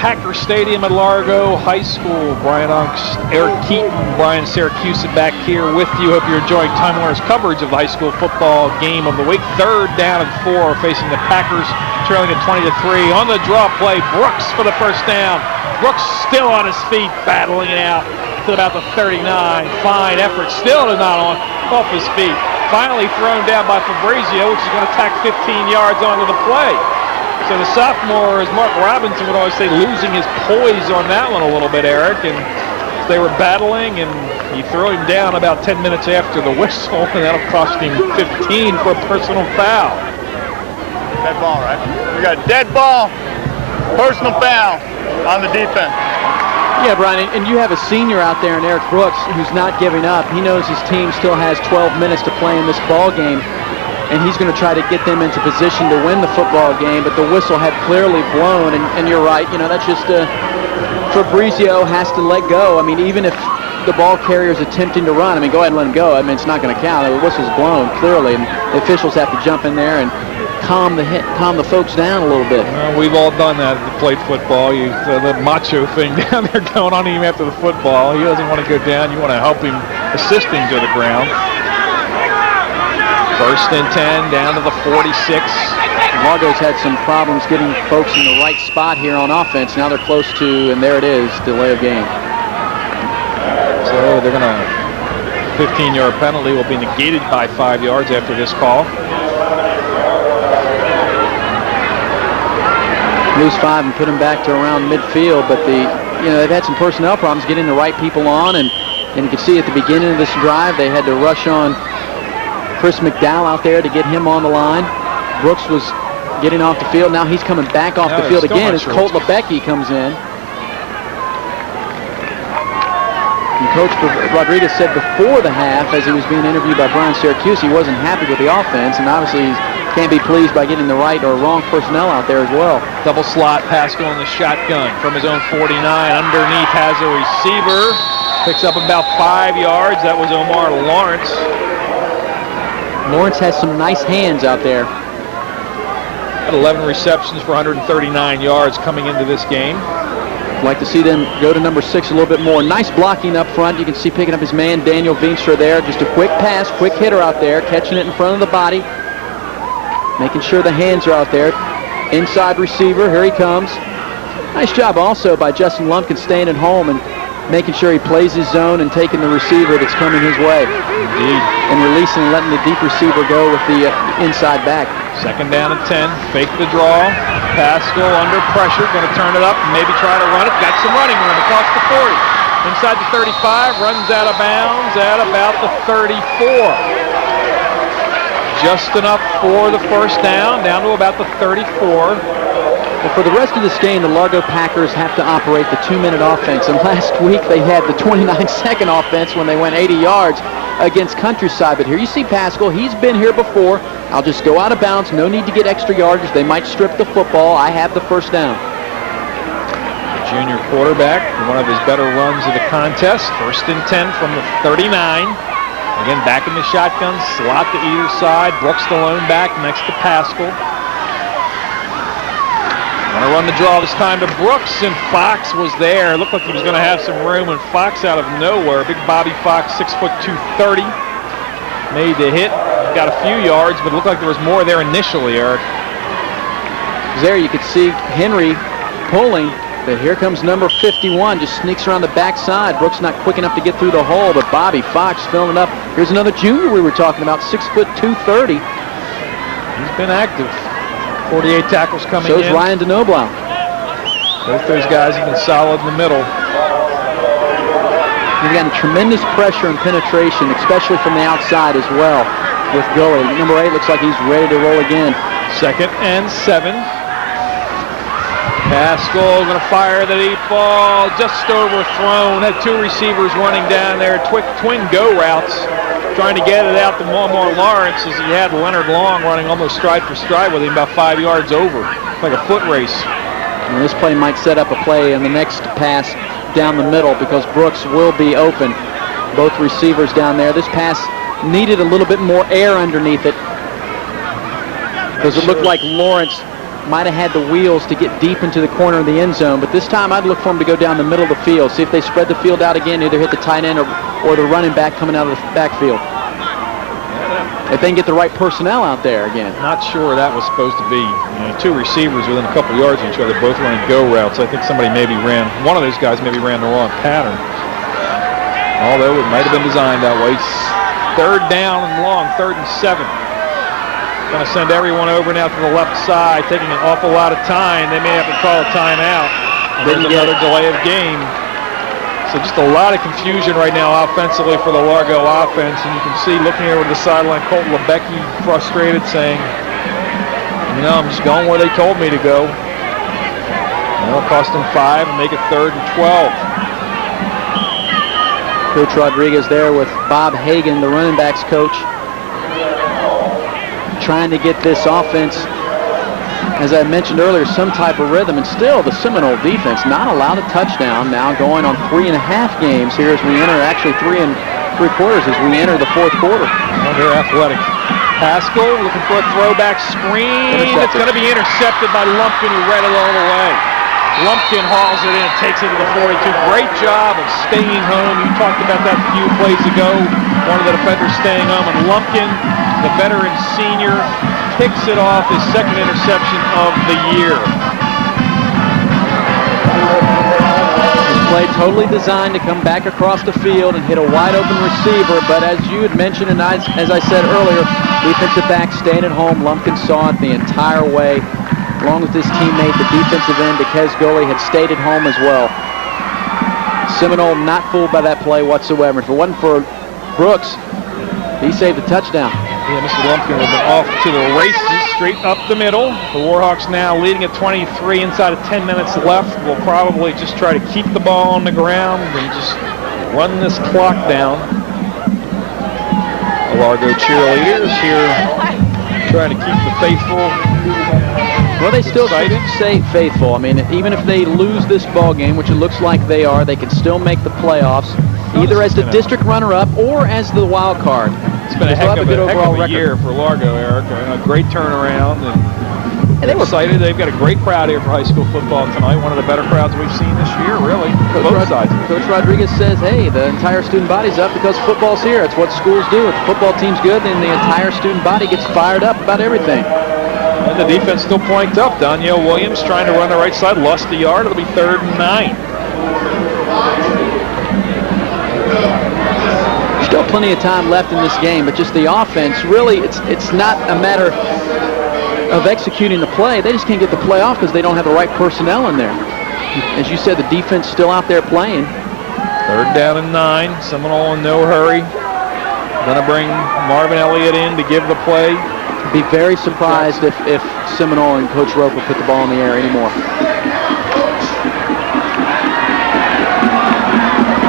Packer Stadium at Largo High School. Brian Unks, Eric Keaton, Brian Syracuse back here with you. Hope you're enjoying Time Warner's coverage of the high school football game of the week. 3rd down and 4 facing the Packers, trailing at 20-3. On the draw play, Brooks for the first down. Brooks still on his feet, battling it out to about the 39. Fine effort, still not off his feet. Finally thrown down by Fabrizio, which is going to tack 15 yards onto the play. So the sophomore, as Mark Robinson would always say, losing his poise on that one a little bit, Eric. And they were battling, and he threw him down about 10 minutes after the whistle, and that'll cost him 15 for a personal foul. Dead ball, right? We got dead ball, personal foul on the defense. Yeah, Brian, and you have a senior out there in Eric Brooks who's not giving up. He knows his team still has 12 minutes to play in this ball game, and he's going to try to get them into position to win the football game, but the whistle had clearly blown, and you're right, you know, that's just Fabrizio has to let go. I mean, even if the ball carrier is attempting to run, I mean, go ahead and let him go. I mean, it's not going to count. The whistle's blown, clearly, and the officials have to jump in there and calm the folks down a little bit. Well, we've all done that if you played football. The macho thing down there going on even after the football. He doesn't want to go down. You want to help him, assist him to the ground. 1st and 10, down to the 46. Largo's had some problems getting folks in the right spot here on offense. Now they're close to, and there it is, delay of game. So they're going to, 15-yard penalty will be negated by 5 yards after this call. Lose 5 and put them back to around midfield, but they've had some personnel problems getting the right people on, and you can see at the beginning of this drive they had to rush on Chris McDowell out there to get him on the line. Brooks was getting off the field. Now he's coming back off the field again as Colt Lebecki comes in. And Coach Rodriguez said before the half, as he was being interviewed by Brian Syracuse, he wasn't happy with the offense, and obviously he can't be pleased by getting the right or wrong personnel out there as well. Double slot, Pascal in the shotgun from his own 49. Underneath has a receiver. Picks up about 5 yards. That was Omar Lawrence. Lawrence has some nice hands out there. Had 11 receptions for 139 yards coming into this game. I'd like to see them go to number 6 a little bit more. Nice blocking up front. You can see picking up his man, Daniel Veenstra there. Just a quick pass, quick hitter out there, catching it in front of the body. Making sure the hands are out there. Inside receiver, here he comes. Nice job also by Justin Lumpkin staying at home and making sure he plays his zone and taking the receiver that's coming his way. Indeed. And releasing and letting the deep receiver go with the inside back. Second down and 10. Fake the draw. Pascal under pressure. Going to turn it up and maybe try to run it. Got some running room across the 40. Inside the 35. Runs out of bounds at about the 34. Just enough for the first down. Down to about the 34. Well, for the rest of this game, the Largo Packers have to operate the 2-minute offense. And last week, they had the 29-second offense when they went 80 yards against Countryside. But here you see Pascal. He's been here before. I'll just go out of bounds. No need to get extra yardage. They might strip the football. I have the first down. Junior quarterback, one of his better runs of the contest. First and 10 from the 39. Again, back in the shotgun, slot to either side. Brooks the lone back next to Pascal. Going to run the draw this time to Brooks, and Fox was there. Looked like he was going to have some room, and Fox out of nowhere. Big Bobby Fox, 6'2", 230. Made the hit. Got a few yards, but it looked like there was more there initially, Eric. There you could see Henry pulling. But here comes number 51, just sneaks around the backside. Brooks not quick enough to get through the hole, but Bobby Fox filling it up. Here's another junior we were talking about, 6'2", 230. He's been active. 48 tackles coming in. So is Ryan DeNoblau. Both those guys have been solid in the middle. You've got a tremendous pressure and penetration, especially from the outside as well with Gully. Number 8 looks like he's ready to roll again. Second and 7. Pascal going to fire the deep ball, just overthrown. Had 2 receivers running down there, twin go routes, trying to get it out to Omar Lawrence as he had Leonard Long running almost stride for stride with him, about 5 yards over, like a foot race. And this play might set up a play in the next pass down the middle because Brooks will be open. Both receivers down there. This pass needed a little bit more air underneath it because it looked like Lawrence might have had the wheels to get deep into the corner of the end zone, but this time I'd look for him to go down the middle of the field, see if they spread the field out again, either hit the tight end or the running back coming out of the backfield. If they can get the right personnel out there again. Not sure that was supposed to be. 2 receivers within a couple yards of each other, both running go routes. I think somebody maybe one of those guys maybe ran the wrong pattern. Although it might have been designed that way. Third down and long, 3rd and 7. Going to send everyone over now to the left side, taking an awful lot of time. They may have to call a timeout. There's another delay of game. So just a lot of confusion right now offensively for the Largo offense. And you can see looking over to the sideline, Colt Lebecki frustrated, saying, I'm just going where they told me to go. And it'll cost them 5 and make it 3rd and 12. Coach Rodriguez there with Bob Hagan, the running backs coach, trying to get this offense, as I mentioned earlier, some type of rhythm. And still the Seminole defense not allowed a touchdown, now going on 3.5 games here as we enter, actually 3 3/4 as we enter the 4th quarter. Well, they're athletic. Pascal looking for a throwback screen. It's going to be intercepted by Lumpkin, who read it all the way. Lumpkin hauls it in and takes it to the 42. Great job of staying home. You talked about that a few plays ago. One of the defenders staying home, and Lumpkin, the veteran senior, picks it off, his 2nd interception of the year. This play totally designed to come back across the field and hit a wide open receiver, but as you had mentioned and as I said earlier, defensive back staying at home. Lumpkin saw it the entire way. Along with his teammate, the defensive end, Dekez Gully, had stayed at home as well. Seminole not fooled by that play whatsoever. If it wasn't for Brooks, he saved a touchdown. Yeah, Mr. Lumpkin will be off to the races, straight up the middle. The Warhawks now leading at 23 inside of 10 minutes left. We'll probably just try to keep the ball on the ground and just run this clock down. The Largo cheerleaders here trying to keep the faithful. Well, they still stay faithful. I mean, even if they lose this ball game, which it looks like they are, they can still make the playoffs, either as the district runner-up or as the wild card. It's been a heck of a year for Largo, Eric. A great turnaround, and they were excited. They've got a great crowd here for high school football tonight. One of the better crowds we've seen this year, really. Both sides. Coach Rodriguez says, hey, the entire student body's up because football's here. It's what schools do. If the football team's good, then the entire student body gets fired up about everything. And the defense still points up. Danielle Williams trying to run the right side, lost a yard. It'll be 3rd and 9. Still plenty of time left in this game, but just the offense, really, it's not a matter of executing the play. They just can't get the play off because they don't have the right personnel in there. As you said, the defense still out there playing. 3rd down and 9. Seminole in no hurry. Going to bring Marvin Elliott in to give the play. Be very surprised if Seminole and Coach Roper put the ball in the air anymore.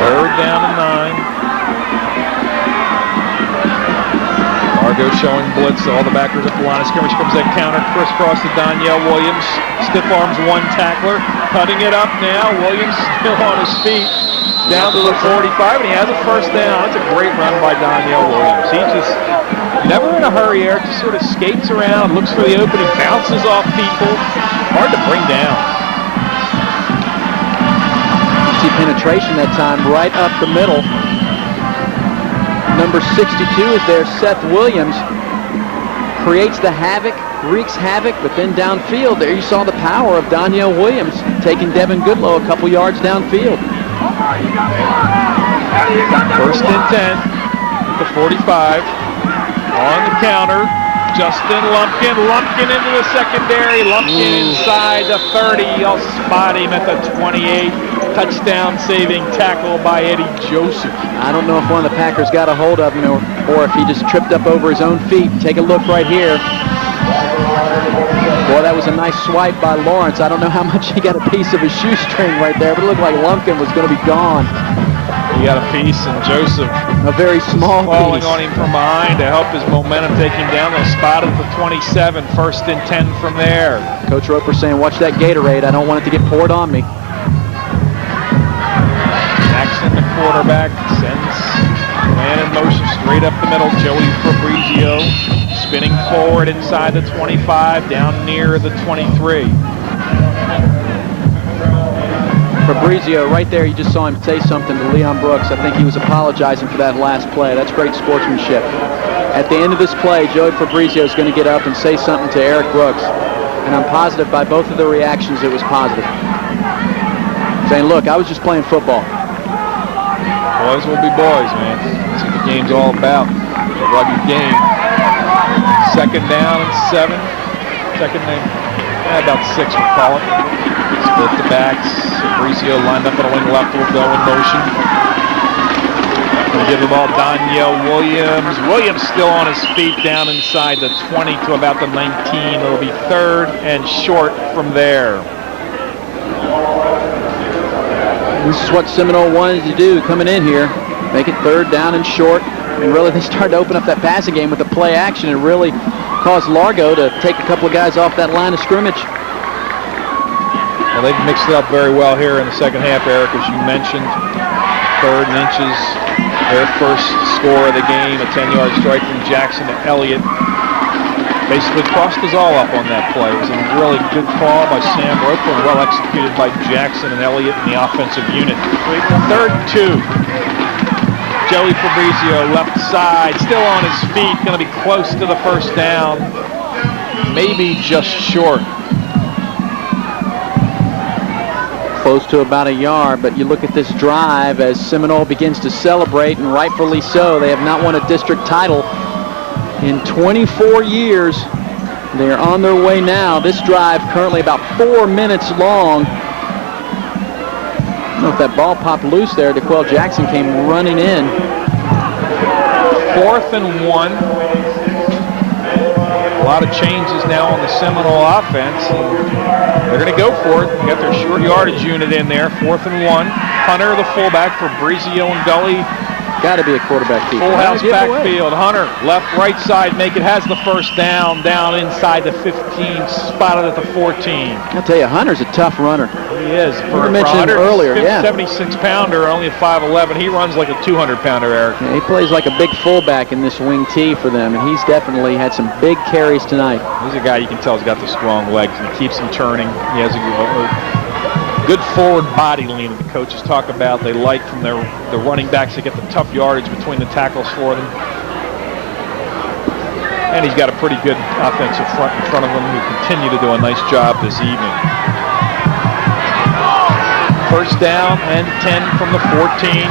3rd down and 9. Largo showing blitz. All the backers at the line of scrimmage. Comes that counter crisscross to Danielle Williams. Stiff arms one tackler. Cutting it up now. Williams still on his feet. Down to the 45, and he has a 1st down. That's a great run by Danielle Williams. He just never in a hurry, Eric. Just sort of skates around, looks for the opening, bounces off people. Hard to bring down. See penetration that time right up the middle. Number 62 is there, Seth Williams. Creates the havoc, wreaks havoc, but then downfield, there you saw the power of Danielle Williams taking Devin Goodlow a couple yards downfield. 1st and 10 at the 45. On the counter, Justin Lumpkin. Lumpkin into the secondary. Lumpkin inside the 30. I'll spot him at the 28. Touchdown saving tackle by Eddie Joseph. I don't know if one of the Packers got a hold of him or if he just tripped up over his own feet. Take a look right here. Boy, that was a nice swipe by Lawrence. I don't know how much he got a piece of his shoestring right there, but it looked like Lumpkin was going to be gone. He got a piece, and Joseph, a very small falling piece, on him from behind to help his momentum take him down. They'll spot at the 27, 1st and 10 from there. Coach Roper saying, watch that Gatorade. I don't want it to get poured on me. Jackson, the quarterback, sends man in motion straight up the middle. Joey Fabrizio spinning forward inside the 25, down near the 23. Fabrizio, right there, you just saw him say something to Leon Brooks. I think he was apologizing for that last play. That's great sportsmanship. At the end of this play, Joey Fabrizio is going to get up and say something to Eric Brooks. And I'm positive by both of the reactions it was positive. Saying, look, I was just playing football. Boys will be boys, man. That's what the game's all about. The rugged game. 2nd down and 7. About 6, we'll call it. Split the backs. Fabrizio lined up on the wing left, will go in motion. Gonna give the ball Danielle Williams. Williams still on his feet down inside the 20 to about the 19. It'll be 3rd and short from there. This is what Seminole wanted to do coming in here. Make it 3rd down and short. And really, they started to open up that passing game with the play action and really caused Largo to take a couple of guys off that line of scrimmage. Well, they've mixed it up very well here in the 2nd half, Eric, as you mentioned. 3rd and inches, their first score of the game, a 10-yard strike from Jackson to Elliott. Basically crossed us all up on that play. It was a really good call by Sam Roper, well executed by Jackson and Elliott in the offensive unit. 3rd and 2. Joey Fabrizio, left side, still on his feet, going to be close to the 1st down. Maybe just short. Close to about a yard, but you look at this drive as Seminole begins to celebrate, and rightfully so. They have not won a district title in 24 years. They are on their way now. This drive currently about 4 minutes long. I don't know if that ball popped loose there. DeQuell Jackson came running in. 4th and 1. lot of changes now on the Seminole offense. They're going to go for it. They got their short yardage unit in there, 4th and 1. Hunter, the fullback for Brizio and Gully. Got to be a quarterback keeper. Full house backfield. Hunter, left, right side, make it, has the first down inside the 15, spotted at the 14. I'll tell you, Hunter's a tough runner. He is. For mentioned earlier, 76-pounder, only a 5'11". He runs like a 200-pounder, Eric. Yeah, he plays like a big fullback in this wing T for them, and he's definitely had some big carries tonight. He's a guy you can tell has got the strong legs, and he keeps them turning. He has a good forward body lean that the coaches talk about. They like from the running backs to get the tough yardage between the tackles for them. And he's got a pretty good offensive front in front of him who continue to do a nice job this evening. First down and 10 from the 14.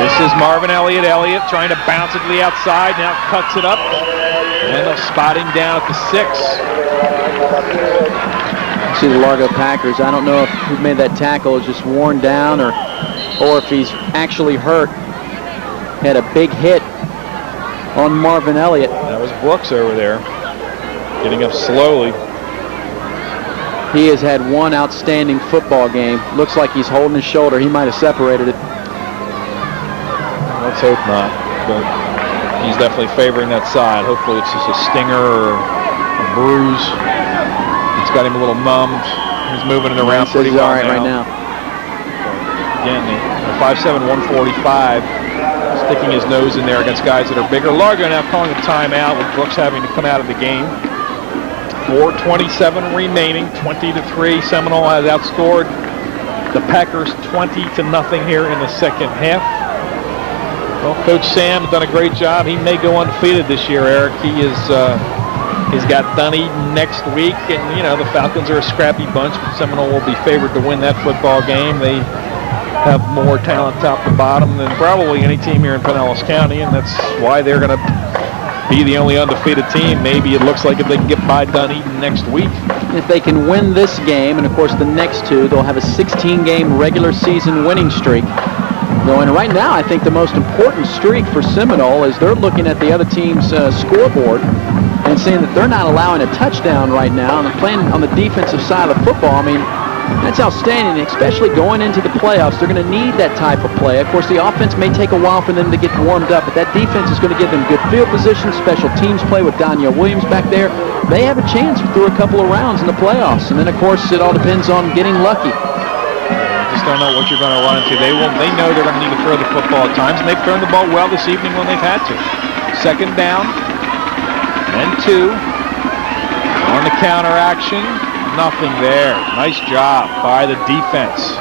This is Marvin Elliott. Elliott trying to bounce it to the outside. Now cuts it up. And they'll spot him down at the 6. See the Largo Packers. I don't know if who made that tackle is just worn down or if he's actually hurt. Had a big hit on Marvin Elliott. That was Brooks over there, getting up slowly. He has had one outstanding football game. Looks like he's holding his shoulder. He might have separated it. Let's hope not, but he's definitely favoring that side. Hopefully it's just a stinger or a bruise. It's got him a little numbed. He's moving it around pretty well all right right now. Again, 5'7", 145, sticking his nose in there against guys that are bigger. Largo now calling a timeout with Brooks having to come out of the game. 4:27 remaining, 20-3. Seminole has outscored the Packers 20-0 here in the second half. Well, Coach Sam has done a great job. He may go undefeated this year, Eric. He's got Dunedin next week, and, you know, the Falcons are a scrappy bunch, but Seminole will be favored to win that football game. They have more talent top to bottom than probably any team here in Pinellas County, and that's why they're going to be the only undefeated team. Maybe it looks like if they can get by Dunedin next week. If they can win this game, and of course the next two, they'll have a 16-game regular season winning streak going. Right now, I think the most important streak for Seminole is they're looking at the other team's scoreboard and saying that they're not allowing a touchdown right now, and they're playing on the defensive side of the football. I mean, that's outstanding, especially going into the playoffs. They're going to need that type of play. Of course, the offense may take a while for them to get warmed up, but that defense is going to give them good field position, special teams play with Danielle Williams back there. They have a chance through a couple of rounds in the playoffs, and then, of course, it all depends on getting lucky. You just don't know what you're going to run into. They know they're going to need to throw the football at times, and they've thrown the ball well this evening when they've had to. Second down and 2 on the counter action. Nothing there. Nice job by the defense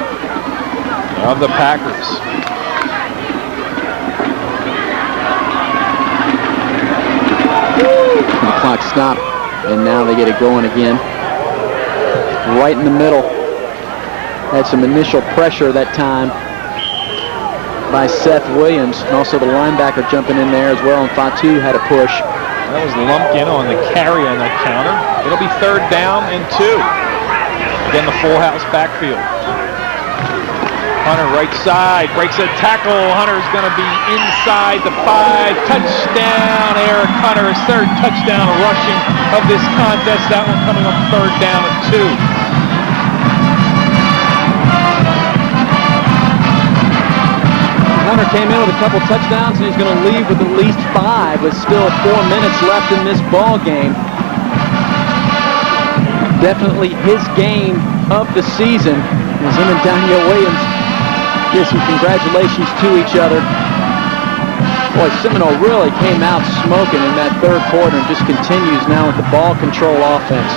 of the Packers. The clock stopped, and now they get it going again. Right in the middle. Had some initial pressure that time by Seth Williams, and also the linebacker jumping in there as well, and Fatu had a push. That was Lumpkin on the carry on that counter. It'll be third down and 2. Again, the full house backfield. Hunter right side, breaks a tackle. Hunter's going to be inside the 5. Touchdown, Eric Hunter, his third touchdown rushing of this contest. That one coming up third down and 2. Hunter came in with a couple touchdowns, and he's going to leave with at least 5 with still 4 minutes left in this ball game. Definitely his game of the season as him and Danielle Williams give some congratulations to each other. Boy, Seminole really came out smoking in that third quarter and just continues now with the ball control offense.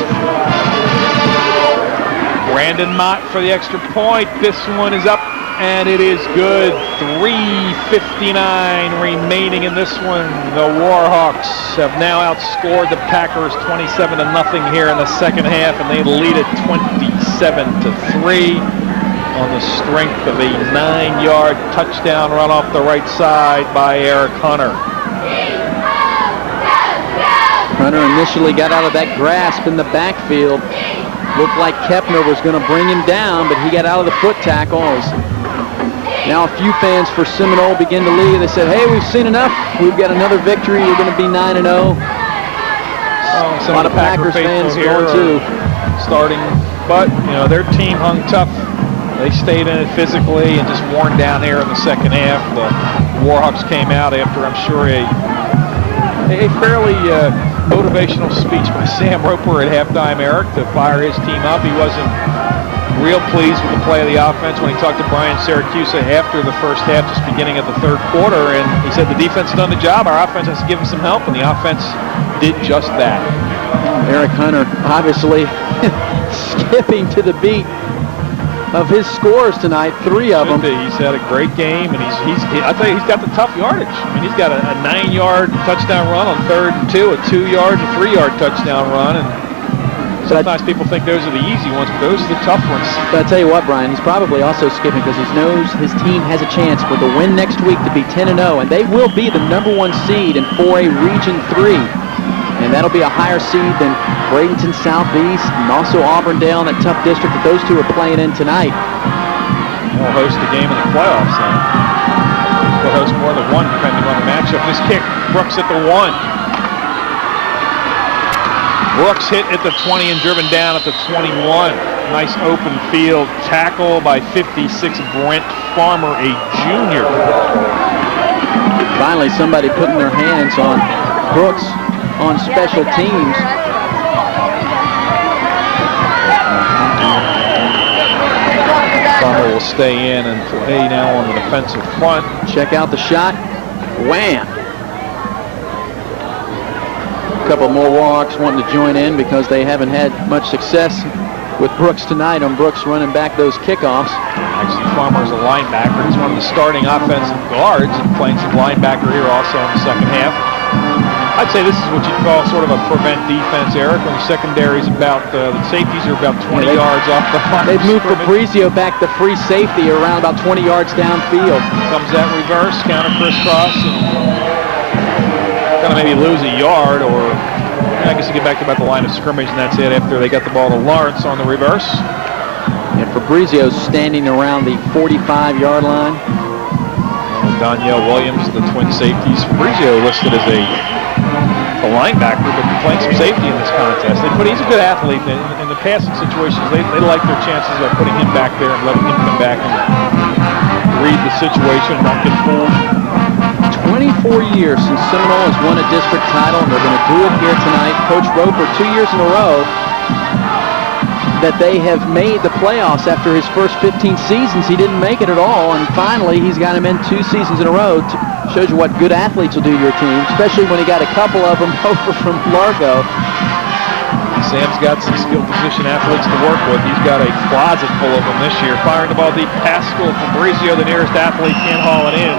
Brandon Mott for the extra point. This one is up, and it is good. 3:59 remaining in this one. The Warhawks have now outscored the Packers 27-0 here in the second half, and they lead it 27-3 on the strength of a 9-yard touchdown run off the right side by Eric Hunter. Hunter initially got out of that grasp in the backfield. Looked like Kepner was going to bring him down, but he got out of the foot tackle. Now a few fans for Seminole begin to leave. They said, hey, we've seen enough. We've got another victory. We're going to be 9-0. A lot of Packers fans going too. Starting, but their team hung tough. They stayed in it physically and just worn down here in the second half. The Warhawks came out after, I'm sure, a fairly motivational speech by Sam Roper at halftime, Eric, to fire his team up. He wasn't real pleased with the play of the offense when he talked to Brian Syracuse after the first half, just beginning of the third quarter, and he said the defense has done the job. Our offense has to give him some help, and the offense did just that. Eric Hunter obviously skipping to the beat of his scores tonight, 3 of them. He's had a great game, and I tell you, he's got the tough yardage. I mean, he's got a 9-yard touchdown run on 3rd and 2, a 2-yard and 3-yard touchdown run, and sometimes people think those are the easy ones, but those are the tough ones. But I tell you what, Brian, he's probably also skipping because he knows his team has a chance for the win next week to be 10-0, and they will be the #1 seed in 4A Region 3. And that'll be a higher seed than Bradenton Southeast and also Auburndale and that tough district that those two are playing in tonight. They'll host the game in the playoffs then. They'll host more than one depending on the matchup. This kick, Brooks at the 1. Brooks hit at the 20 and driven down at the 21. Nice open field tackle by 56 Brent Farmer, a junior. Finally, somebody putting their hands on Brooks on special teams. Farmer will stay in and play now on the defensive front. Check out the shot. Wham! A couple more Warhawks wanting to join in because they haven't had much success with Brooks tonight on Brooks running back those kickoffs. Actually, Farmer's a linebacker. He's one of the starting offensive guards and playing some linebacker here also in the second half. I'd say this is what you'd call sort of a prevent defense, Eric, when the secondary's about, the safeties are about 20 yards off the line. They've moved Fabrizio back to free safety around about 20 yards downfield. Comes that reverse, counter crisscross, and kind of maybe lose a yard, or I guess you get back to about the line of scrimmage, and that's it after they got the ball to Lawrence on the reverse. And Fabrizio's standing around the 45-yard line. Danielle Williams, the twin safeties. Fabrizio listed as a linebacker, but playing some safety in this contest. He's a good athlete. In the passing situations, they like their chances by putting him back there and letting him come back and read the situation and not get fooled. 24 years since Seminole has won a district title, and they're going to do it here tonight. Coach Roper, 2 years in a row that they have made the playoffs. After his first 15 seasons, he didn't make it at all, and finally he's got him in 2 seasons in a row. Shows you what good athletes will do to your team, especially when he got a couple of them over from Largo. Sam's got some skilled position athletes to work with. He's got a closet full of them this year. Firing the ball deep past school. Fabrizio, the nearest athlete, can't haul it in.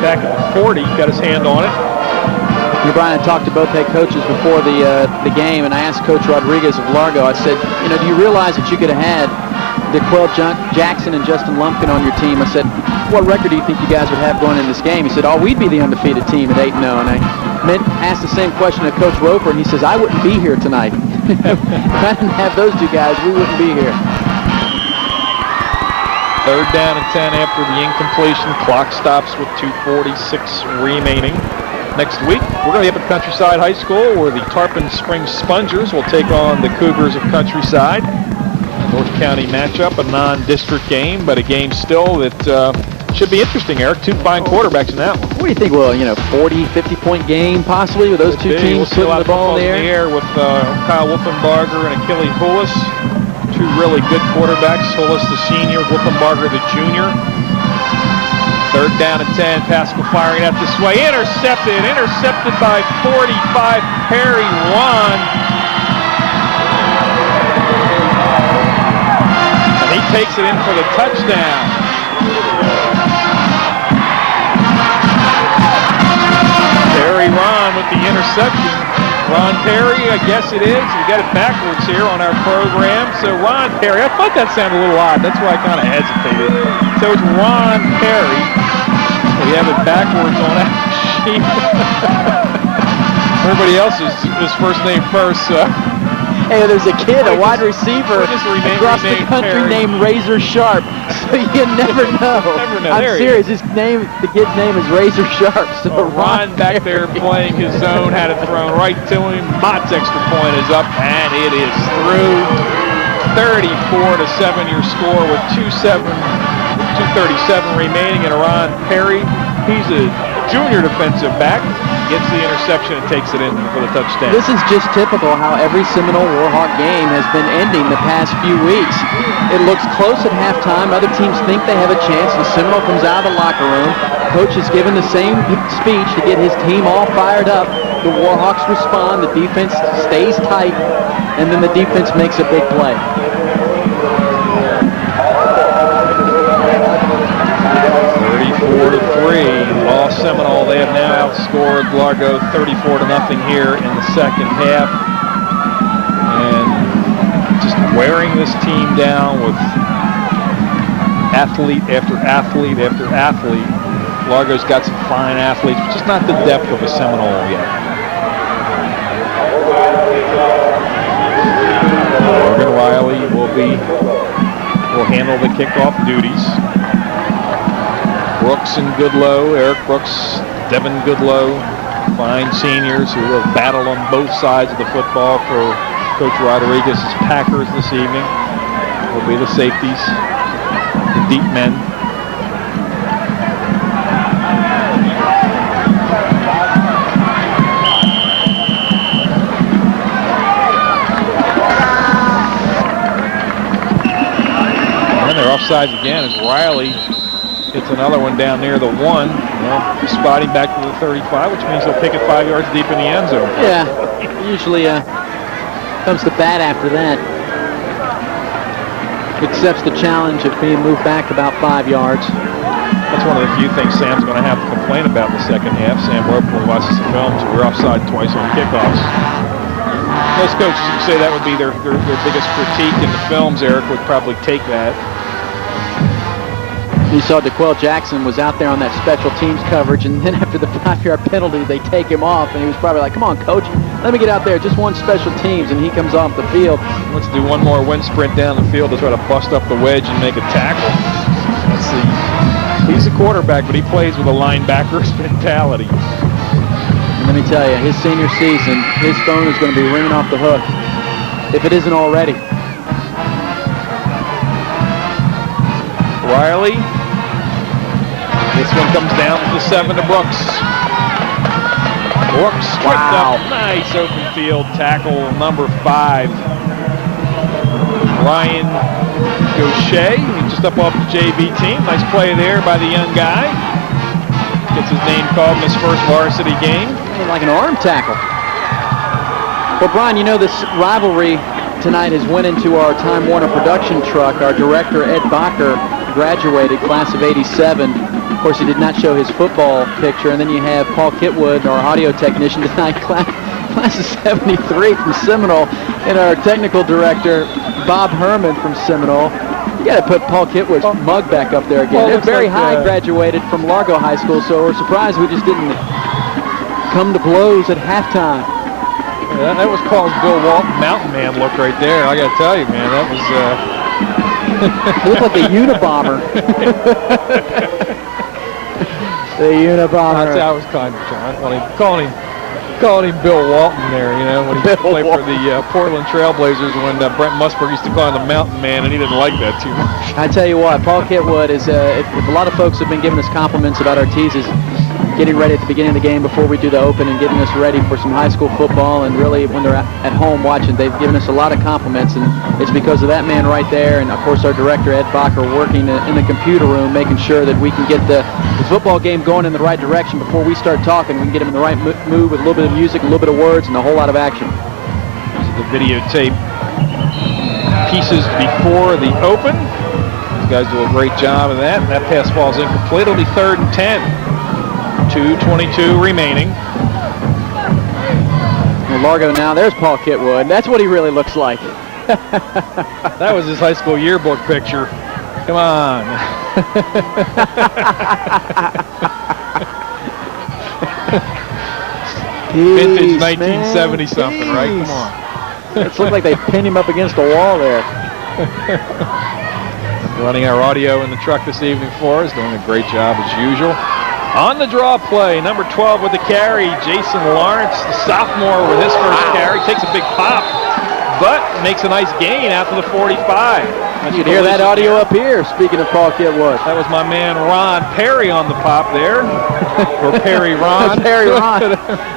Back at the 40, got his hand on it. Brian, I talked to both head coaches before the game, and I asked Coach Rodriguez of Largo, I said, do you realize that you could have had DeQuell Jackson and Justin Lumpkin on your team? I said, what record do you think you guys would have going in this game? He said, we'd be the undefeated team at 8-0. And I asked the same question to Coach Roper, and he says, I wouldn't be here tonight. If I didn't have those two guys, we wouldn't be here. 3rd down and 10 after the incompletion. Clock stops with 2:46 remaining. Next week, we're going to be up at Countryside High School, where the Tarpon Springs Spongers will take on the Cougars of Countryside. North County matchup, a non-district game, but a game still that should be interesting, Eric. 2 fine quarterbacks in that one. What do you think? Well, 40, 50-point game possibly with those 2 teams putting the ball in the air. With Kyle Wolfenbarger and Achille Hulis. 2 really good quarterbacks. Hulis, the senior, Wolfenbarger, the junior. 3rd down and 10. Pascal firing it up this way. Intercepted by 45. Perry Ron. And he takes it in for the touchdown. Perry Ron with the interception. Ron Perry, I guess it is. We got it backwards here on our program. So Ron Perry, I thought that sounded a little odd. That's why I kind of hesitated. So it's Ron Perry. We have it backwards on our sheet. Everybody else is his first name first. Hey, there's a kid, a wide receiver across the country Perry. named Razor Sharp. So you never know. Never know. I'm There he serious. His name, the kid's name is Razor Sharp. So Ron back there playing his zone, had it thrown right to him. Mott's extra point is up, and it is through. 34-7 your score with 2:37 remaining. And Ron Perry, he's a junior defensive back, gets the interception and takes it in for the touchdown. this is just typical how every Seminole Warhawk game has been ending the past few weeks. It looks close at halftime. Other teams think they have a chance. The Seminole comes out of the locker room. Coach is given the same speech to get his team all fired up. The Warhawks respond. The defense stays tight, and then the defense makes a big play. 34-3, all Seminole. They have now outscored Largo 34-0 here in the second half. And just wearing this team down with athlete after athlete after athlete. Largo's got some fine athletes, but just not the depth of a Seminole yet. Morgan Riley will handle the kickoff duties. Brooks and Goodlow, Eric Brooks, Devin Goodlow, fine seniors who have battled on both sides of the football for Coach Rodriguez's Packers this evening. Will be the safeties, the deep men. And they're offsides again as Riley hits another one down near the 1. Spotting back to the 35, which means they'll pick it 5 yards deep in the end zone. Yeah, usually comes to bat after that. Accepts the challenge of being moved back about 5 yards. That's one of the few things Sam's going to have to complain about in the second half. Sam Roper, when he watches the films, we're offside twice on kickoffs. Most coaches would say that would be their biggest critique in the films. Eric would probably take that. You saw DeQuell Jackson was out there on that special teams coverage, and then after the 5-yard penalty, they take him off, and he was probably like, come on, coach, let me get out there, just one special teams, and he comes off the field. He wants to do one more wind sprint down the field to try to bust up the wedge and make a tackle. He's a quarterback, but he plays with a linebacker's mentality. And let me tell you, his senior season, his phone is going to be ringing off the hook, if it isn't already. Riley. This one comes down to the 7 to Brooks. Brooks tripped up. Nice open field tackle, number 5. Ryan Gaucher, just up off the JV team. Nice play there by the young guy. Gets his name called in his first varsity game. Like an arm tackle. Well, Brian, you know this rivalry tonight has went into our Time Warner production truck. Our director, Ed Bacher, graduated, class of '87. Of course, he did not show his football picture. And then you have Paul Kitwood, our audio technician tonight, class of '73 from Seminole, and our technical director, Bob Herman from Seminole. You got to put Paul Kitwood's mug back up there again. Well, Barry Hyde graduated from Largo High School, so we're surprised we just didn't come to blows at halftime. Yeah, that was called Bill Walton Mountain Man look right there. I got to tell you, man, that was... He looked like a Unabomber. The Unabomber. That's how I was kind of calling him Bill Walton there, you know, when he played for the Portland Trailblazers when Brent Musburg used to call him the Mountain Man, and he didn't like that too much. I tell you what, Paul Kitwood is, if a lot of folks have been giving us compliments about our teases, getting ready at the beginning of the game before we do the open and getting us ready for some high school football, and really when they're at home watching, they've given us a lot of compliments, and it's because of that man right there, and of course our director Ed Bacher working in the computer room, making sure that we can get the football game going in the right direction before we start talking. We can get them in the right mood with a little bit of music, a little bit of words, and a whole lot of action. The videotape pieces before the open. These guys do a great job of that, and that pass falls incomplete. It'll be 3rd and 10. 2:22 remaining. Well, Largo now, there's Paul Kitwood. That's what he really looks like. That was his high school yearbook picture. Come on. Vintage 1970 something, right? Come on. It looked like they pinned him up against the wall there. Running our audio in the truck this evening for us, doing a great job as usual. On the draw play, number 12 with the carry, Jason Lawrence, the sophomore with his first carry, takes a big pop, but makes a nice gain out to the 45. You can hear that audio up here, speaking of Paul Kitwood. That was my man Ron Perry on the pop there. Or Perry Ron. Perry Ron.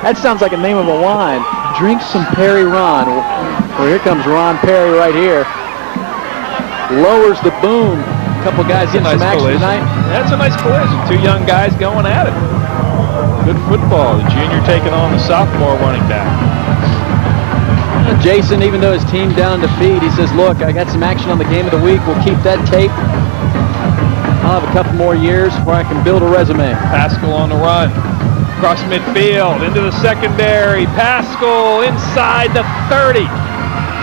That sounds like a name of a wine. Drink some Perry Ron. Well, here comes Ron Perry right here. Lowers the boom. A couple guys getting some action tonight. That's a nice collision. Two young guys going at it. Good football. The junior taking on the sophomore running back. Jason, even though his team down in defeat, he says, look, I got some action on the game of the week. We'll keep that tape. I'll have a couple more years where I can build a resume. Pascal on the run. Across midfield, into the secondary. Pascal inside the 30.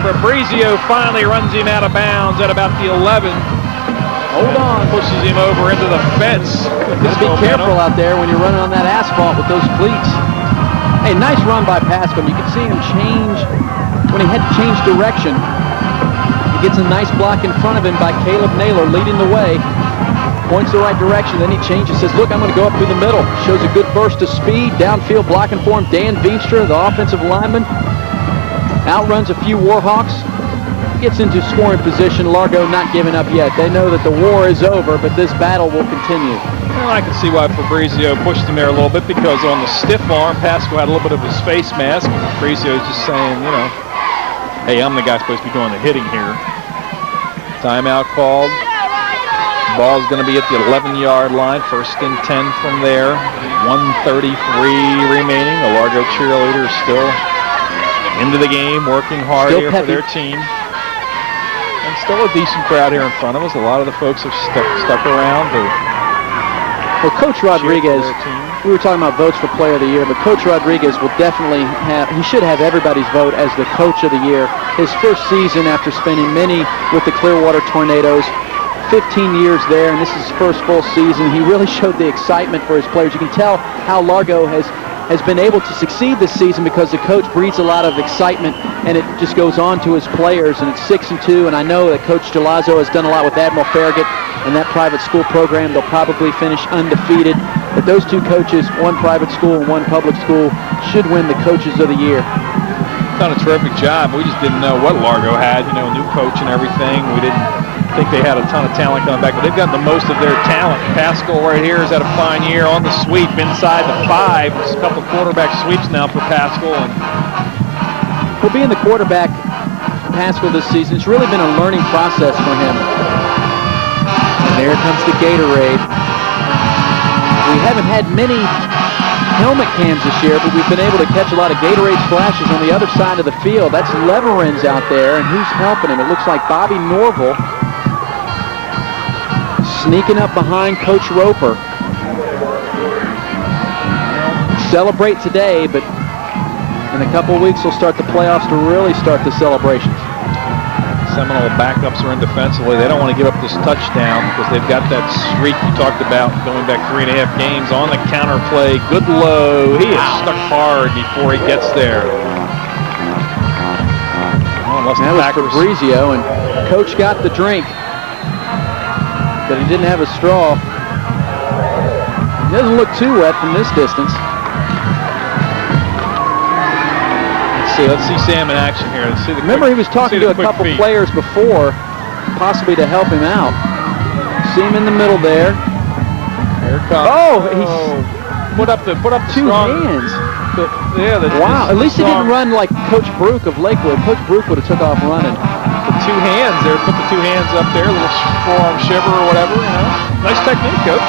Fabrizio finally runs him out of bounds at about the 11. Hold on. Pushes him over into the fence. Just be careful out there when you're running on that asphalt with those cleats. Hey, nice run by Pascal. You can see him change when he had to change direction. He gets a nice block in front of him by Caleb Naylor leading the way. Points the right direction, then he changes, says, look, I'm going to go up through the middle. Shows a good burst of speed, downfield blocking for him. Dan Veenstra, the offensive lineman, outruns a few Warhawks. Gets into scoring position. Largo not giving up yet. They know that the war is over, but this battle will continue. Well, I can see why Fabrizio pushed him there a little bit, because on the stiff arm, Pascal had a little bit of his face mask, and Fabrizio's just saying, you know, hey, I'm the guy supposed to be doing the hitting here. Timeout called. Ball's going to be at the 11-yard line. 1st and 10 from there. 1:33 remaining. The Largo cheerleaders still into the game, working hard Still here peppy for their team. And still a decent crowd here in front of us. A lot of the folks have stuck around to Well, Coach Rodriguez, we were talking about votes for Player of the Year, but Coach Rodriguez will definitely have, he should have everybody's vote as the Coach of the Year. His first season after spending many with the Clearwater Tornadoes, 15 years there, and this is his first full season. He really showed the excitement for his players. You can tell how Largo has been able to succeed this season because the coach breeds a lot of excitement, and it just goes on to his players, and it's 6-2, and I know that Coach Gelazzo has done a lot with Admiral Farragut and that private school program. They'll probably finish undefeated, but those two coaches, one private school and one public school, should win the Coaches of the Year. done a terrific job. We just didn't know what Largo had, you know, new coach and everything. We didn't think they had a ton of talent coming back, but they've gotten the most of their talent. Pascal right here has had a fine year on the sweep inside the 5. There's a couple quarterback sweeps now for Pascal. And well, being the quarterback for Pascal this season, it's really been a learning process for him. And there comes the Gatorade. We haven't had many helmet cams this year, but we've been able to catch a lot of Gatorade splashes on the other side of the field. That's Leverenz out there, and who's helping him? It looks like Bobby Norville sneaking up behind Coach Roper. Celebrate today, but in a couple of weeks we'll start the playoffs to really start the celebrations. Seminole backups are in defensively. They don't want to give up this touchdown because they've got that streak you talked about going back 3.5 games on the counter play. Good low. He is stuck hard before he gets there. That was Fabrizio, and Coach got the drink, but he didn't have a straw. He doesn't look too wet from this distance. Let's see Sam in action here. Let's see the Remember, he was talking to a couple players before, possibly to help him out. See him in the middle there. Here it comes. Oh, he put up two hands. Wow, at least he didn't run like Coach Brook of Lakewood. Coach Brook would have took off running. The two hands there. Put the two hands up there, a little forearm shiver or whatever. You know, nice technique, Coach.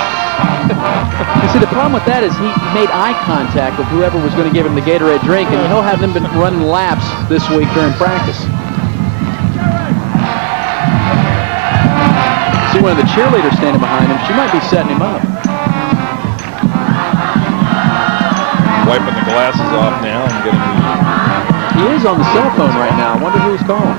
You see, the problem with that is he made eye contact with whoever was going to give him the Gatorade drink, and he'll have them been running laps this week during practice. See one of the cheerleaders standing behind him. She might be setting him up. Wiping the glasses off now and getting the... He is on the cell phone right now. I wonder who's calling.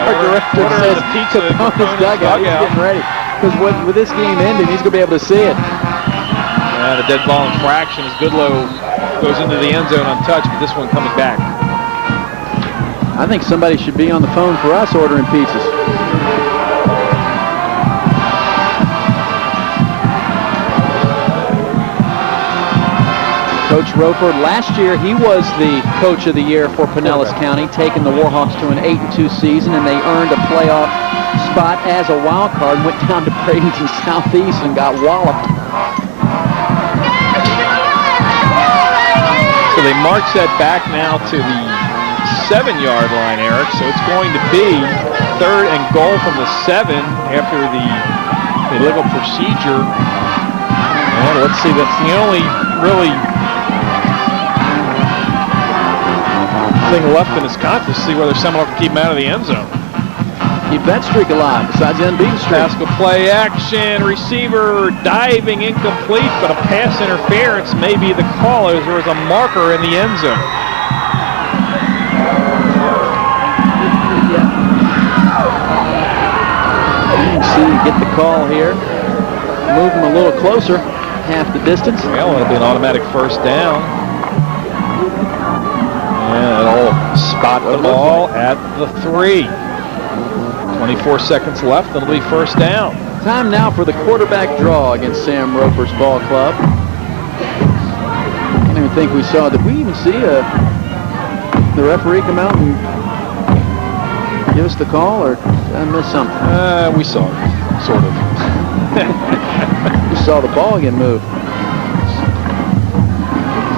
Our director says Capone's dugout. He's getting ready. Because with this game ending, he's going to be able to see it. Yeah, the dead ball infraction as Goodlow goes into the end zone untouched, but this one coming back. I think somebody should be on the phone for us ordering pizzas. Coach Roper, last year he was the coach of the year for Pinellas County, taking the Warhawks to an 8-2 season, and they earned a playoff spot as a wild card, went down to Bradenton Southeast and got walloped. So they march that back now to the 7-yard line, Eric. So it's going to be 3rd and goal from the 7 after the illegal procedure. And let's see, that's the only really thing left in his contest to see whether Seminole can keep him out of the end zone. Keep that streak alive, besides the unbeaten streak. Pascal play action, receiver diving incomplete, but a pass interference may be the call as there is a marker in the end zone. You can see, get the call here. Move him a little closer, half the distance. Well, it'll be an automatic first down. And it'll spot the ball at the 3. 24 seconds left, it'll be first down. Time now for the quarterback draw against Sam Roper's ball club. I don't even think we saw, did we even see the referee come out and give us the call, or did I miss something? We saw it, sort of. We saw the ball get moved.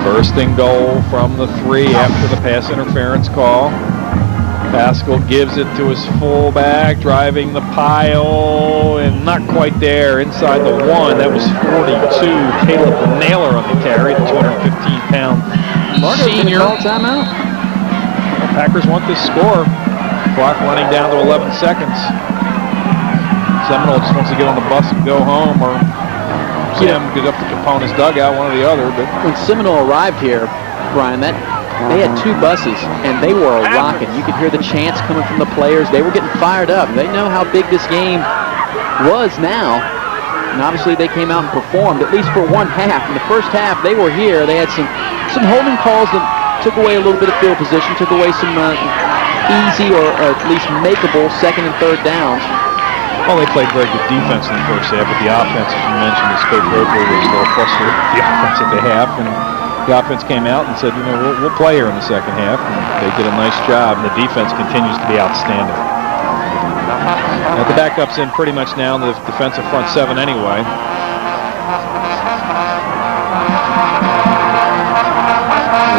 First and goal from the 3 after the pass interference call. Pascal gives it to his fullback, driving the pile, and not quite there inside the 1. That was 42. Caleb Naylor on the carry, the 215-pound senior. Timeout. The Packers want this score. Clock running down to 11 seconds. Seminole just wants to get on the bus and go home, or see him get up to Capone's dugout, one or the other. But when Seminole arrived here, Brian, they had 2 buses, and they were rocking. You could hear the chants coming from the players. They were getting fired up. They know how big this game was now. And obviously they came out and performed, at least for one half. In the first half, they were here. They had some holding calls that took away a little bit of field position, took away some easy or at least makeable 2nd and 3rd downs. Well, they played very good defense in the first half, but the offense, as you mentioned, as Coach Roper was a little frustrated with the offense at the half. And the offense came out and said, you know, we'll play here in the second half. And they did a nice job, and the defense continues to be outstanding. Now, the backup's in pretty much now in the defensive front 7 anyway.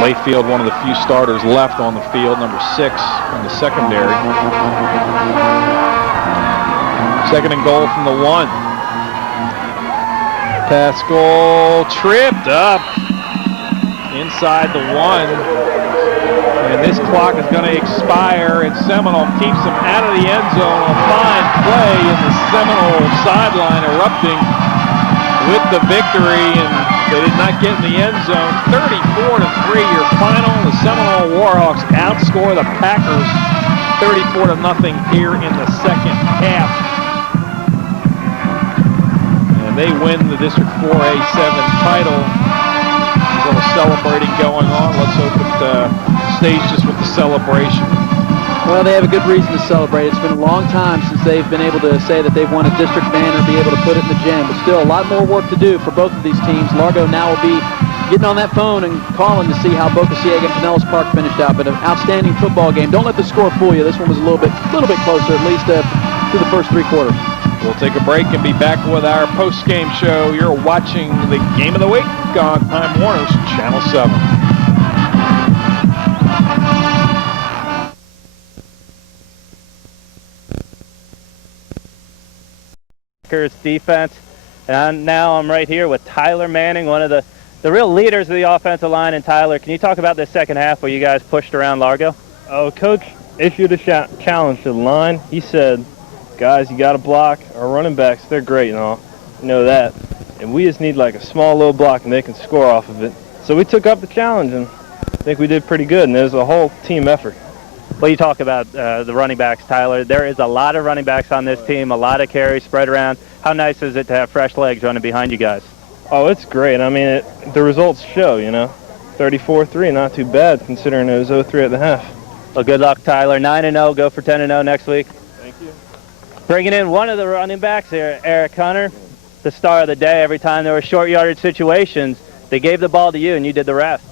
Layfield, one of the few starters left on the field, number 6 in the secondary. 2nd and goal from the 1. Pascal tripped up inside the 1. And this clock is going to expire, and Seminole keeps them out of the end zone. A fine play, and the Seminole sideline erupting with the victory, and they did not get in the end zone. 34-3 your final. The Seminole Warhawks outscore the Packers 34-0 here in the second half. And they win the District 4A7 title. A little celebrating going on. Let's hope it stays just with the celebration. Well, they have a good reason to celebrate. It's been a long time since they've been able to say that they've won a district banner, be able to put it in the gym. But still, a lot more work to do for both of these teams. Largo now will be getting on that phone and calling to see how Boca Ciega and Pinellas Park finished out. But an outstanding football game. Don't let the score fool you. This one was a little bit closer, at least through the first 3 quarters. We'll take a break and be back with our post-game show. You're watching the Game of the Week on Time Warner's Channel 7. Defense, and now I'm right here with Tyler Manning, one of the real leaders of the offensive line. And Tyler, can you talk about this second half where you guys pushed around Largo? Oh, Coach issued a challenge to the line. He said, guys, you got to block our running backs. They're great and all, you know that, and we just need like a small little block and they can score off of it. So we took up the challenge, and I think we did pretty good, and it was a whole team effort. Well, you talk about the running backs, Tyler. There is a lot of running backs on this team, a lot of carries spread around. How nice is it to have fresh legs running behind you guys? Oh, it's great. I mean, the results show, you know. 34-3, not too bad considering it was 0-3 at the half. Well, good luck, Tyler. 9-0, go for 10-0 next week. Thank you. Bringing in one of the running backs here, Eric Hunter, the star of the day. Every time there were short yardage situations, they gave the ball to you and you did the rest.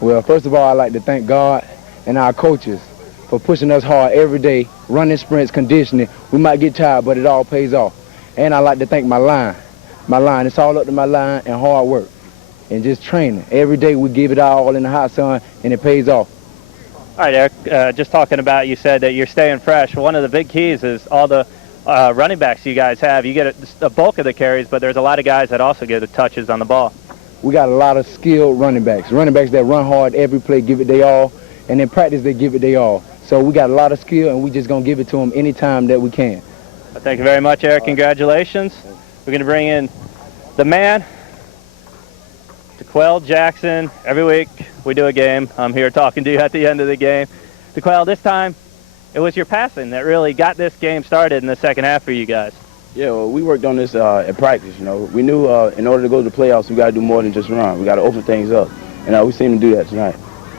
Well, first of all, I'd like to thank God and our coaches for pushing us hard every day, running sprints, conditioning. We might get tired, but it all pays off. And I'd like to thank my line. My line, it's all up to my line and hard work and just training. Every day we give it all in the hot sun, and it pays off. All right, Eric, just talking about, you said that you're staying fresh. One of the big keys is all the running backs you guys have. You get a bulk of the carries, but there's a lot of guys that also get the touches on the ball. We got a lot of skilled running backs that run hard every play, give it their all, and in practice they give it their all. So we got a lot of skill, and we just going to give it to them anytime that we can. Well, thank you very much, Eric. Congratulations. We're going to bring in the man, DeQuell Jackson. Every week we do a game. I'm here talking to you at the end of the game. DeQuell, this time it was your passing that really got this game started in the second half for you guys. Yeah, well, we worked on this at practice, you know. We knew in order to go to the playoffs, we got to do more than just run. We got to open things up, and we seem to do that tonight.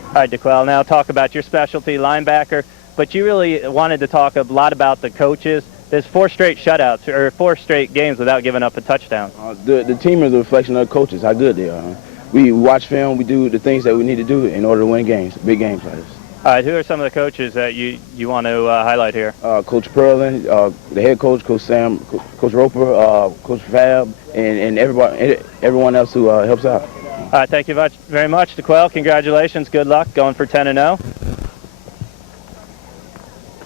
All right, DeQuell, now talk about your specialty, linebacker, but you really wanted to talk a lot about the coaches. There's 4 straight shutouts, or 4 straight games without giving up a touchdown. The team is a reflection of the coaches, how good they are. We watch film, we do the things that we need to do in order to win games, big games like this. All right, who are some of the coaches that you want to highlight here? Coach Perlin, the head coach, Coach Sam, Coach Roper, Coach Fab, and everyone else who helps out. All right, thank you very much, DeQuell. Congratulations. Good luck going for 10-0.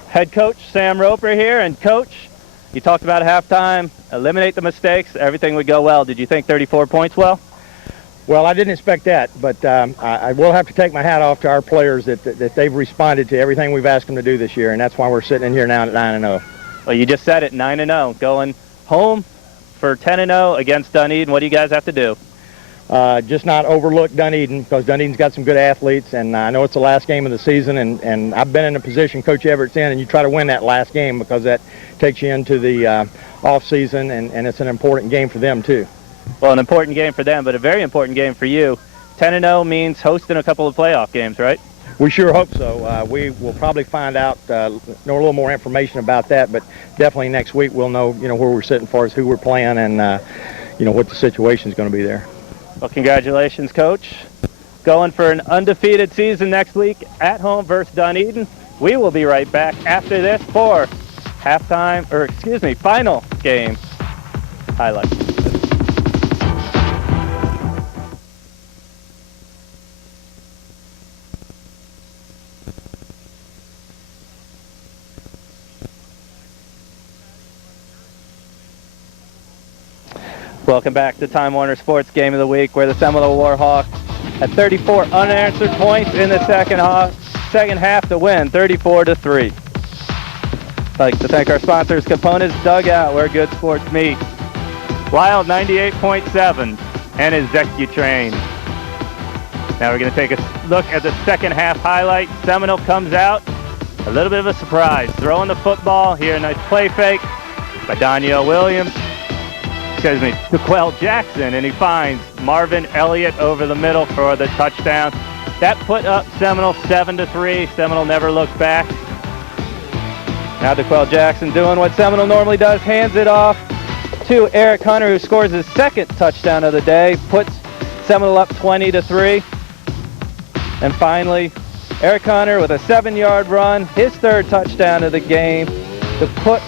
Head coach Sam Roper here, and coach, you talked about halftime, eliminate the mistakes, everything would go well. Did you think 34 points well? Well, I didn't expect that, but I will have to take my hat off to our players that they've responded to everything we've asked them to do this year, and that's why we're sitting in here now at 9-0. Well, you just said it, 9-0, going home for 10-0 against Dunedin. What do you guys have to do? Just not overlook Dunedin, because Dunedin's got some good athletes, and I know it's the last game of the season, and I've been in a position Coach Everett's in, and you try to win that last game because that takes you into the off season, and it's an important game for them too. Well, an important game for them, but a very important game for you. 10-0 means hosting a couple of playoff games, right? We sure hope so. We will probably find out, know a little more information about that, but definitely next week we'll know, where we're sitting for us, who we're playing, and what the situation is going to be there. Well, congratulations, Coach. Going for an undefeated season next week at home versus Dunedin. We will be right back after this for final game highlights. Welcome back to Time Warner Sports Game of the Week, where the Seminole Warhawks had 34 unanswered points in the second half to win 34-3. I'd like to thank our sponsors, Components Dugout, where good sports meet, Wild 98.7, and Executrain. Now we're going to take a look at the second half highlight. Seminole comes out, a little bit of a surprise, throwing the football here, a nice play fake by Danielle Williams. DeQuell Jackson, and he finds Marvin Elliott over the middle for the touchdown. That put up Seminole 7-3. Seminole never looked back. Now DeQuell Jackson doing what Seminole normally does, hands it off to Eric Hunter, who scores his second touchdown of the day, puts Seminole up 20-3. And finally, Eric Hunter with a 7-yard run, his third touchdown of the game to put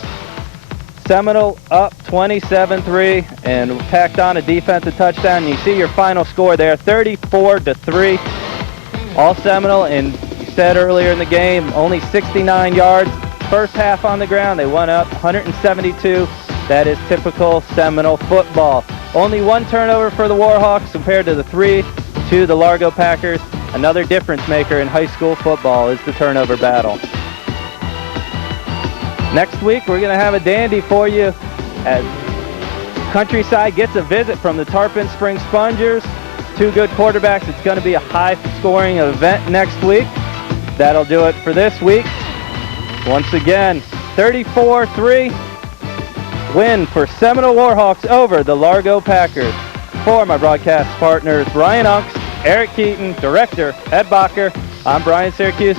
Seminole up 27-3 and packed on a defensive touchdown. And you see your final score there, 34-3. All Seminole, and you said earlier in the game, only 69 yards. First half on the ground, they went up 172. That is typical Seminole football. Only 1 turnover for the Warhawks compared to the 3 to the Largo Packers. Another difference maker in high school football is the turnover battle. Next week, we're going to have a dandy for you as Countryside gets a visit from the Tarpon Spring Spongers. 2 good quarterbacks. It's going to be a high-scoring event next week. That'll do it for this week. Once again, 34-3 win for Seminole Warhawks over the Largo Packers. For my broadcast partners, Ryan Unks, Eric Keaton, Director Ed Bacher, I'm Brian Syracuse.